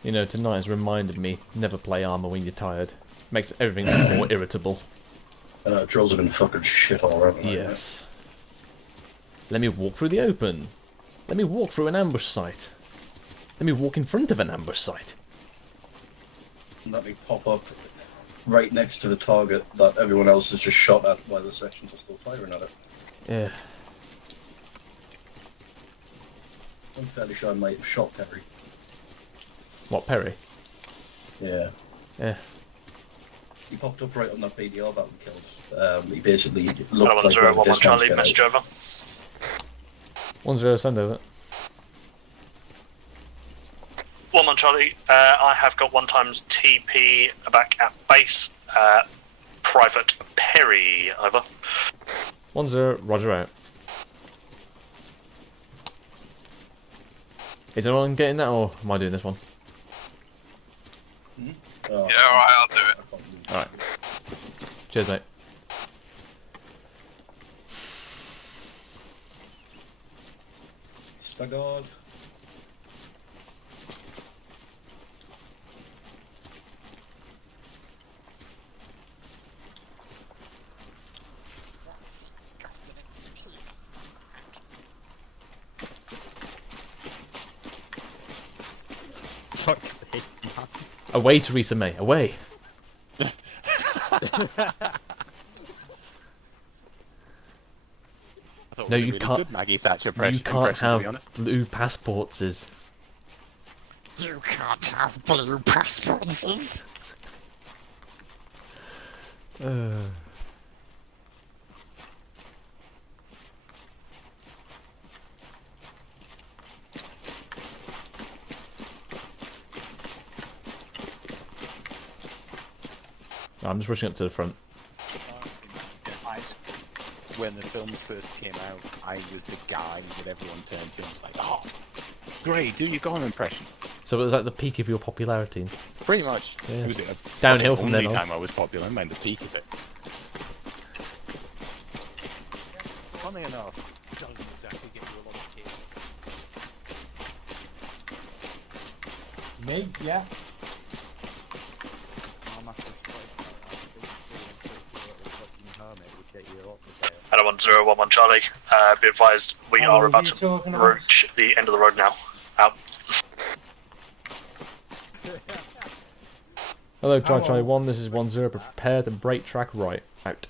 You know, tonight has reminded me, never play Arma when you're tired. Makes everything more irritable. I know, trolls have been fucking shit all around. Yes. Let me walk through the open. Let me walk through an ambush site. Let me walk in front of an ambush site. Let me pop up right next to the target that everyone else has just shot at while the sections are still firing at it. Yeah. I'm fairly sure I might have shot Perry. What, Perry? Yeah. Yeah. He popped up right on that BDR that we killed. He basically looked Hello, like 1011 one of this Charlie, man's message over. 1-0, send over. 1 Charlie, I have got 1 times TP back at base. Private Perry, over. 1-0, roger out. Is anyone getting that, or am I doing this one? Oh. Yeah, alright, I'll do it. Alright. Cheers, mate. Staggered. Fuck's sake, man. Away, Theresa May, away! No, you really can't. Good Maggie Thatcher You can't impression, to be have honest. blue passports. You can't have blue passports. I'm just rushing up to the front. When the film first came out, I was the guy that everyone turned to and was like, oh, great, do your Gollum impression. So it was at the peak of your popularity. Pretty much. Yeah. It was Downhill the from then only on. time I was popular, I meant the peak of it. Funny enough, it doesn't exactly get you a lot of tears. Me? Yeah. Hello, 1011 Charlie. Be advised, we How are are about you to talking about? reach the end of the road now. Out. Hello, How Charlie old? 1, this is 1-0, prepare to brake track right. Out.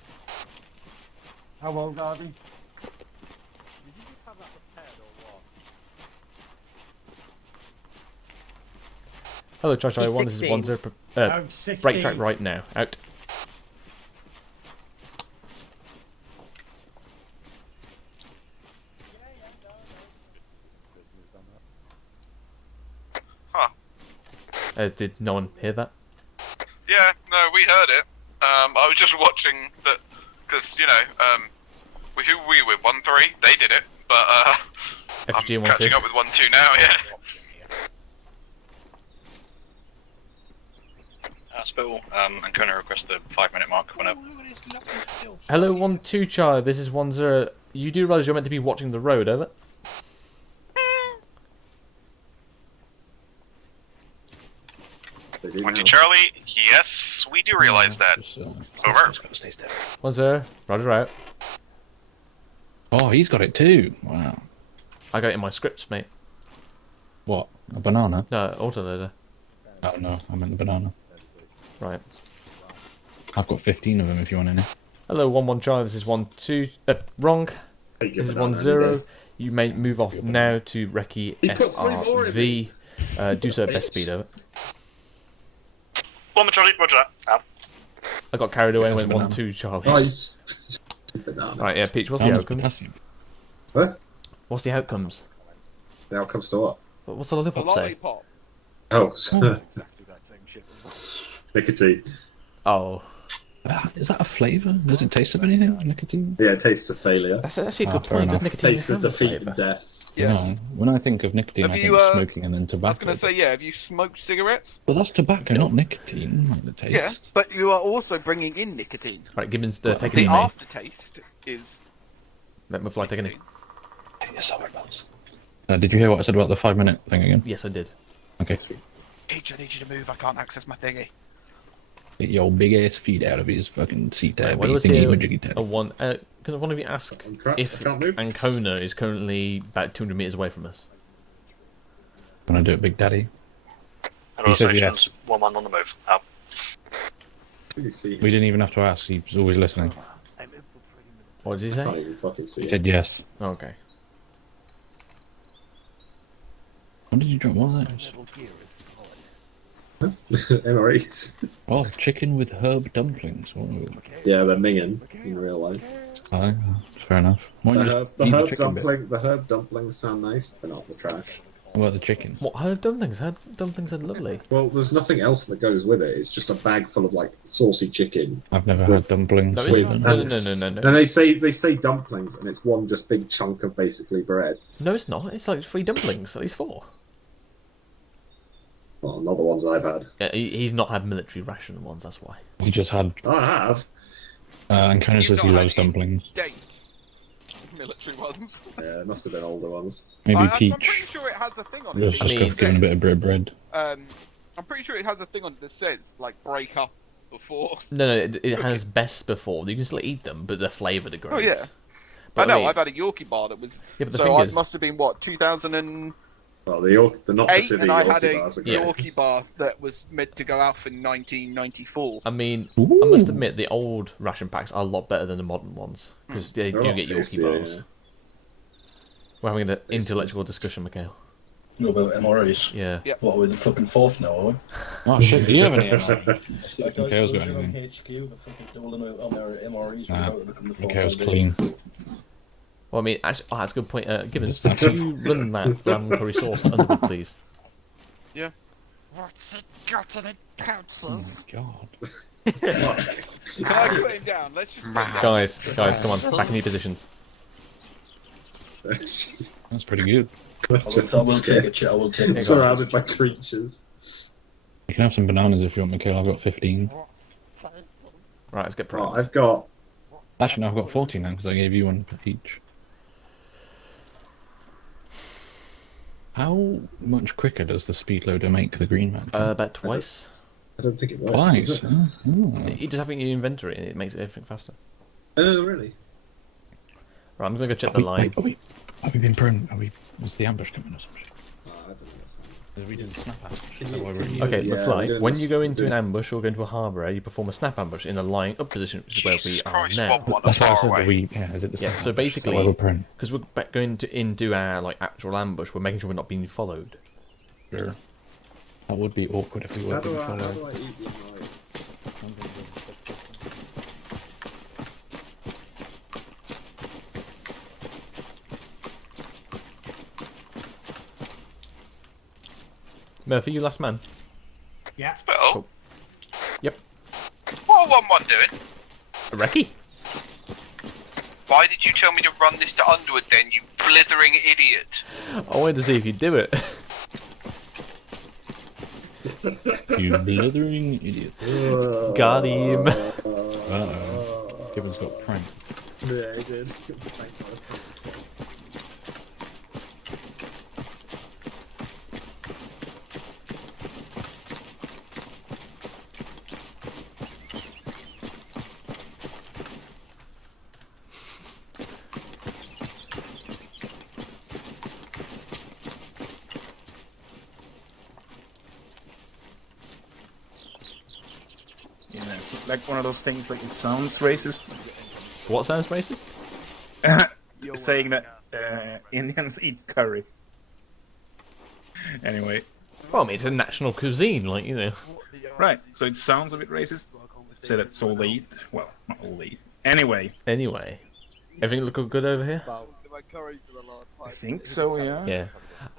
How old are they? Hello, Charlie 1, this is 16. 1-0, I'm brake track 16. right now. Out. Huh. Did no one hear that? Yeah, no, we heard it. I was just watching that, because, you know, who were we with? 1-3? They did it, but, FG I'm 1-2. catching up with 1-2 now, yeah. hospital. And Kona request the 5-minute mark whenever. Hello, 1-2 Charlie. This is 1-0. You do realise you're meant to be watching the road, over? 1-2 Charlie, yes, we do realize that. Over. 1-0. Roger out. Oh, he's got it too. Wow. I got it in my scripts, mate. What? A banana? No, autoloader. Oh no, I meant the banana. Right. I've got 15 of them if you want any. Hello, 1-1 Charlie. This is 1-2. Wrong. This is 1-0. You may move off now to Recce FRV. Do so at best speed, over. 1 Charlie, roger that. Out. I got carried away and went 1-2 Charlie. Oh, he's... Right, yeah, Peach, what's the outcomes? What? What's the outcomes? The outcomes to what? What's the lollipop say? Oh, nicotine. Oh. Is that a flavour? Does it taste of anything? Nicotine? Yeah, it tastes of failure. That's actually a good point. Does nicotine Tastes of have a defeat and flavour? death. Yes. No, when I think of nicotine, Have I you, think smoking and then I was tobacco. going to say, yeah, have you smoked cigarettes? But that's tobacco, not nicotine, like the taste. Yeah, but you are also bringing in nicotine. Right, Gibbons, take it The in, mate. aftertaste is... Let me fly, take it in. Did you hear what I said about the 5-minute thing again? Yes, I did. Okay, sweet. H, I need you to move, I can't access my thingy. Get your big ass feet out of his fucking seat there. Why do I see can one of you ask if Ancona is currently about 200 metres away from us? Can I do it, Big Daddy? Hello, He said stations. yes. 1-1 on the move. Out. We didn't even have to ask, he was always listening. What did he say? Can't even fucking see He it. said yes. Okay. When did you drop one of those? MREs. Oh, chicken with herb dumplings. Whoa. Yeah, they're minging in real life. Oh, fair enough. Why The don't you herb, just eat the chicken bit? the herb dumplings sound nice. They're not the trash. What about the chicken? What, herb dumplings? Herb dumplings are lovely. Well, there's nothing else that goes with it. It's just a bag full of like saucy chicken. I've never had dumplings. No, with it's them. no. And they say dumplings, and it's one just big chunk of basically bread. No, it's not. It's like 3 dumplings, at least 4. Well, not the ones I've had. Yeah, he's not had military ration ones, that's why. He just had... I have. And Conan says he loves dumplings. Military ones. Yeah, it must have been older ones. Maybe I'm Peach. pretty sure it has a thing on it. Just given a bit of bread. I'm pretty sure it has a thing on it that says, like, break up before. No, it has best before. You can still eat them, but the flavour degrades. Oh, yeah. But I know, mean- I've had a Yorkie bar that was... Yeah, but the so thing I is- must have been, what, 2008, Well, the not Pacific and I had a Yorkie bars are great. Yorkie bar that was meant to go out for 1994. I mean, I must admit, the old ration packs are a lot better than the modern ones, because they They're do a lot get Yorkie tastier, bars. yeah. We're having an intellectual discussion, Mikhail. What about MREs? Yeah. What, are we the fucking fourth now, are we? Oh shit, do you have any MREs? That guy Mikhail's goes got around anything. HQ, the fucking doling out on our MREs, we're Nah, about to become the fourth Mikhail's ID. clean. Well, I mean, actually, that's a good point. Gibbons, could you run that lamb curry sauce to Underwood, please? Yeah. What's it got in it, pounces? God. Can I put him down? Let's just put him down. Guys, come on, back in your positions. That's pretty good. I will take a chat, I will take a Surrounded by creatures. You can have some bananas if you want, Mikhail. I've got 15. Right, let's get Oh, progress. I've got... Actually, no, I've got 14 now because I gave you one each. How much quicker does the speed loader make the green man? About twice. I don't think it works. Twice? Does it? Huh? Oh. You just have it in your inventory and it makes everything faster. Oh, really? Right, I'm gonna go check the line. Have we been prone? Was the ambush coming or something? Oh, I don't know what's happening. We didn't snap ambush. Is that why we're in Okay, Yeah, McFly, we're doing when this- you go into an doing- ambush or go into a harbour area, you perform a snap ambush in a lying up position, which is where we are Christ, now. what That's why I far said away. that we... Yeah, is it the Yeah, snap so ambush? Is that why basically, we're prone? because we're going to do our like actual ambush, we're making sure we're not being followed. Sure. That would be awkward if we were How being do I followed. eat the MRE? Murphy, you last man. Yeah. Bill, Cool. Yep. what are 1-1 doing? A recce. Why did you tell me to run this to Underwood then, you blithering idiot? I wanted to see if you'd do it. You blithering idiot. Got him. Uh-oh. Gibbons got pranked. Yeah, he did. You know, it's like one of those things like it sounds racist. What sounds racist? Saying that Indians eat curry. Anyway. Well, I mean, it's a national cuisine, like, you know. Right, so it sounds a bit racist. Say that's all they eat. Well, not all they eat. Anyway. Anyway. Everything look good over here? I think so, yeah. Yeah.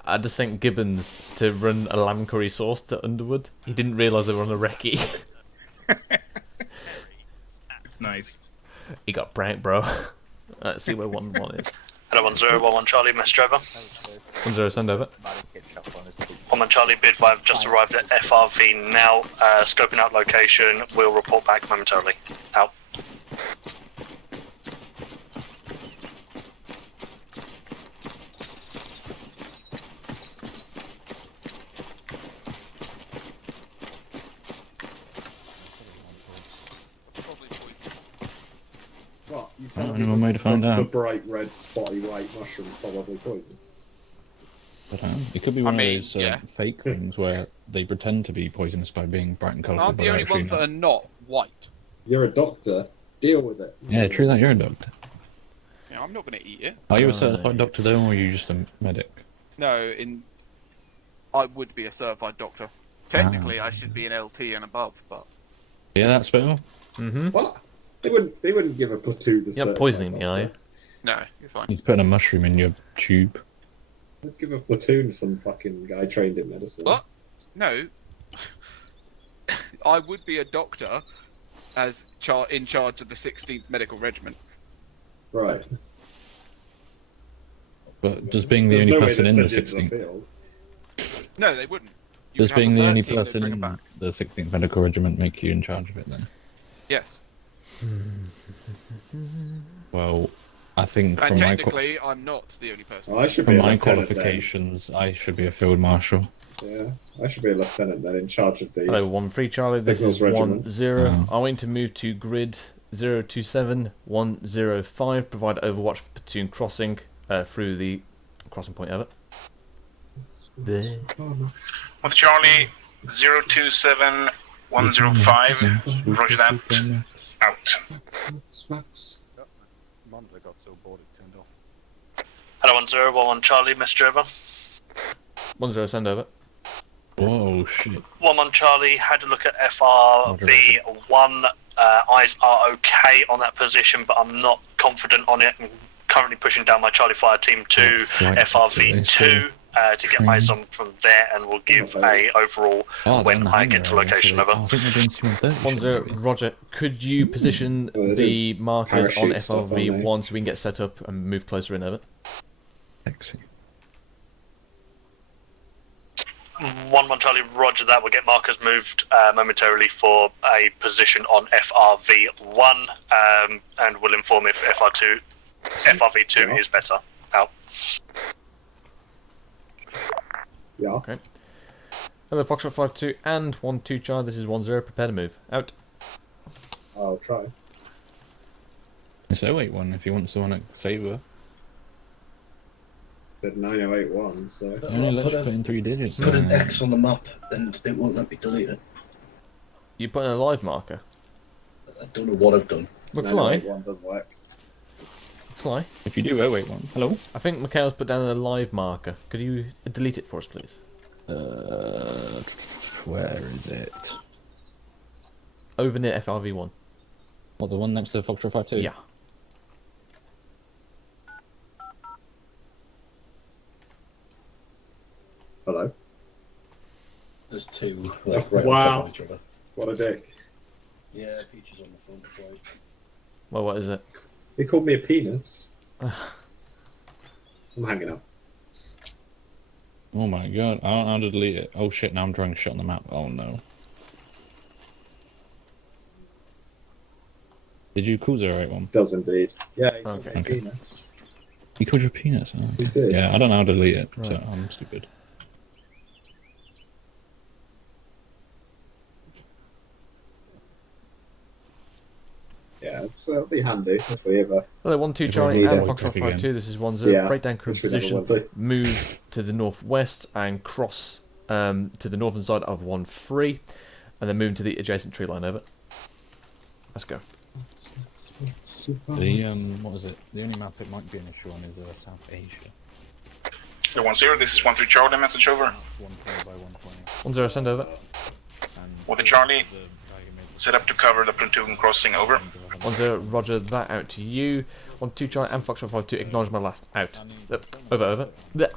I just sent Gibbons to run a lamb curry sauce to Underwood. He didn't realise they were on a recce. Nice. He got pranked, bro. Let's see where 1-1 is. Hello, 1011 Charlie, Mr. Over. 1-0, send over. 1 Charlie, bid I've just arrived at FRV now. Scoping out location. We'll report back momentarily. Out. What? You I don't know any way to find the out. bright red spotty white mushroom's probably poisonous. But it could be one of those yeah. fake things where they pretend to be poisonous by being bright and colourful. Aren't but the they're only actually ones that are not white? You're a doctor. Deal with it. Yeah, true that, you're a doctor. Yeah, I'm not going to eat it. Are you a certified doctor though, or are you just a medic? No, I would be a certified doctor. Technically, I should be an LT and above, but Yeah, that's spell. Mm-hmm. What? They wouldn't give a platoon the You're poisoning me, are you? no, you're fine. He's putting a mushroom in your tube. They'd give a platoon some fucking guy trained in medicine. What? No. I would be a doctor as in charge of the 16th Medical Regiment. Right. But does being the There's only no way person they'd in the send you to 16th... field. No, they wouldn't. You Does would have being a the only third team, they'd person bring 'em in back. the 16th Medical Regiment make you in charge of it then? Yes. Well, I think And from my technically, I'm not the only person. I should from be a my lieutenant qualifications, I should be a field marshal. Yeah, I should be a lieutenant then in charge of the. Hello, 1-3 Charlie, this Signals is Regiment. 1-0. I want to move to grid 027-105, provide overwatch for platoon crossing through the crossing point over. There. With Charlie, 027105. Roger that. Out. Monza got so bored it turned off. Hello, 1011 Charlie, Mr. Over. 1-0, send over. Whoa, shit. 1 Charlie, had a look at FRV1. Eyes are okay on that position, but I'm not confident on it. I'm currently pushing down my Charlie Fire Team to FRV2 to get eyes on from there, and we'll give a overall when I get to location. Over. I think they're doing 1-0, Roger. Could you position the markers on parachute stuff, FRV1 don't so we can get set up and move closer in over? Sexy. 1 Charlie, Roger that. We'll get markers moved momentarily for a position on FRV1, and we'll inform if FRV2 is better. Out. Yeah. Okay. Hello, Foxtrot 5-2 and 1-2 Charlie. This is 1-0. Prepare to move. Out. I'll try. It's 081 if he wants the one at Sabre. Said 9081, so. Only lets you put in 3 digits. Put an X on the map and it won't let me delete it. You put in a live marker. I don't know what I've done. McFly? 981 doesn't work. Fly. If you do 081. Hello? I think Mikhail's put down a live marker. Could you delete it for us, please? Where is it? Over near FRV1. What, the one next to Foxtrot 52? Yeah. Hello. There's two, like, right on top Wow. of each other. What a dick. Yeah, Peach is on the phone before. Well, what is it? He called me a penis. I'm hanging up. Oh my god, I don't know how to delete it. Oh shit, now I'm drawing shit on the map. Oh no. Did you call 08-1? Does indeed. Yeah, he Okay. called me penis. You called your penis? Oh, He okay. did. Yeah, I don't know how to delete it, so Right. I'm stupid. Yeah, it'll be handy if we ever. Hello, 1-2 if we Charlie need and it. Foxtrot 5-2. This is 1-0. Yeah, Breakdown crew which we never will position. do. Move to the northwest and cross to the northern side of 1-3, and then move to the adjacent tree line. Over. Let's go. The what is it? The only map it might be an issue on is South Asia. The 1-0, this is 1-3 Charlie, message over. 120 by 120. 1-0, send over. With the Charlie, set up to cover the platoon crossing, over. 1-0, roger that, out to you. 1-2 Charlie and Foxtrot 5-2, acknowledge my last, out. Over. Blech.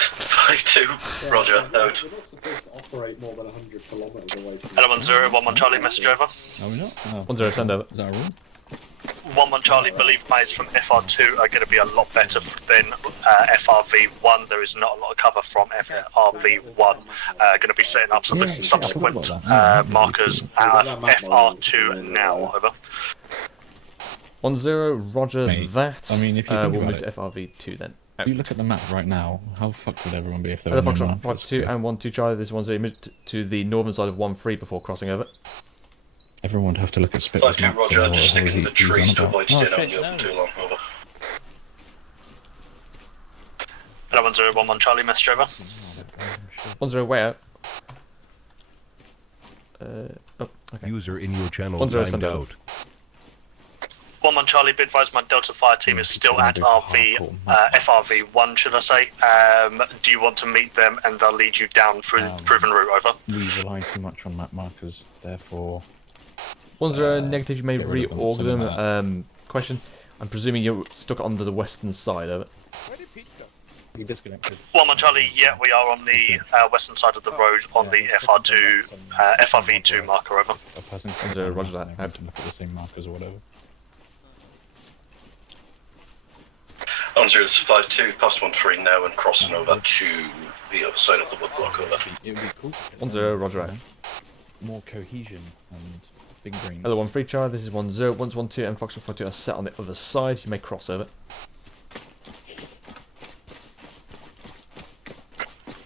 5-2, roger, out. We're not supposed to operate more than 100 kilometres away from. Hello, 1-0, 1-1 Charlie, message over. Are we not? Oh, 1-0, send over. Is that a rule? 1-1 Charlie, believe plays from FR2 are going to be a lot better than FRV1. There is not a lot of cover from FRV1. Going to be setting up some subsequent markers at FR2 now. Over. 1-0, roger Mate, that. I mean, if you think we'll about move it, to FRV2 then. If you look at the map right now, how fucked would everyone be if there Hello, were no Foxtrot markers? 5-2 and 1-2 Charlie. This is 1-0, move to the northern side of 1-3 before crossing over. Everyone would have to look at Spitter's 5-2, map to roger, know just what sticking he's the trees on to about. avoid staying out in the open too long, over. Hello, 1-0, 1-1 Charlie, message over. 1-0, way out. User in your channel 1-0, timed send over. out. 1-1 Charlie, be advised my Delta Fire team is still at FRV1, should I say. Do you want to meet them and they'll lead you down through the proven route, over? We rely too much on map markers, therefore... 1-0, negative, you may get rid of reorg something them. like that. Question, I'm presuming you're stuck on the western side of it. He disconnected. 1-1 Charlie, yeah, we are on the western side of the road on the FR2, FRV2 marker, over. A person comes over, roger that. Have to look at the same markers or whatever. 1-0, this is 5-2, past 1-3 now and crossing over to the other side of the woodblock, over. It would be cool. 1-0, roger that. More cohesion and big brain. Hello, 1-3 Charlie, this is 1-0. 1-2 and Foxtrot 5-2 are set on the other side. You may cross over.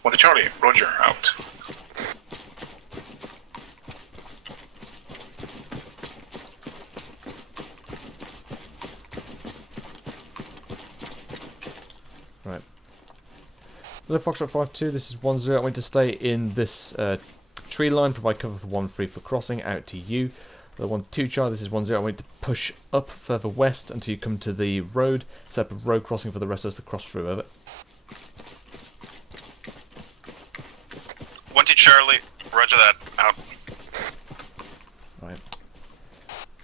1-2 Charlie, roger, out. Right. Hello, Foxtrot 5-2, this is 1-0. I'm going to stay in this tree line, provide cover for 1-3 for crossing, out to you. Hello, 1-2 Charlie, this is 1-0. I'm going to push up further west until you come to the road. Set up a road crossing for the rest of us to cross through, over. 1-2 Charlie, roger that, out. Right.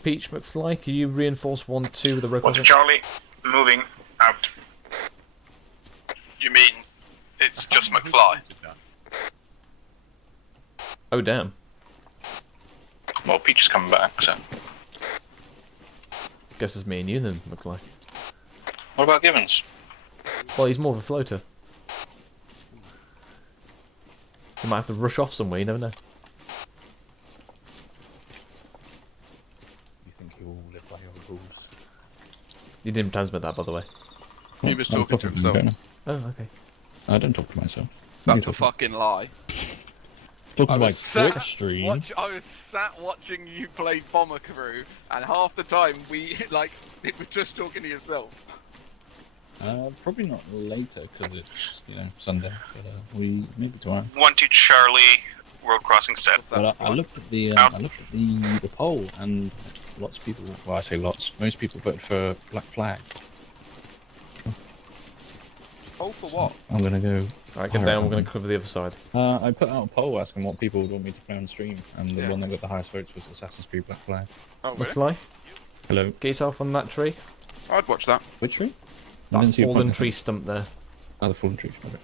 Peach, McFly, can you reinforce 1-2 with a road 1-2 crossing? Charlie, moving, out. You mean it's just McFly? Oh, damn. Well, Peach is coming back, so... Guess it's me and you then, McFly. What about Givens? Well, he's more of a floater. He might have to rush off somewhere, you never know. You think he will live by your rules? You didn't transmit that, by the way. He was I'm talking to talking himself. Oh, okay. I don't talk to myself. That's a fucking lie. Talking I about was sat Twitch stream. I was sat watching you play Bomber Crew, and half the time it was just talking to yourself. Probably not later because it's Sunday, but we maybe tomorrow. 1-2 Charlie, road crossing set. But I looked at the poll and lots of people. Well, I say lots. Most people voted for Black Flag. Oh, for what? I'm gonna go. Alright, get down. We're gonna cover the other side. I put out a poll asking what people would want me to play on stream, and the one that got the highest votes was Assassin's Creed Black Flag. Oh, really? McFly, Hello. get yourself on that tree. I'd watch that. Which tree? I That didn't see a fallen point. tree stump there. Oh, the fallen tree. Okay.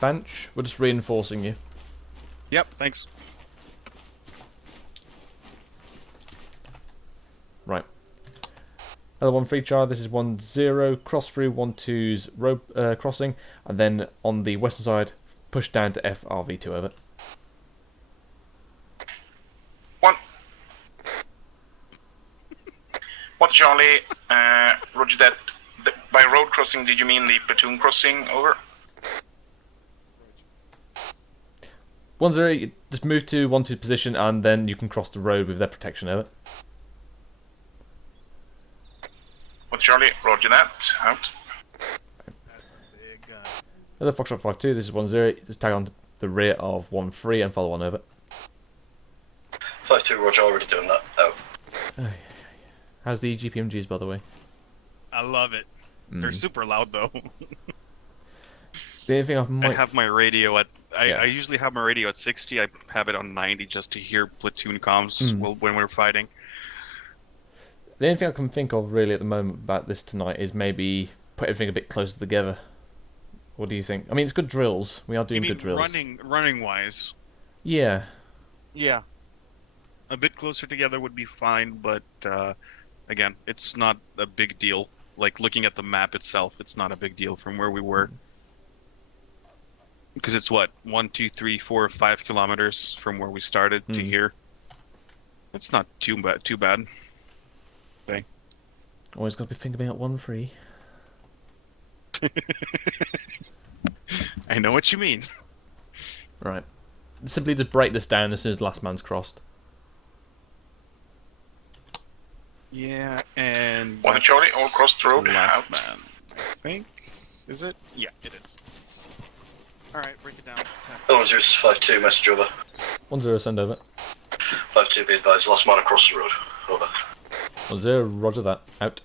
Bench, we're just reinforcing you. Yep, thanks. Right. Another 1-3 Charlie, this is 1-0. Cross through 1-2's road crossing, and then on the western side, push down to FRV2 over. 1 Charlie, roger that. By road crossing, did you mean the platoon crossing? Over. 1-0, just move to 1-2 position, and then you can cross the road with their protection over. 1 Charlie, roger that. Out. Another Foxtrot 5-2, this is 1-0. Just tag on the rear of 1-3 and follow on over. 5-2, roger, already doing that. Out. How's the GPMGs, by the way? I love it. They're super loud though. The only thing I have my radio at. I usually have my radio at 60. I have it on 90 just to hear platoon comms when we're fighting. The only thing I can think of really at the moment about this tonight is maybe put everything a bit closer together. What do you think? I mean, it's good drills. We are doing good drills. Running wise. Yeah. Yeah. A bit closer together would be fine, but again, it's not a big deal. Like looking at the map itself, it's not a big deal from where we were. Because it's what, 1, 2, 3, 4, 5 kilometers from where we started to here. It's not too bad. Okay. Always got to be thinking about 1-3. I know what you mean. Right. Simply just break this down as soon as last man's crossed. Yeah, and 1 Charlie, all cross the road. Last Out. man, I think. Is it? Yeah, it is. Alright, break it down. 5-2, message over. 1-0, send over. 5-2, be advised, last man across the road. Over. 1-0, roger that. Out.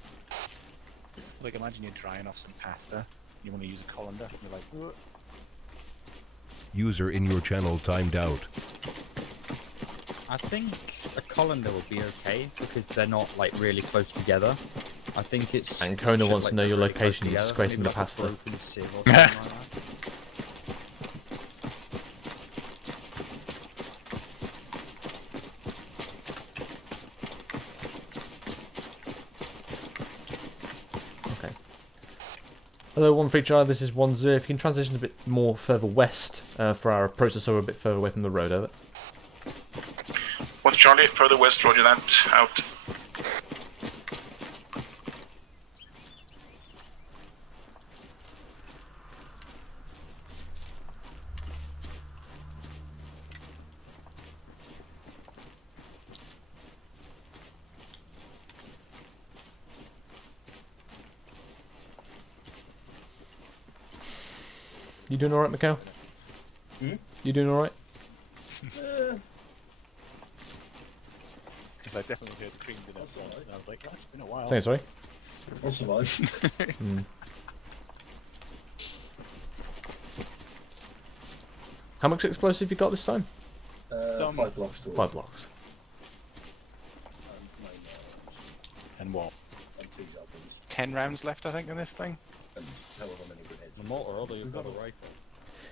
Like, imagine you're drying off some pasta. You want to use a colander. You're like, "Ugh." User in your channel timed out. I think a colander would be okay because they're not like really close together. I think it's. And Kona should, wants like, to know be your really close location, together, disgracing maybe the like a pasta. broken sieve or something like that. Okay. Hello, 1-3 Charlie, this is 1-0. If you can transition a bit more further west for our approach, so we're a bit further away from the road, over. 1 Charlie, further west, roger that. Out. You doing alright, Mikhail? You doing alright? Because I definitely heard the cream dinner song, and I was like, oh, it's been a while. Say sorry? I'll survive. How much explosive you got this time? 5 blocks to 5 blocks. And what? And 2 shotguns. 10 rounds left, I think, in this thing? And however many grenades. The mortar, although you've got a rifle.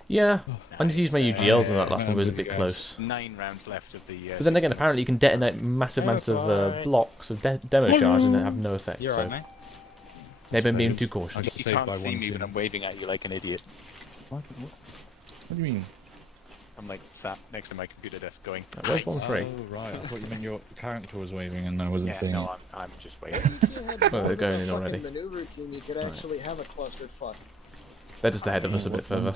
Yeah, I need to use my UGLs on that last one, but it was a bit Yes. close. 9 rounds left of the. But then again, apparently you can detonate massive amounts of blocks of demo charge and have no effect. You're so right, mate. maybe I'm being too cautious. You can't see me when I'm waving at you like an idiot. What do you mean? I'm like sat next to my computer desk going. Where's 1-3? Oh, right. I thought you meant your character was waving and I wasn't Yeah, seeing no, it. I'm just waiting. Well, they're going in already. Maneuver team, you could actually have a clustered fuck. They're just ahead of us a bit further.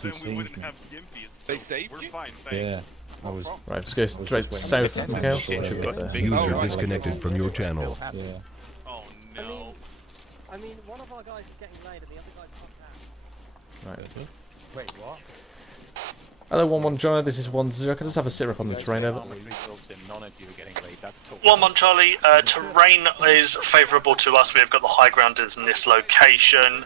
They saved you? Yeah. I was. Right, let's go straight south, Mikhail. Should get there. User disconnected from your channel. Yeah. Oh no. I mean, one of our guys is getting laid and the other guy's popped out. Right. Wait, what? Hello, 1-1 Johnny, this is 1-0. Can I just have a sit rep on the terrain over? None of you are getting laid. That's talk. 1-1 Charlie, terrain is favourable to us. We've got the high ground in this location.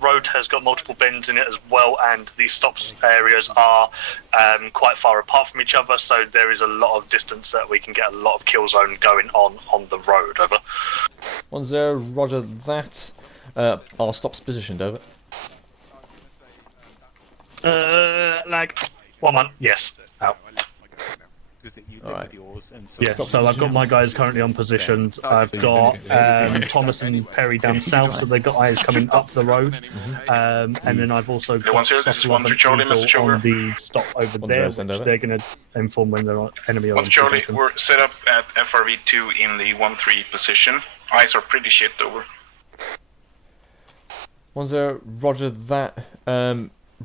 Road has got multiple bends in it as well, and the stops areas are quite far apart from each other, so there is a lot of distance that we can get a lot of kill zone going on the road. Over. 1-0, roger that. Our stops positioned, over. Lag. 1-1, yes. Out. because you live Alright. with yours, and so Yeah, so I've got my guys currently on positions. I've got Thomas and Perry down south, so they've got eyes coming up the road. And then I've also got Sokolov and Eagle on the stop over there, which they're going to inform when the enemy are 1 in Charlie, position. we're set up at FRV2 in the 1-3 position. Eyes are pretty shit over. 1-0, roger that.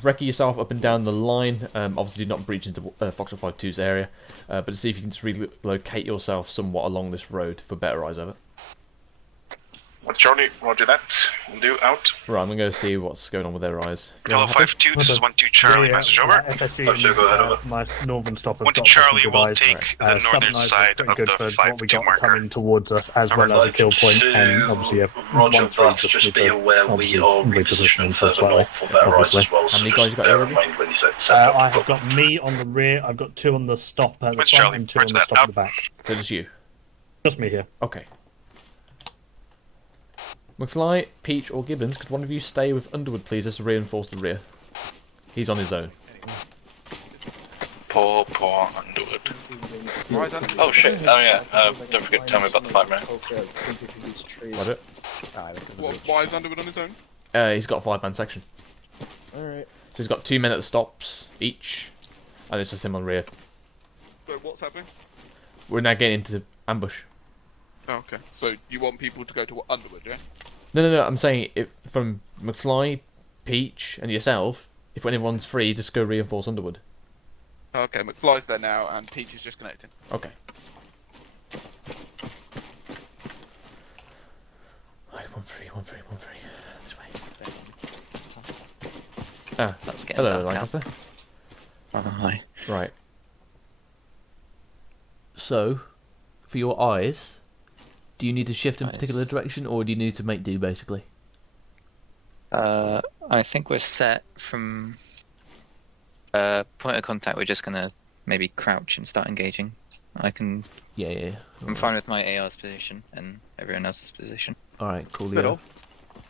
Recce yourself up and down the line. Obviously do not breach into Foxtrot 5-2's area, but to see if you can just relocate yourself somewhat along this road for better eyes over. 1 Charlie, roger that. We'll do out. Right, I'm going to go see what's going on with their eyes. Hello, 5-2, this is 1-2 Charlie, message over. FSD and, my northern stop have 1-2 got Charlie good will eyes. take the northern Eyes side pretty of good the for what we 5-2 got marker. coming towards us, as well as a kill point, and obviously if Roger 1-3 that, just just need be to aware we obviously are reposition repositioning themselves further slightly, north for better eyes obviously. as well, How so many just guys you got bear there, in mind when you set I up. have got me on the rear, I've got 2 on the stop at the Where's front, Charlie? and 2 on the stop at the back. So just you? Just me here. Okay. McFly, Peach, or Gibbons, could one of you stay with Underwood, please, just to reinforce the rear? He's on his own. Poor Underwood. Oh shit, oh yeah, don't forget to tell me about the 5 minute. Okay, I think it's in these trees. What it? Why is Underwood on his own? He's got a 5-man section. Alright. So he's got 2 men at the stops each, and it's just him on rear. So what's happening? We're now getting into ambush. Oh, okay. So you want people to go to Underwood, yeah? No, I'm saying if from McFly, Peach, and yourself, if anyone's free, just go reinforce Underwood. Okay, McFly's there now, and Peach is just connecting. Okay. Right, 1-3. This way. Ah, Let's get hello, that Lancaster. Oh, hi. Right. So, for your eyes, do you need to shift in a particular direction, or do you need to make do, basically? I think we're set from point of contact. We're just gonna maybe crouch and start engaging. I can. Yeah. I'm fine with my AR's position and everyone else's position. All right, cool. Good. Leo.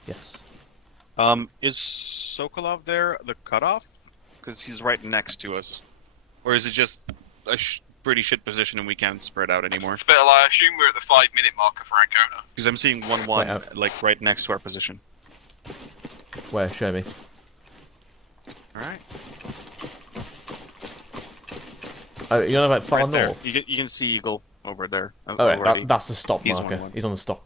Yes. Is Sokolov there the cutoff? Because he's right next to us, or is it just a pretty shit position and we can't spread out anymore? It's a bit like, I assume we're at the 5-minute marker for Ancona. Because I'm seeing 1-1 like right next to our position. Where? Show me. All right. Oh, you're on about far Right there. north. You can see Eagle over there. Alright, that's the stop He's marker. 1-1. He's on the stop.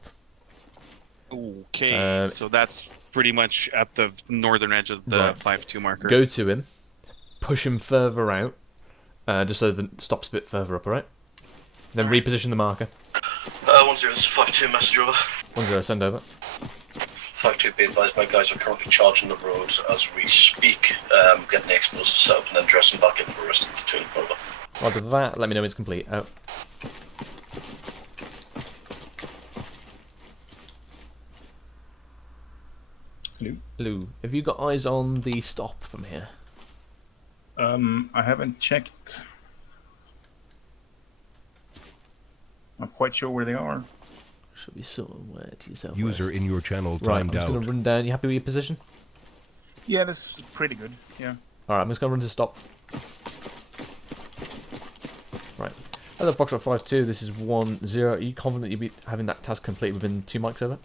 Okay, so that's pretty much at the northern edge of the Right. 5-2 marker. Go to him, push him further out, just so the stop's a bit further up, alright? Then reposition the marker. 1-0, 5-2, message over. 1-0, send over. 5-2, be advised, my guys are currently charging the road as we speak, getting the explosives set up and then dressing back in for the rest of the platoon. Over. After that, let me know when it's complete. Out. Lou, have you got eyes on the stop from here? I haven't checked. Not quite sure where they are. Should be somewhere to yourself. User in your channel Right, I'm timed just out. going to run down. You happy with your position? Yeah, that's pretty good. Yeah. Alright, I'm just going to run to stop. Right. Hello, Foxtrot 5-2. This is 1-0. Are you confident you'll be having that task complete within 2 mics over?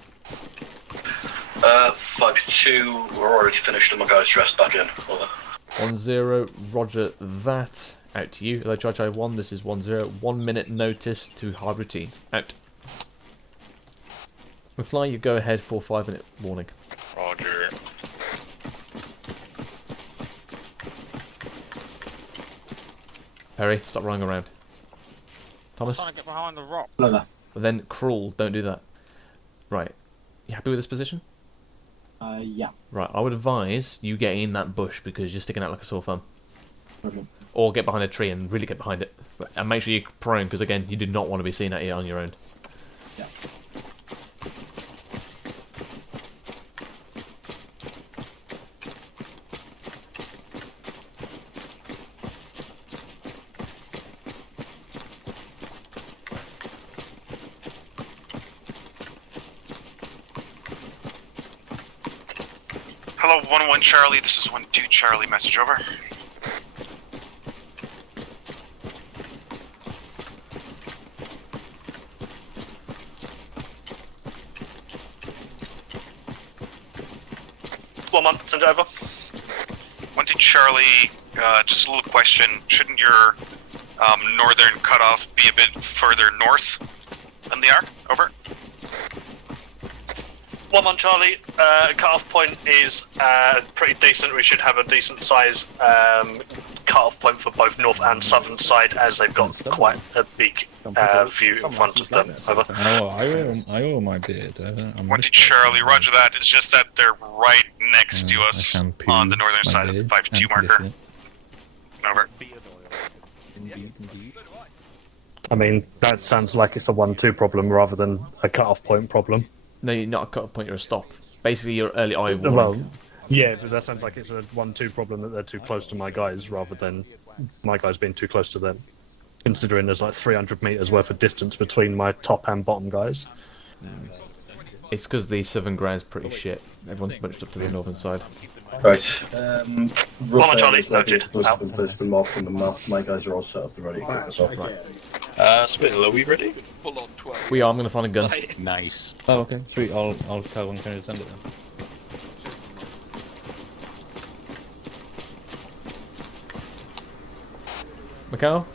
5-2, we're already finished and my guys dressed back in. Over. 1-0. Roger that. Out to you. Hello, Chai 1. This is 1-0. 1 minute notice to hard routine. Out. McFly, you go ahead for 5-minute warning. Roger. Perry, stop running around. Thomas? Trying to get behind the rock. Well, then crawl, don't do that. Right. You happy with this position? Yeah. Right, I would advise you get in that bush because you're sticking out like a sore thumb. Or get behind a tree and really get behind it. And make sure you're prone because, again, you do not want to be seen out here on your own. Yeah. Hello, 1-1 Charlie, this is 1-2 Charlie, message over. 1 month, send it over. When did Charlie, just a little question, shouldn't your northern cutoff be a bit further north than they are? Over. 1 month, Charlie. Cut-off point is pretty decent. We should have a decent size cut-off point for both north and southern side, as they've got quite a big view in front of them. Over. Oh, I owe my bid. When did Charlie? Roger that. It's just that they're right next to us on the northern side of the 5-2 marker. Over. I mean, that sounds like it's a 1-2 problem rather than a cut-off point problem. No, you're not a cut-off point, you're a stop. Basically, you're early eye warning. Well, yeah, but that sounds like it's a 1-2 problem that they're too close to my guys rather than my guys being too close to them. Considering there's like 300 meters worth of distance between my top and bottom guys. It's because the southern ground's pretty shit. Everyone's bunched up to the northern side. Right. Charlie, noted. Has been marked on the map. My guys are all set up and ready to kick us off. Right. Spittle, are we ready? Full on 12. We are. I'm going to find a gun. Nice. Oh, okay. Sweet. I'll tell one to send it then. Mikhail?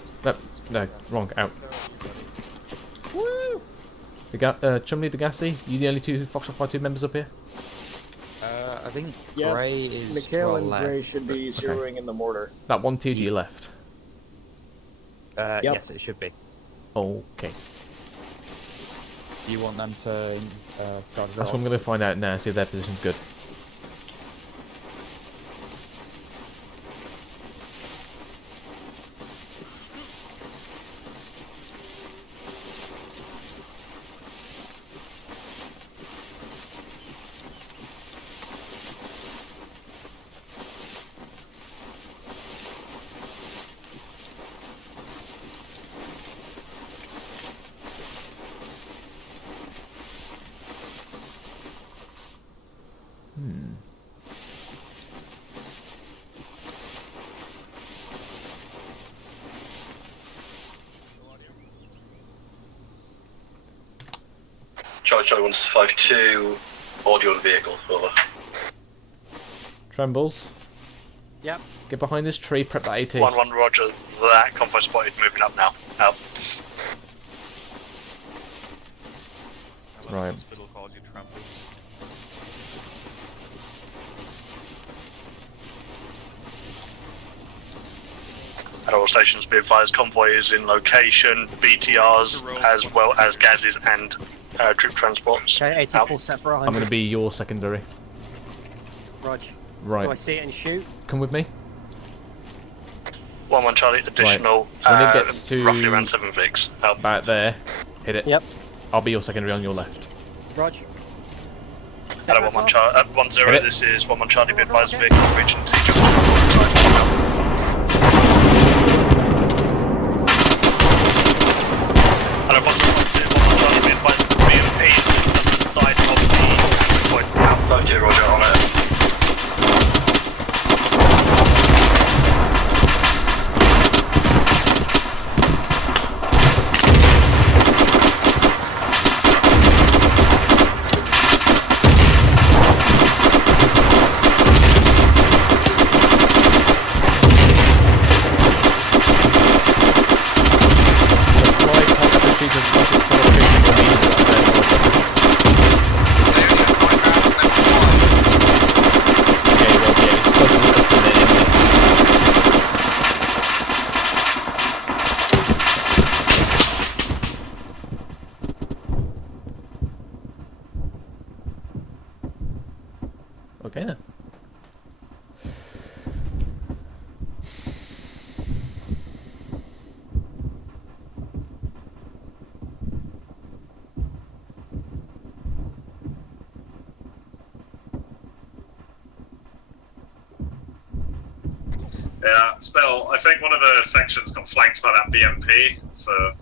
No, wrong. Out. Woo! Chumley, Degassi, you the only two Foxtrot 5-2 members up here? I think Yeah, Grey is Mikhail and left. Gray should be zeroing in the mortar. That 1-2 to your left. Yep. Yes, it should be. Okay. Do you want them to start That's what I'm going to find out now, see if their position's good. Charlie 152, audio and vehicle, over. Trembles. Yep. Get behind this tree, prep that AT. 1-1, roger. That convoy spotted, moving up now. Out. Right. Hospital calls you Trembles. At all stations, be advised, convoy is in location, BTRs, as well as gases and troop transports. Okay, 84 set for 100. I'm going to be your secondary. Roger. Right. Do I see it and shoot? Come with me. 1-1 Charlie, additional, When it gets to roughly around 7 Vigs. Out. About there, hit it. Yep. I'll be your secondary on your left. Roger. At 1-1 Charlie, at 1-0, Hit it. this is 1-1 Charlie, be advised, vehicle reaching to And at 1-1 Charlie, be advised, BMP is on the side of the point. Out. Okay, roger, on it. Okay then. Yeah, Spell, I think one of the sections got flanked by that BMP, so...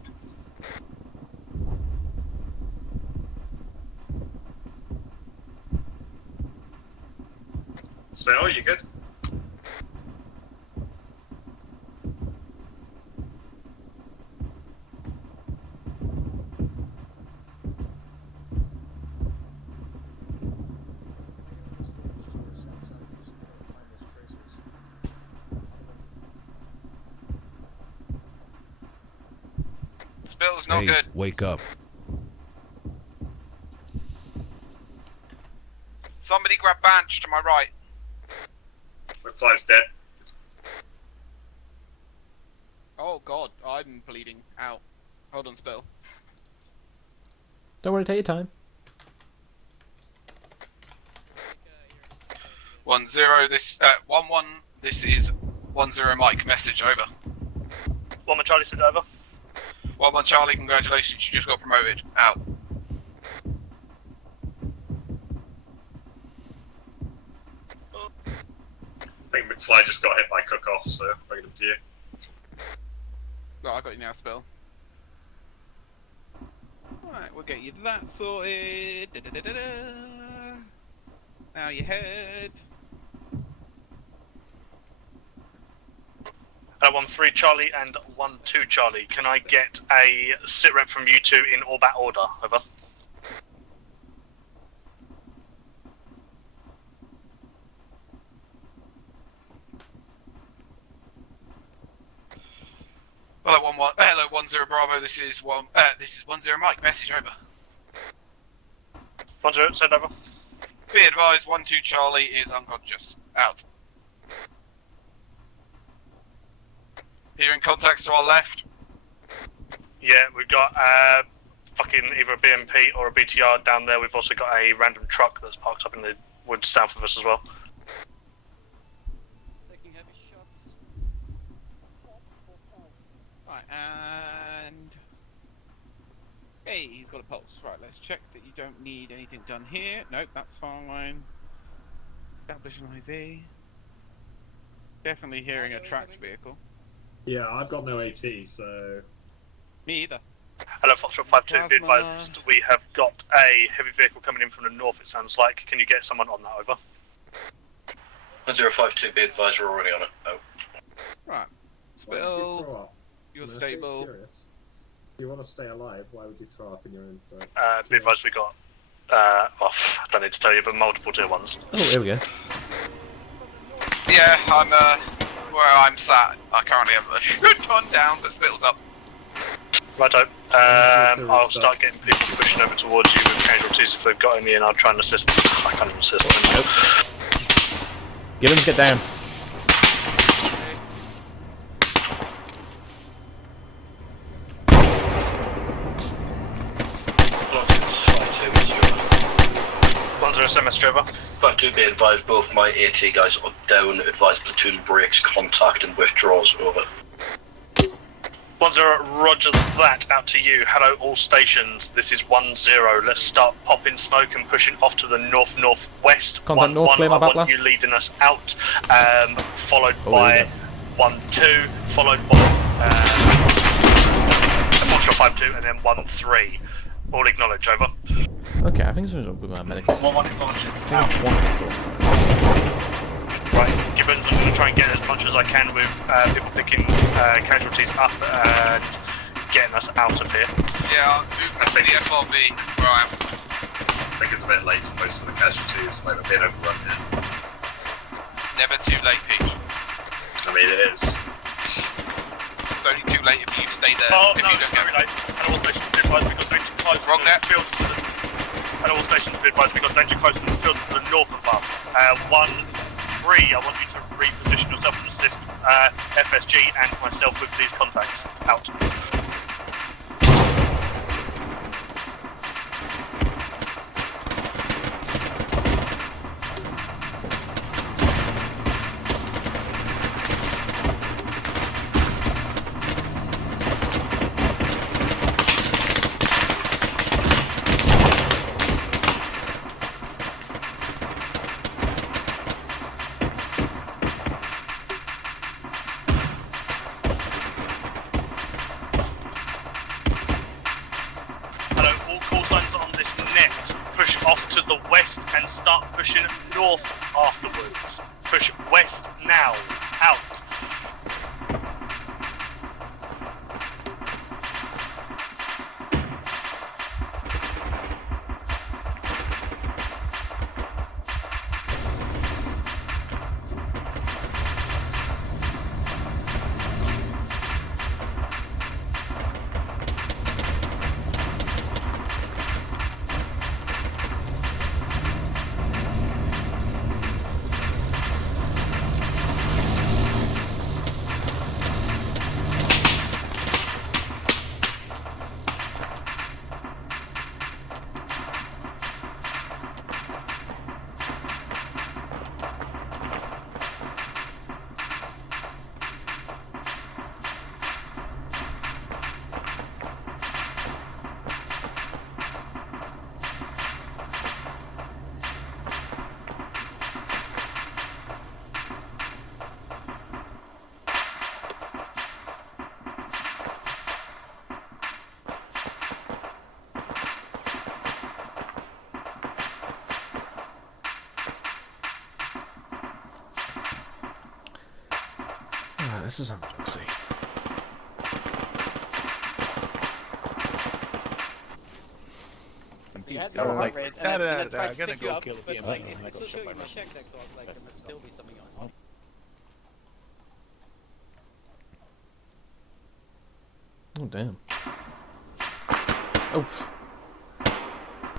Spell, you good? Spill's not Hey, good. wake up. Somebody grab Banch to my right. McFly's dead. Oh god, I'm bleeding out. Hold on, Spill. Don't worry, take your time. 1-0, this 1-1. This is 1-0 Mike. Message over. 1-1 Charlie, send over. 1-1 Charlie, congratulations, you just got promoted. Out. I think McFly just got hit by cook-off, so bringing him to you. Right, I got you now, Spill. Alright, we'll get you that sorted. Now your head. 1-3 Charlie and 1-2 Charlie. Can I get a sit rep from you two in all that order? Over. Hello, 1-0 Bravo. This is 1-0 Mike. Message over. 1-0, send over. Be advised, 1-2 Charlie is unconscious. Out. Hearing contacts to our left. Yeah, we've got fucking either a BMP or a BTR down there. We've also got a random truck that's parked up in the woods south of us as well. Taking heavy shots. Right, and... Hey, he's got a pulse. Right, let's check that you don't need anything done here. Nope, that's fine. Establish an IV. Definitely hearing a tracked vehicle. Yeah, I've got no AT, so... Me either. Hello, Foxtrot 5-2, be Plasma. advised, we have got a heavy vehicle coming in from the north, it sounds like. Can you get someone on that, over? 1052, be advised, we're already on it. Oh. Right. Why would you throw Spill. up? You're I'm stable. curious. If you want to stay alive, why would you throw up in your own throat? Be advised, we got, I don't need to tell you, but multiple tier 1s. Oh, here we go. Yeah, I'm where I'm sat. I currently have a shit ton down, but Spittle's up. Righto. I'll start getting people pushing over towards you with casualties if they've got any, and I'll try and assist. I can't even assist. Nope. Get him, get down. SMS Trevor. 52, be advised, both my AT guys are down. Advise platoon breaks, contact and withdraws. Over. 1-0, roger that, out to you. Hello, all stations. This is 1-0. Let's start popping smoke and pushing off to the north-northwest. Contact north, clear my I want left. you leading us out, followed by 1-2, followed by Foxtrot 5-2, and then 1-3. All acknowledge, over. Okay, I think someone's up with my medics. Right, Gibbons, I'm going to try and get as much as I can with people picking casualties up and getting us out of here. Yeah, I'll move to the FRB where I am. I think it's a bit late for most of the casualties, like they're being overrun here. Never too late, Pete. I mean, it is. It's only too late if you stay there. Oh, if no, you don't very late. And all stations be advised we got danger close Wrong to the net. fields to the... And all stations be advised we got danger close to the fields to the north of us. 1-3, I want you to reposition yourself and assist FSG and myself with these contacts. Out. Pushing north afterwards. Push west now. Out. Let's have a look, see. We had I'm the like, rate, no, and no, I no, tried I'm to gonna pick you go up, kill a but BM. like, it still showed you my check deck, so I was like, there must still be something on. Oh damn. Oh.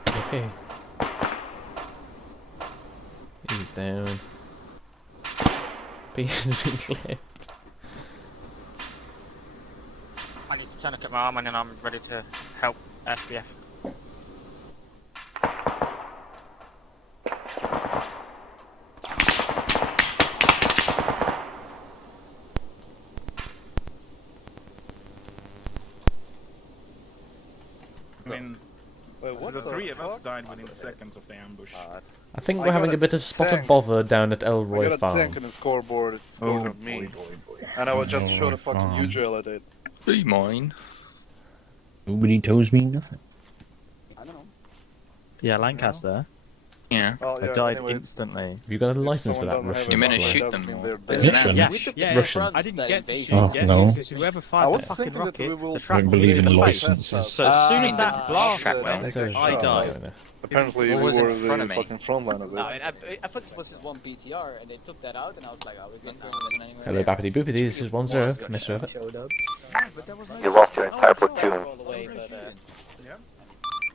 Okay. He's down. Piece has been clipped. I need to turn up my arm and then I'm ready to help SBF. I mean, what the the three of us fuck? died within seconds of the ambush. I think I we're having got a bit of spotted tank. bother down at I Elroy got a Farm. tank on the scoreboard, it scored on me. Boy. And I was just Elroy shot a fucking Farm. U-drill at it. Do you mind? Nobody tells me nothing. I don't know. Yeah, Lancaster. Yeah. Oh, I yeah, died anyways. instantly. Have you got a license for Someone that doesn't have Russian? a You meant to gun, shoot that them doesn't or- mean they're Russian? bad. Yeah, We took yeah, the Russian. front I didn't that get the invasion. shoot Oh, yet, no. because whoever fired I the was fucking thinking that rocket, we will the track Don't was believe in in the face. licenses. So as soon as that blast track went, went. Let's have a I shot died. going there. Apparently, What we was in were front the of me? fucking front line of it. No, I thought it was just one BTR, and they took that out, and I was like, oh, we're good now. And then Hello, Bappity Boopity, this is 1-0, Mr. Over. You lost your entire platoon.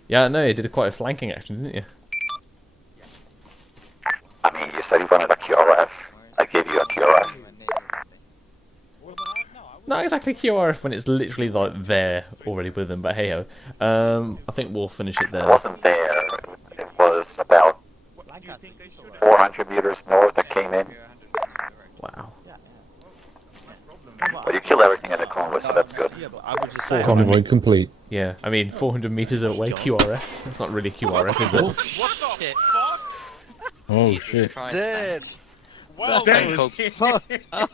Yeah, no, you did quite a flanking action, didn't you? I mean, you said you wanted a QRF. I gave you a QRF. Not exactly QRF when it's literally like there already with them, but hey ho. I think we'll finish it It there. wasn't there. It was about 400 meters north that came in. Wow. But you killed everything in the convoy, so that's good. Yeah, but I was just saying. Convoy complete. Yeah, I mean, 400 meters away QRF. It's not really QRF, is it? What the fuck? Oh shit. Dead! Well That done. was Fucked up.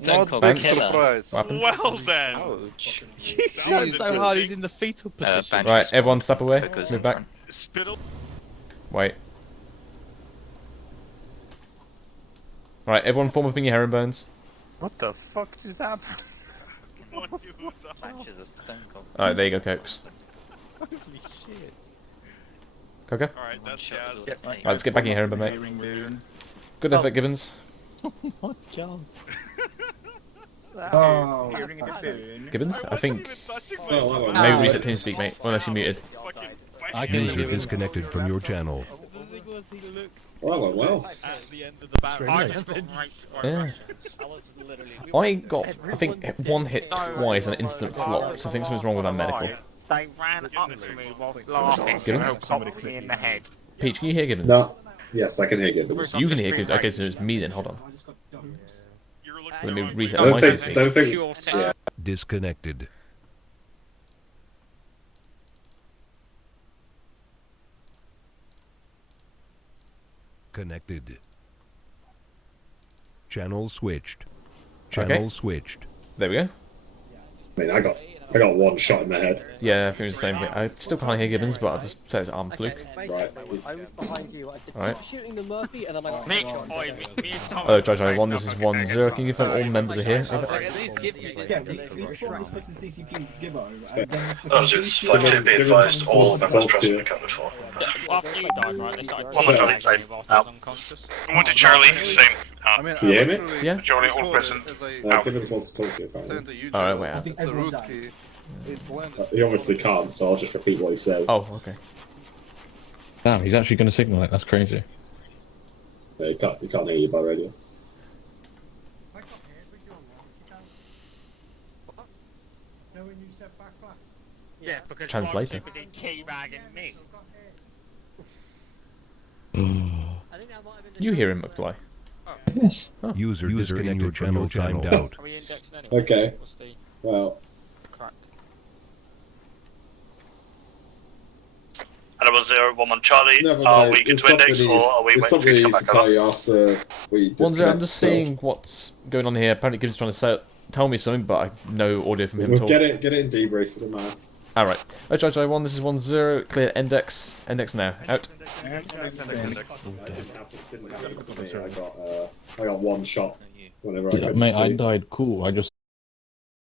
not big Thanks. surprise. What happened? Well then. Ouch. That so hard, he's in the fetal position. Right, everyone step away. Move back. Spittle. Wait. Right, everyone form up in your herringbones. What the fuck just happened? Alright, there you go, Cokes. Holy shit. Coco? Alright, that's Jazz. Right, let's get back in your herringbone, mate. Ring. Good effort, Gibbons. Oh my god. Oh. Gibbons? I think... Well, Maybe reset TeamSpeak, mate. Unless you're muted. User disconnected from your channel. well. At the end of the battle. I just got raped by Yeah. Russians. I was literally... I got, I think, one hit twice and instant flopped. I think something's wrong with my medical. They ran up to me while laughing Gibbons? and popped me in the head. Peach, can you hear Gibbons? No. Yes, I can hear Gibbons. You can hear Gibbons. Okay, so it's me then. Hold on. Let me reset Don't my think. TeamSpeak. Don't think. Yeah. Disconnected. Connected. Channel switched. Channel Okay. switched. There we go. I mean, I got one shot in the head. Yeah, I think it's the same thing. I still can't hear Gibbons, but I'll just say it's arm fluke. Right. I was behind you. I said, Alright. keep shooting the Murphy, and then I Me, got me and Thomas. Hello, Jojo 1, this is 1-0. Can you confirm all members are here? I was Over. like, at least give me this. Yeah, and then we they formed this fucking CCP Gibbo, and then Oh, it's like be advised, all members present are accounted for. After you died, right, they started One more taking Charlie, me whilst I was unconscious. One to Charlie, same. I mean, Can you hear me? literally Yeah. Charlie, all recorded present. as I Gibbons wants to talk to you, apparently. sent a U-drill Alright, wait. I think to everyone Ruski. It went... He obviously can't, so I'll just repeat what he says. Oh, okay. Damn, he's actually going to signal it. That's crazy. Yeah, he can't hear you by radio. Yeah, because Translator. why would you be teabagging me? You hear him, McFly. Yes. User disconnected from your channel timed out. Are we indexing anyway? Okay. What's the Well, crack? And it was 0-1 Charlie. never Are mind. we good It's to index, something or are we it's waiting something for you to come easy to back tell up? you after we 1-0, disconnect. I'm just seeing what's going on here. Apparently Gibbons trying to tell me something, but I no audio from him at We'll all. get it in debrief for the man. Alright. Jojo 1, this is 1-0. Clear index. Index now. Out. Didn't happen to me. I got one shot whenever I couldn't Mate, I see. died cool. I just